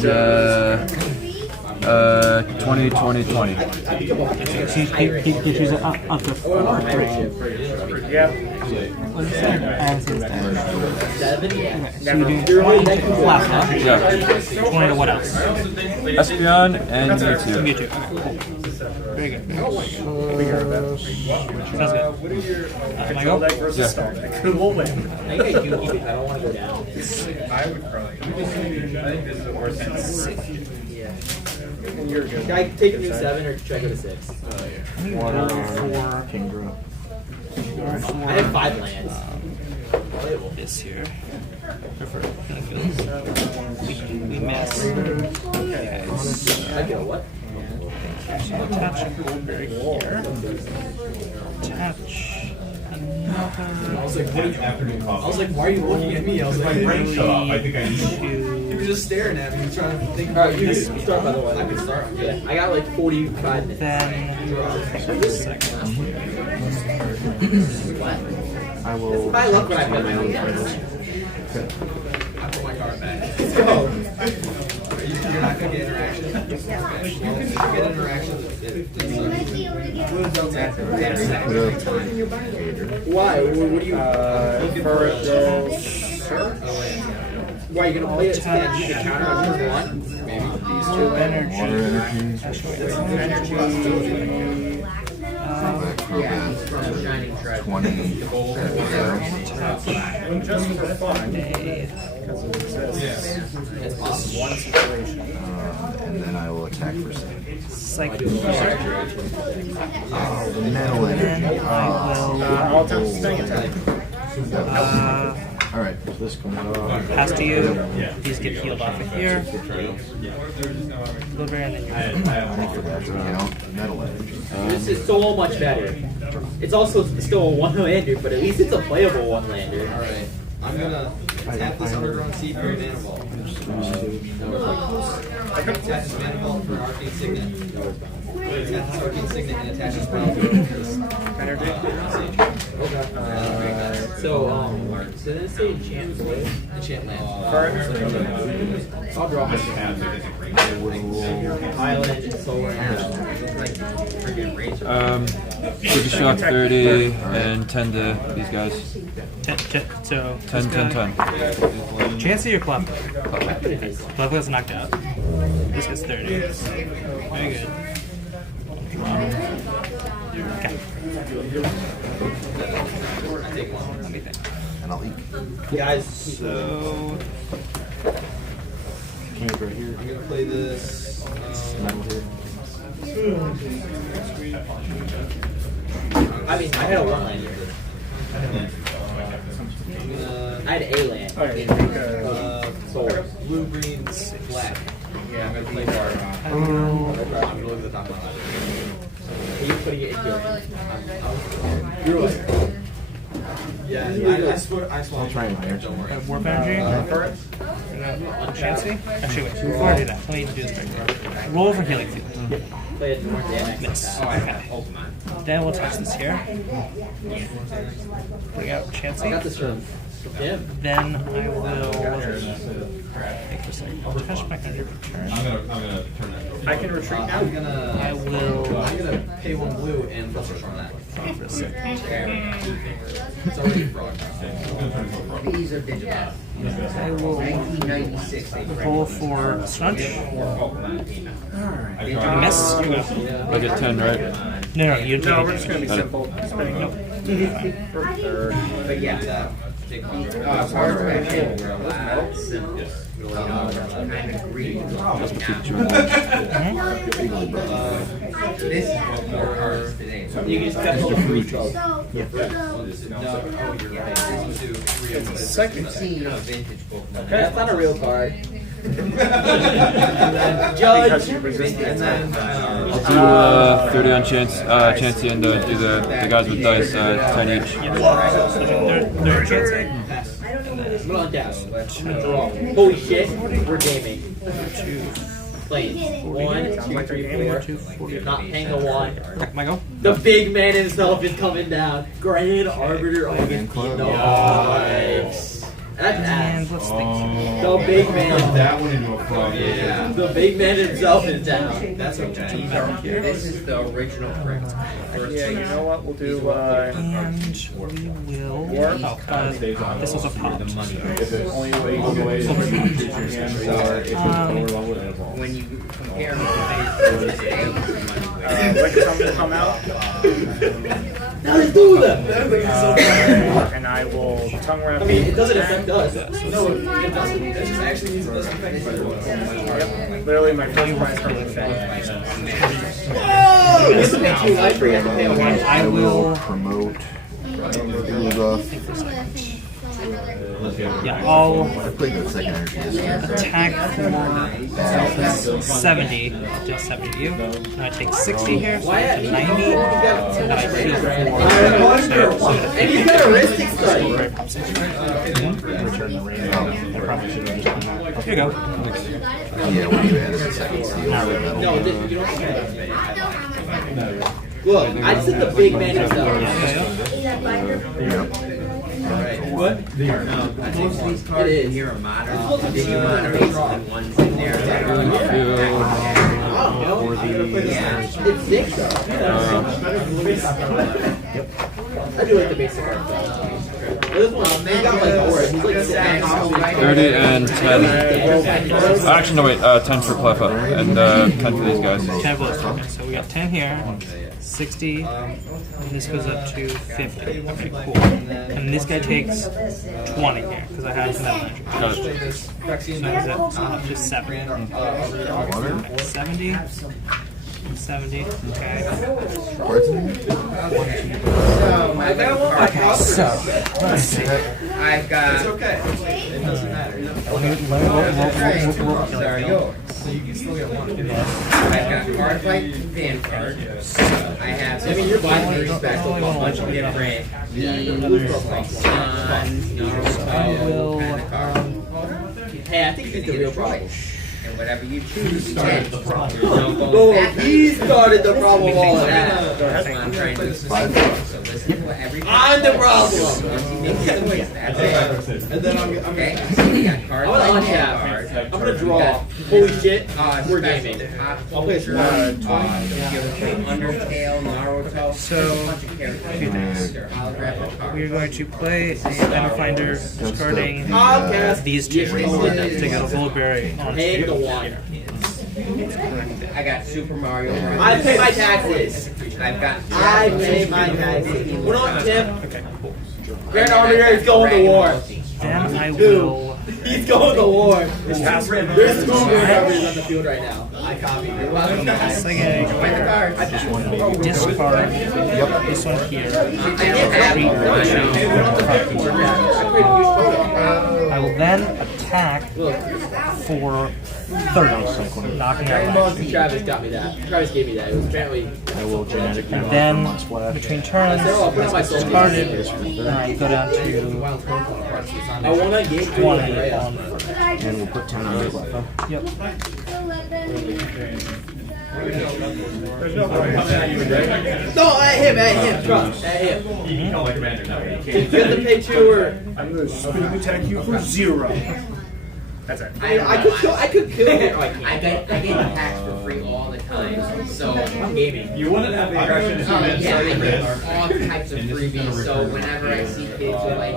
20, 20, 20. He chooses up to 4. Yep. Yeah. 20 to what else? Espeon and Mewtwo. Mewtwo. Okay, cool. Very good. Sounds good. Am I go? Yeah. We'll win. I think I do keep it. I don't want to go down. I would probably. I think this is the worst thing. Yeah. Can I take a new 7 or should I go to 6? Water on Kingdra. I have 5 lands. Playable. This here. We miss. I get a what? Attach a Goldberry here. Attach I was like, why are you looking at me? I was My like, brain shut off. I think I need he was just staring at me, trying to think about you. Can start by the way. I can start. Yeah. I got like 45 minutes. I will. If I look when I play my own game. I put my card back. Let's go. You're not gonna get interaction. You can get interaction. Why? What do you? for Why are you gonna play it? Can you counter on turn 1? Maybe. these 2 energy. Water energies. Shining treasure. 20. Just for fun. Because it exists. One situation. And then I will attack for 7. Psychic. Oh, the metal energy. I'll attempt to staying attack. Alright. This comes off. Pass to you. These get healed off of here. Goldberry and then Metal energy. This is so much better. It's also still a one-lander, but at least it's a playable one-lander. Alright. I'm gonna tap this underground seed for an animal. I could tap this manifold for an arcane signet. Tap this arcane signet and attach this spell to this. So then say enchant blue. Enchant land. Cards. I'll draw my Island, solar, Give a shock 30 and 10 to these guys. 10, 10. Chancey or Clef? Clef was knocked out. This gets 30. Very good. Okay. And I'll eat. guys. So. Right here. I'm gonna play this. I mean, I had a one land. I had a land. Solar. Blue, green, black. Yeah, I'm gonna play card. I'm gonna look at the top of my list. Are you putting it into your You're right. Yeah, I swear. I'll try and hire. Don't worry. Warp energy. Chancey? Actually, wait. Before I do that, let me do this right. Roll for healing field. play it more damage? Miss. Okay. Then we'll touch this here. Bring out I got Chancey. this from Jim. Then I will. Take this thing. Touch my energy return. I'm gonna turn that over. I can retreat now. I'm gonna. I will. I'm gonna pay one blue and plus from that. For a second. It's already frog. These are digital. I will 1996 they roll for Snunch. Miss. I get 10, right? No, you No, we're just gonna be Got it. simple. Nope. for third. But yeah, part of it relax and kind of green. That's what keeps you alive. This is more cards today. You can just cut the free Second scene of vintage Pokemon. That's not a real card. Because you resist And then I'll do 30 on Chancey and do the guys with dice, 10 each. They're Chancey. I'm on down. Holy shit, we're gaming. Playing 1, 2, 3, 4. Not paying a 1. Michael. The big man himself is coming down. Grand Arbiter August. Nice. That's And ass. let's think. The big man. That one into a frog. Yeah. The big man himself is down. That's okay. This is the original print. Yeah, you know what? We'll do. And we will. This was a pop. If it's only way you can way When you compare Licktum will come out. Now let's do that. And I will tongue wrap. I mean, it doesn't affect us. No, it doesn't. It just actually means it doesn't affect anyone. Yep. Literally my first prize from the thing. Whoa! This makes you life free. You have to pay a 1. I will promote Lugoff. Yeah, I'll I played the second energy this year. attack for 70. Just 70 to you. And I take 60 here, so I have 90. And I heal for. And he's got a wrist study. return the rain. I probably should have just done that. Here you go. Yeah, when you added the second seal. No, you don't have to. Look, I just said the big man himself. What? Most of these cards in here are moderate. Did you moderate the ones in there that are It's 6. I do like the basic art. This one, they got like orange. He's like 30 and 10. Actually, no, wait, 10 for Cleffa and 10 for these guys. 10 of those. Okay, so we got 10 here, 60, and this goes up to 50. Okay, cool. And this guy takes 20 here, because I have metal energy. Got it. So that's up to 7. 70. 70, okay. Okay, So, let's see. I've got. It's okay. It doesn't matter. They're yours. So you can still get one. I've got card fight, fan card. I have. I mean, you're buying three three specs with a bunch of different like suns, I will, kind of cards. Hey, I think he's the real problem. And whatever you choose, there's no going Oh, back. he started the problem all of that. That's why I'm trying to do this. So listen to what everybody I'm the problem. Once he makes his choice, that's it. And then I'm Okay, so you got cards I'm gonna like untap. cards. I'm gonna draw. Holy shit, we're gaming. I'll play a Undertale, Naruto. So, a bunch of characters. They're holographic cards. we're going to play a Item Finder, discarding Podcast. these two to get a Bulberry on Paying the one. I got Super Mario. I pay my taxes. I've got. I pay my taxes. What on, Tim? Grand Arbiter is going to war. Then I will He's going to war. There's two Grand Arbiters on the field right now. I copied it. discard this one here. I will then attack for 30, knocking out my key. Travis got me that. Travis gave me that. It was apparently. I will genetically And then, between turns, I'll put on my soul. discarded, then I go down to I want to get 20 right on. and we'll put 10 on the weapon. Yep. No, at him, trust, at him. You have to pay 2 or. I'm going to spin attack you for 0. That's it. I could kill him. Oh, I can't. I get attacks for free all the time. So Gaming. You wouldn't have the aggression if you meant yeah, I starting get this. all types of freebies. So whenever I see kids who like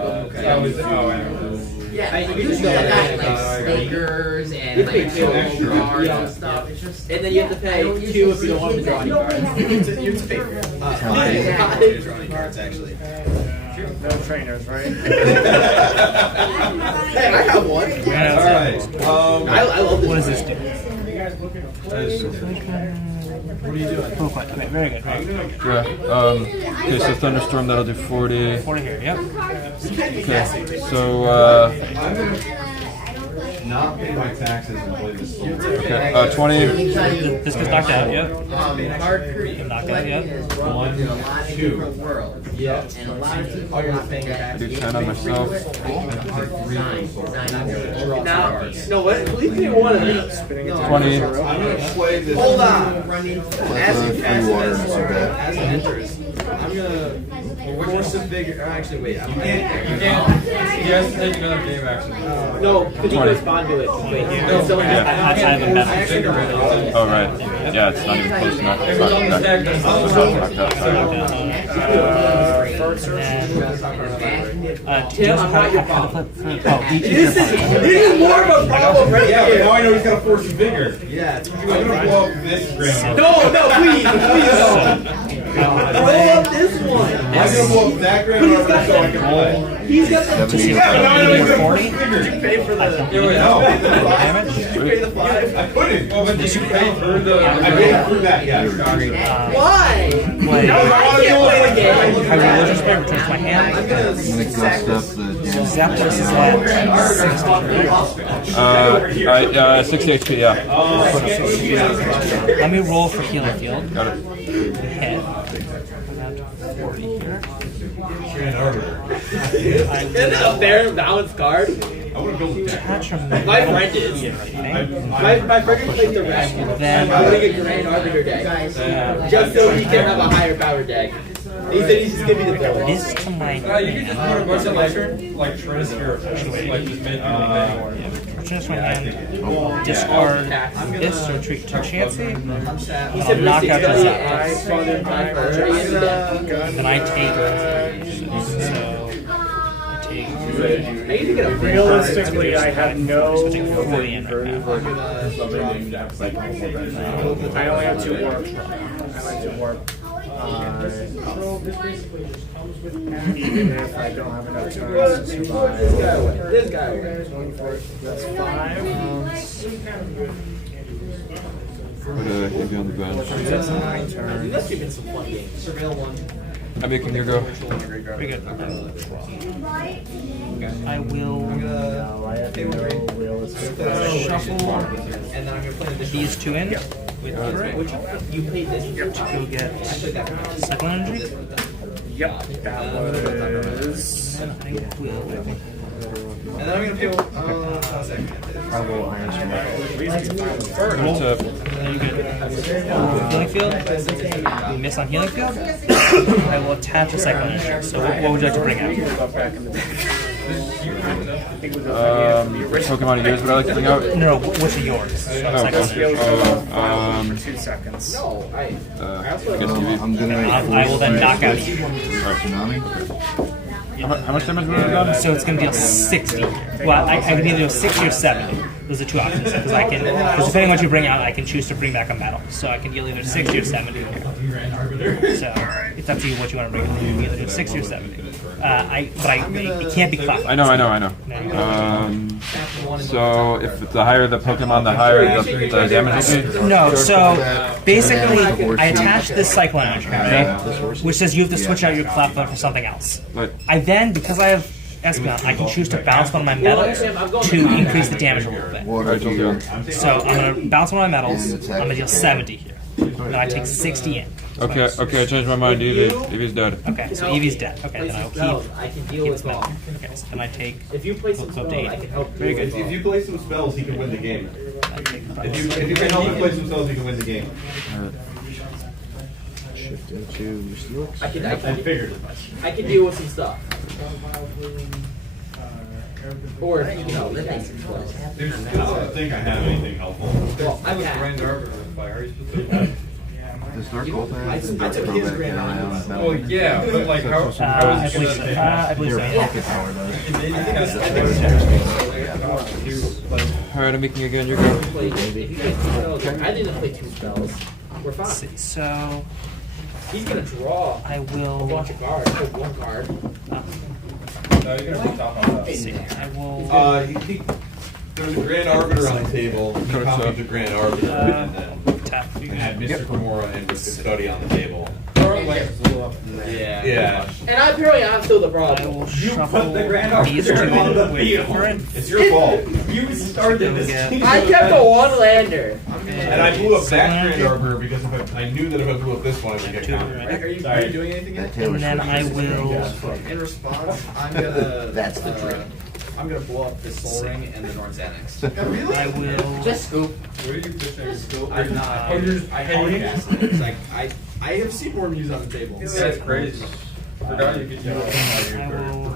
yeah, I- you you just just got got like stickers and You like pay two promo extra. cards Yeah. and stuff. It's just And then you have to pay 2 if you don't want to draw any cards. You have to pay for it. Drawing cards, actually. No trainers, right? Hey, I have one. Alright, I love this. What does this do? What are you doing? Okay, very good. Very good. Yeah. Okay, so Thunderstorm, that'll do 40. 40 here, yep. Okay, so, not pay my taxes and play this. okay, 20. This gets knocked out, yep. card creating Knocked out, yep. is run in a lot of different worlds. Yeah. And a lot of people are paying I do 10 on myself. Now, no, what? Please do one of these. 20. I'm gonna play this. Hold on. Run into Free water and some bad. As it enters, I'm gonna force a bigger. Actually, wait. I'm gonna. He has to take another game, actually. No, because you 20. respond to it. Wait, No, someone yeah. I have a message. Oh, right. Yeah, it's not even close enough. It's not knocked out. Tim, I'm not your problem. Oh, This is more of a problem right Yeah, here. now I know he's got a force of vigor. Yeah. I'm gonna blow up this ground. No, please don't. Roll up this one. I'm gonna blow up that ground so I can play. He's got the two. Yeah, but now I know he's got a force of vigor. Pay for the. No, Pay the 5. I couldn't. Well, but you paid for the. I paid for that, yeah. Why? Play. I can't play the game. I religious spirit returns my hand. I'm gonna I'm gonna ghost up the damage. Zapdos is at 60 HP, yeah. 60. Let me roll for healing field. Got it. Hit. 40 here. Isn't that a fair balanced card? I would have built a deck. Attach a My friend is. My friend can play the rest. Then- I'm putting a Grand Arbiter deck. Just so he can have a higher power deck. He said he's just giving me the bill. This to my You can just put a bunch of like transfer, like just make returns my hand. Discard this to retreat to Chansey. He said Knock out the basically, Zapdos. I saw them time for Then I take. So I take. I need to get a Realistically, I have no. Switching 40 in right now. I only have 2 warp. Even if I don't have enough turns to survive. This guy away. That's 5. Put a heavy on the bench. That's 9 turns. Let's give it some fun games. Surveil 1. I'm making you go. Very good. I will No, I have no realistic. shuffle And then I'm gonna play this. these 2 in. With Which you played this. to go get second energy. Yep, that was. I will And then I'm gonna feel. A second. I will Iron Smash. What's up? Healing field. You miss on healing field. I will attach a cyclone energy. So what would you like to bring out? Pokemon of yours, would I like to bring out? No, which are yours? Cyclone energy. 2 seconds. No, I also I guess Eevee. I'm gonna. I will then knock out you. Tsunami. How much damage would I have done? So it's going to deal 60. Well, I can either do 60 or 70. Those are two options. Because depending on what you bring out, I can choose to bring back a metal. So I can deal either 60 or 70. So it's up to you what you want to bring out. You can either do 60 or 70. It can't be clocked. I know. So if the higher the Pokemon, the higher the damage will be? No, so basically, I attach this cyclone energy, right? Which says you have to switch out your Cleffa for something else. But Because I have Espeon, I can choose to bounce one of my metals to increase the damage a little bit. Water heal. So I'm going to bounce one of my metals, I'm going to deal 70 here. Then I take 60 in. okay, I changed my mind. Eevee's dead. Okay, so Eevee's dead. Okay, then I'll spells, I can deal keep with this metal. all. Okay, so then I take If you play some Up spells, to 8. I can help. Very good. If you play some spells, he can win the game. I take If you can help him play some spells, he can win the game. Shift into Steelix. I figured as much. I can deal with some stuff. Or, let me I don't think I have anything helpful. Well, I was Does Dark Gold I have took his throwback grand down? honors. Well, yeah, but like how I believe so. I believe so. Pocket Power does. Alright, I'm making again. You're go. I didn't play 2 spells. We're fine. Let's see, so He's gonna draw I a will. bunch of cards. Take 1 card. No, you're gonna be top on Let's see, I will. There's a Grand Arbiter on the table. He copied the Grand Arbiter and then Tap. had Mr. Kimura and Mr. Custody on the table. Yeah. And apparently I'm still the I problem. will shuffle these two in with current. It's your fault. You started this. I kept a 1-lander. And I blew up that Grand Arbiter because if I knew that if I blew up this one, I would get countered. Are you doing anything yet? That Taylor And then Swift I is the will. In response, I'm gonna. That's the trick. I'm gonna blow up the Soul Ring and the North Xanax. I will. Just scoop. I'm not. I podcast it. It's like I have Seymour Muse on the table. That's crazy. Forgot you could use I will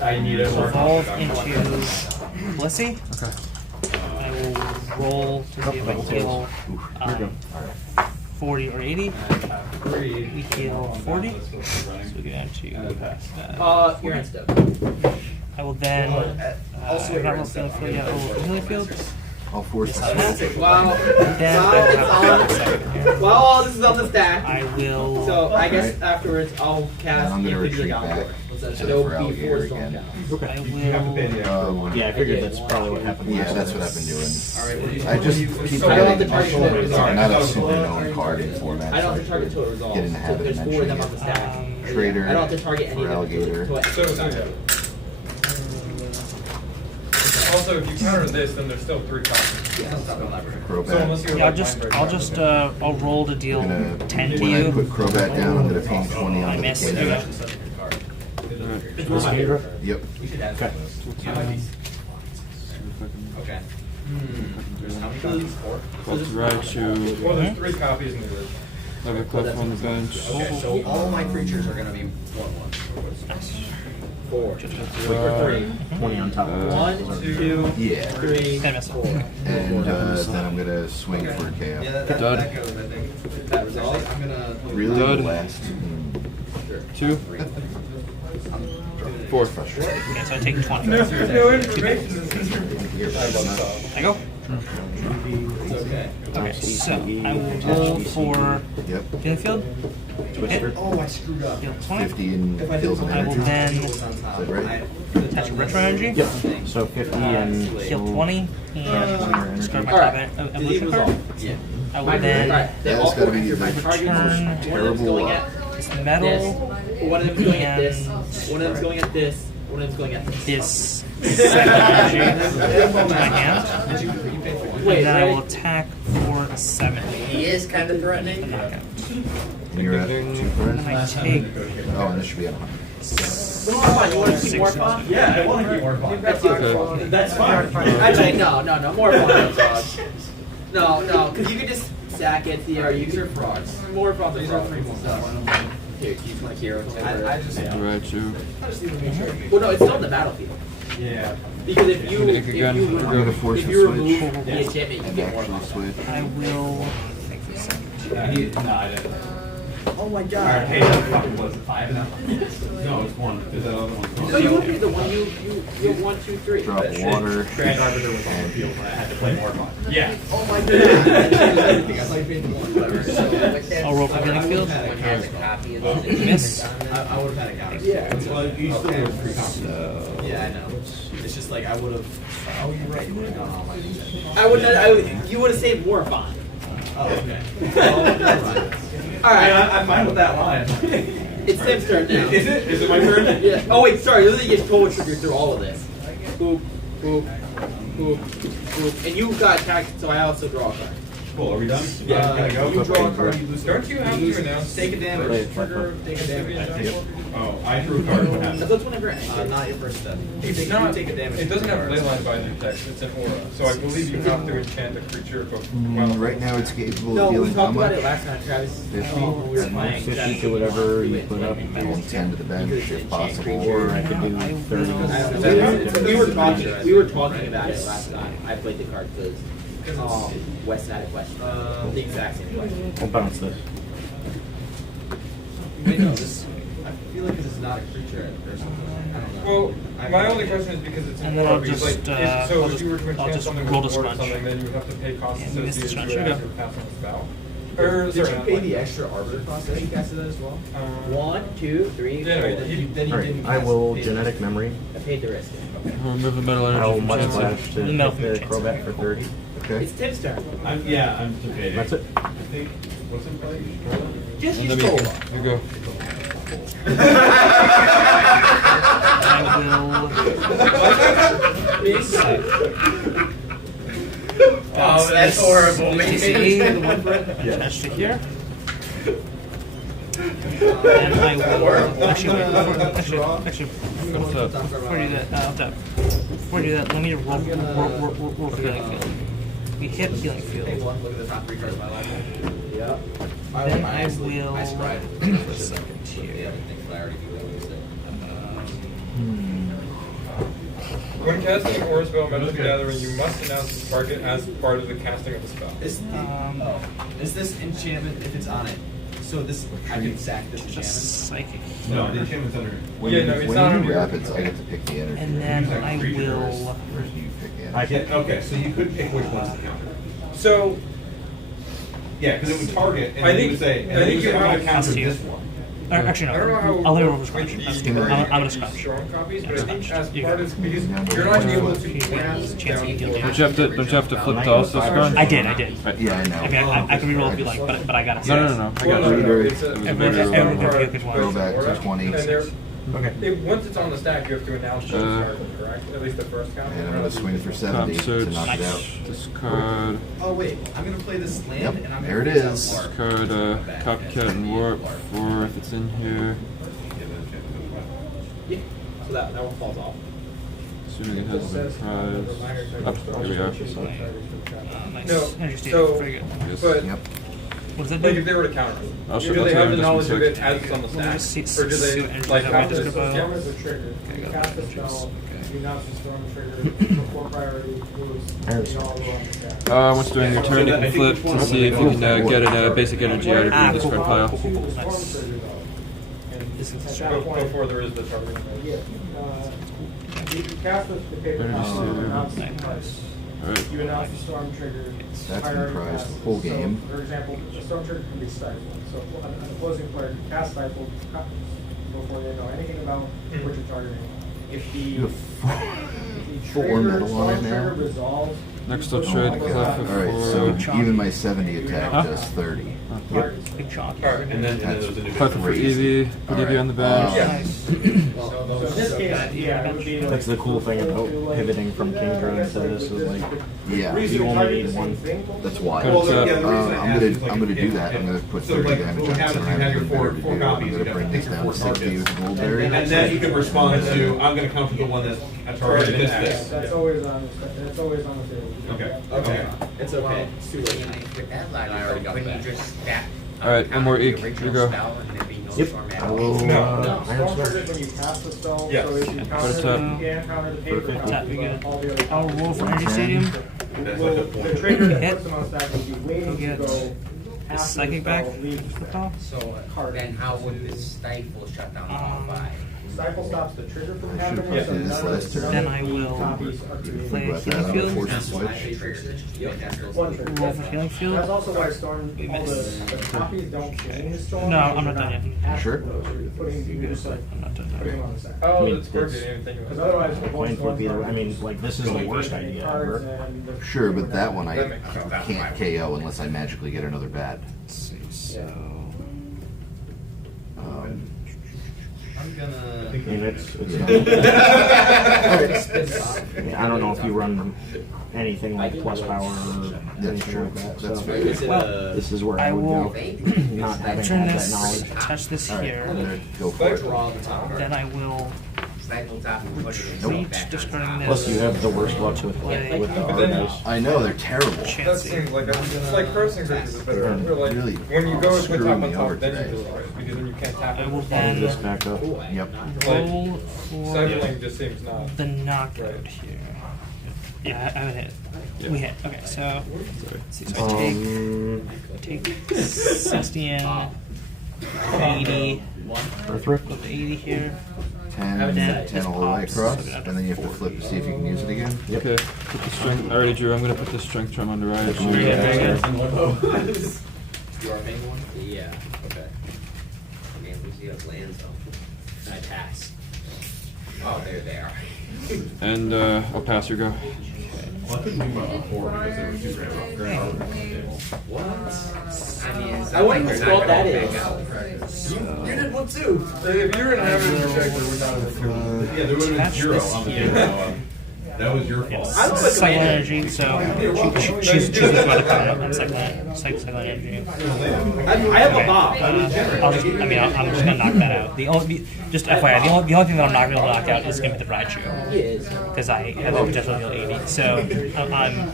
I need a evolve into Blissey. Okay. I will roll to see if I heal 40 or 80. We heal 40. So we go down to. You're in step. I will then. Also, I have a healing field yet. Oh, healing field. All forces. Wow. Then I will have a second here. Well, all this is on the stack. I will. So I guess afterwards I'll cast I'm gonna Infinity retreat Downpour. back So to it'll the be alligator 4 storm again. down. I will. Yeah, I figured that's probably what happened. Yeah, that's what I've been doing. Alright, I just keep I don't have to getting target it. not a super known card in format. I don't have to target total resolve. Get in the So habit of there's 4 of them on the mentioning stack. Trader I don't have to target any for of them. alligator. Also, if you counter this, then there's still 3 copies. Crobat. Yeah, I'll roll to deal Gonna, 10 to when I you. put Crobat down, I'm gonna ping 20 I on the miss. cannon. Yep. Okay. How many copies? 4? Let's ride to. Well, there's 3 copies in this. Have a Clef on the bench. Okay, so all my creatures are gonna be 1/1. 4. 20 on top of it. 1, 2, Yeah. 3, I miss. 4. And then I'm gonna swing for a KO. That goes, I think. That resolves. I'm gonna. Really? Dud. The last. 2, 4. Okay, so I take 20. No information. I go. Okay. Okay, so I will roll for Yep. healing field. Hit. Oh, I screwed up. Deal 20. 50 in kills and I will energy. then Is that right? attach retro energy. Yep. So 50 and Heal 20 and discard my top Alright. evolution card. Yeah. I will then Alright, That's gotta be the my target return one of them's terrible going at this this. metal One of them's going at this. and One of them's going at this. One of them's going at this. this second energy to my hand. Wait, And then I will right? attack for 70. He is kind of threatening. Knockout. And you're at 2 And then I cards. take Oh, and this should be at 100. Come on, you want to see more fun? Yeah, I want to keep more fun. That's your Okay. That's fine. Actually, no, more fun. No, because you can just sack it here. These are frogs. More frogs. These are free stuff. Here, do you just want to hear? I just Right, you. Well, no, it's still in the battlefield. Yeah. Because if you Again, we're going to force if the you switch. remove the enchantment, you And get more actually fun. switch. I will. No, I didn't. Oh my Alright, god. hey, that fucking was it 5 now? No, it's 1. Because that other one's gone. No, you would be the one you 1, 2, 3. Drop water. Grand Arbiter was on the field when I had to play more fun. Yeah. Oh my god. I'll roll for getting field. Has a copy of the Miss. I would have had a counter. Yeah. Well, you still have 3 copies. Yeah, I know. It's just like I would have. Oh, you're right. You would have gone all my. You would have saved more fun. Oh, okay. Oh, never mind. Alright. I'm fine with that line. It's Tim's turn now. Is it? Is it my turn? Yeah. Oh wait, sorry. This is just total trigger through all of this. Boop, boop, boop, boop. And you got attacked, so I also draw a card. Cool, are we done? Yeah. Can I go? You draw a card, you lose. Don't you have to announce? Take a damage. Trigger. Take a damage. Oh, I drew a card. What happened? That's whenever. Not your first step. It's You not. take a damage. It doesn't have from the leyline cards. binding text. It's an aura. So I believe you have to enchant a creature. But Right now it's capable No, of we dealing how talked about much? it last time, Travis. 50? When we were playing. 50 to whatever you put up. I will 10 to the bench if possible. Or I could do 30. We were talking about it last time. I played the card because Wes had a question. The exact same question. I'll bounce this. Wait, no, this. I feel like this is not a creature or something. I don't know. Well, my only question is because it's an And then aura. I'll Because, just, like, if, so I'll if you were to just- I'll enchant just something roll with the ward or scrunch. something, then you would have to pay costs Yeah, miss the associated scrunch. to it Here as you you're passing the spell. Did Or you sorry, pay the extra arbiter cost that you casted that as well? 1, 2, 3, Yeah, 4. Then you Alright, didn't I cast will pay the- genetic memory. I paid the risk. Remove the metal energy I'll from much chancellor. flash to No, hit their from chancellor. Crobat for 30. Okay. It's Tim's turn. I'm debating. That's it. I think. What's in play? Just And use then Cola. you go. Oh, that's horrible, man. Attach to here. And I will actually before you do that, let me roll for healing field. We hit healing field. Look at the top 3 cards of my life. Yeah. Then I I will. scried. Second The here. other things, but I already knew that was there. When casting an aura spell, Magic the Gathering, you must announce the target as part of the casting of the spell. Is this enchantment if it's on it? So this I can sack this enchantment. Just psychic. No, the enchantment's under. When Yeah, you, no, it's when not you on do your- rapids, I get to pick the energy. And then Use that I creature will. Or do you pick the energy? I get. Okay, so you could pick which one's the counter. So Yeah, because it would target, and I then think- you would say, and I then think you you would say, have I counter to- this one. Actually, no. I don't know how I'll let you roll for with scratch. the That's good. I'm gonna scratch. strong copies, but I think Scratch. as You part got of because Yeah, you're not able to Chance grab to heal down. Don't you have to flip to also scrunch? I did. Right. Yeah, I know. I mean, I can reroll if you like, but I gotta. No. I got Well, you. no, it's a- It was a Every- better every- roll. every- Go back to 20. And there, Okay. once it's on the stack, you have to announce the target, correct? At least the first count. And I'm going to swing for 70 Top to search. knock it out. Discard. Oh wait, I'm gonna play this land Yep, and I'm there gonna it use that is. mark. Discard copycat and warp for if it's in here. Yeah. So that one falls off. Assuming it has the prize. Oh, here we are. Nice. No, Interesting. so- Very good. Yes. But Yep. What does that like do? if they were to counter it, I'll show do they that have to the you in knowledge just a of it sec. as it's on the Let me stack, see- or do see they what energy like that have might this? just go Storm by. is a trigger. Okay, You got cast that. a spell, you announce the storm trigger, before priority moves, There's you all go on the stack. Once during your turn, you can flip to see if you can get a basic energy out of your discard pile. To the storm Nice. trigger though. And This is at strong. that point, Before there is the target. yeah, you can cast the paper Energy copy, saver. announce the Nice. price. Alright. You announce the storm trigger. That's priority comprised passes. the whole game. So, for example, the storm trigger can be stifled. So an opposing player can cast stifle before they know anything about what you're targeting. If the You have the four trigger, metal on storm it trigger now. resolves. Next I'll you trade put Clef all Alright, the so even my 70 attack Huh? does 30. Big chalk. Alright, And then there's a new Clef for Crazy. Eevee. Put Eevee on the bench. Yeah. Nice. So in this case, yeah, it would be like, That's the cool thing about pivoting from King Drain to this is like Yeah, you only need one. that's why. Well, yeah, the reason I I'm asked gonna is, like, I'm gonna you do get- that. I'm gonna put so, 30 like, damage what on happens it. is you have your four copies, I'm you gonna bring got this down to 60 targets. with Goldberry. And then you can respond to, I'm gonna counter the one that I targeted this. that's always on, that's always on the table. Okay. Okay. It's okay. It's too late. With that logic, couldn't you just stack? Alright, one more the eek. Here original you go. spell and there'd be no Yep. storm I at all? will. No. Iron Storm Smash. triggers when you cast the spell, Yes. so if you Put counter it it, up. you can't counter the paper Tap, copy, we good. all the other I'll copies. roll for Energy Stadium. That's like a The point. trigger that Hit. puts them on stack would be waiting to Get go after Psychic the back. spell leaves the Oh. So then how would this stifle shut down all five? Cycle stops the trigger from I should've happening. put in this last turn. Then I will Copies are created. play Brought that Healing out, Field. force the That's why switch. they trigger it. Yep, that's those One trigger. Roll for Healing Field. That's also why Storm, all the copies don't chain the Storm. No, I'm because not done you're yet. after Sure. those, you're putting, you're just like I'm not done. putting them on the stack. Oh, mean, that's perfect. it's- I didn't think it Because was. otherwise, the Coin flip either way. I mean, like this is the worst idea cards ever. and the- Sure, but that one I That makes sense. can't KO unless I magically get another bad. So I'm gonna. I mean, it's not, I mean, I don't know if you run anything like plus power or That's anything true. like that. That's So fair. Is it Well, this is where I I would will go, not having turn had that this, knowledge. touch this All right, I'm here. gonna go for it. Draw the top card. Then I will Stifle top and put it in retreat, back on discarding top. this. Plus, you have the worst luck with Play. with the But other then- dice. I know they're terrible. That Chansey. seems like it's like crossing breakers is better. They're Or like really when you go with screwing top me on over top, then you today. destroy it because then you can't tap I it. will Move then this back up. Yep. roll for Cycling just seems not. the knockout here. Yeah, I would hit. We hit. Okay, so let's see. So I take 60 in, 80, Earthrift. go to 80 here. 10 all the way across, and then you have to flip to see if you can use it again. Okay, put the strength. I already drew. I'm gonna put the strength charm under right. Yeah, very good. You are paying one? Yeah. Okay. Okay, we see those land zone. I pass. Oh, there they are. And I'll pass your go. Well, I couldn't move up before because there was 2 grand off. I mean, I wouldn't they're even not what that gonna is. pick out. You did one too. If you're an average projector, we're not able to. Yeah, there would have been Attach 0 this on the here. table. That was your fault. I look like a Cycle man. energy, so choose what to put on cycle energy. I have a bob. I'm just gonna knock that out. Just FYI, the only thing that I'm not gonna be able to knock out is gonna be the Raichu, because I have the potential to deal 80. So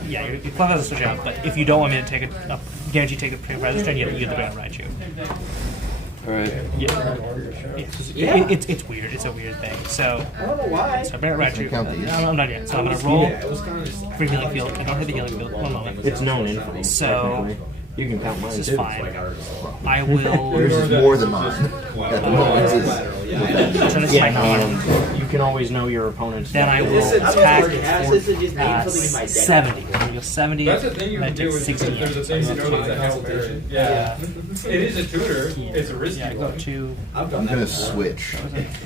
yeah, you're clever to switch out. But if you don't want me to take a guarantee take a pre-prize this turn, you have to grab Raichu. Alright. Yeah, it's weird. It's a weird thing. So I don't know why. so Barrett Raichu. Count these. I'm not yet. So I'm gonna roll for healing field. I don't hit the healing field. One moment. It's known infinite. So technically. You can count mine this is too. fine. I will Yours is more than mine. At the moment, turn this to my non. You can always know your opponent's. Then I deck. will attack This is just name for something in my deck. 70. I'm gonna go 70. That's the thing you and I can take do is 60. there's a thing you know that's a Hail Mary. Yeah. It is a tutor. It's a risky Yeah, go one. to. I've I'm done gonna that. switch.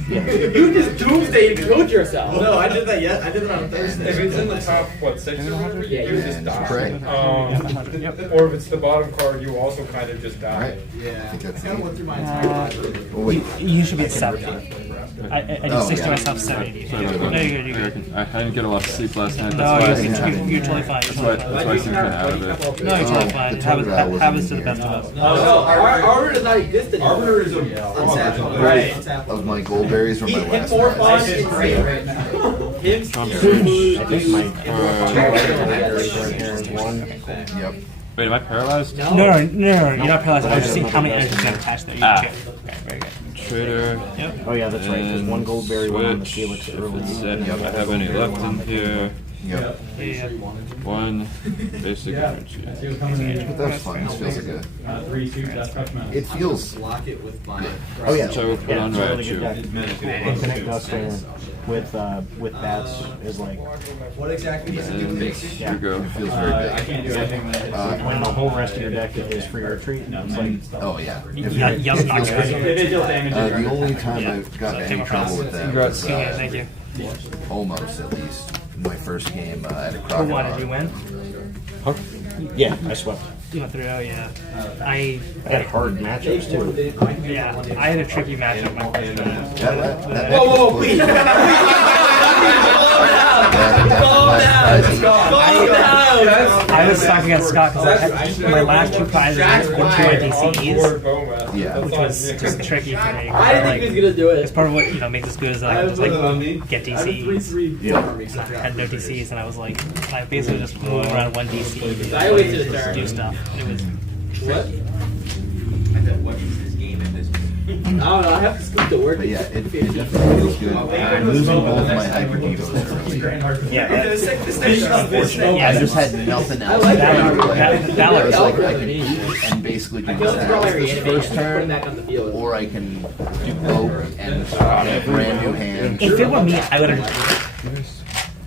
You just doomsday and killed yourself. No, I did that. I did it on Thursday. If it's in the top, what, 6 or whatever, Yeah, you just die. Pray. Or if it's the bottom card, you also kind of just die. Alright. I Yeah. think that's I kind of it. went through my entire life. Oh, wait. You should be at 70. I did Oh, 60 yeah. myself, 70. Sorry No, about you're that. good, you're good. I didn't get a lot of sleep last night. No, That's why I seem you're totally fine. You're That's why totally I fine. seem kind of out of it. No, you're totally Oh, fine. the Totodile wasn't Happens to in the best of here. us. Oh, Arbiter does not exist anymore. Arbiter is a Right. Of my gold berries from my Him last more match. fun and great. Him, Trump I Surge. think my two letters right here is one. Yep. Wait, am I paralyzed? No, you're not paralyzed. I just see how many energies you have attached there. You Ah. check. Okay, very good. Trader. Oh yeah, that's right. There's one gold berry, one on the Switch. Felix If early. it's set, if I have any left in here. Yep. Yeah. One basic energy. But that's fun. This feels like a. It feels. Lock it with my. Oh yeah. Which I will put Yeah, on it's a really good Raichu. deck. Infinite Gusting with bats is like What exactly is it? And yeah. here we go. It feels very good. When the whole rest of your deck is for your retreat. It's like Oh yeah. It Yeah, feels not great. good. The only time I've gotten any trouble with that was Yeah, thank you. almost at least my first game at a Who won? Did you crocodile. win? Huh? Yeah, I swept. You went through. Oh yeah. I had hard matchups too. Yeah, I had a tricky matchup my first time. Whoa, please. Calm down. I was stuck against Scott because my last two prizes were two DCs. Yeah. Which was just tricky for me. I didn't think he was gonna do it. It's part of what makes us good is that I could just get DCs. Yeah. And I had no DCs, and I was like, I basically just moved around one DC. I wasted a turn. Do stuff. It was What? I bet what is this game at this point? I don't know. I have to scoop the word. But yeah, it definitely feels good. I'm losing both my hyper divas literally. Yeah, I just had nothing else. that I was like, was I can eat and basically do Let's draw my this reanimate first and put him turn, back on the field. or I can do Oak and a brand new hand. if it were me, I would have.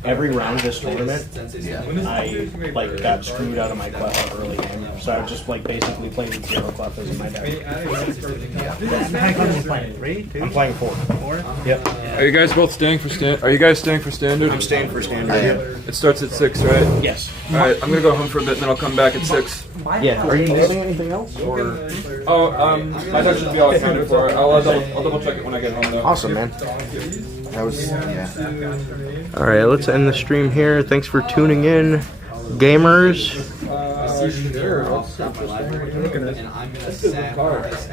every round of this tournament, Yeah. I like got screwed out of my clef early game, so I was just like basically playing with 0 clef in my deck. How many cards are you playing? 3? 2? I'm playing 4. 4? Yep. Are you guys both staying for stand? Are you guys staying for standard? I'm staying for standard. I am. It starts at 6, right? Yes. All right, I'm gonna go home for a bit, and then I'll come back at 6. Yeah. Are you missing anything else? Or Oh, my deck should be all accounted for. I'll double check it when I get home, though. awesome, man. That was, yeah. All right, let's end the stream here. Thanks for tuning in, gamers. I'll stop my library and I'm gonna sacrifice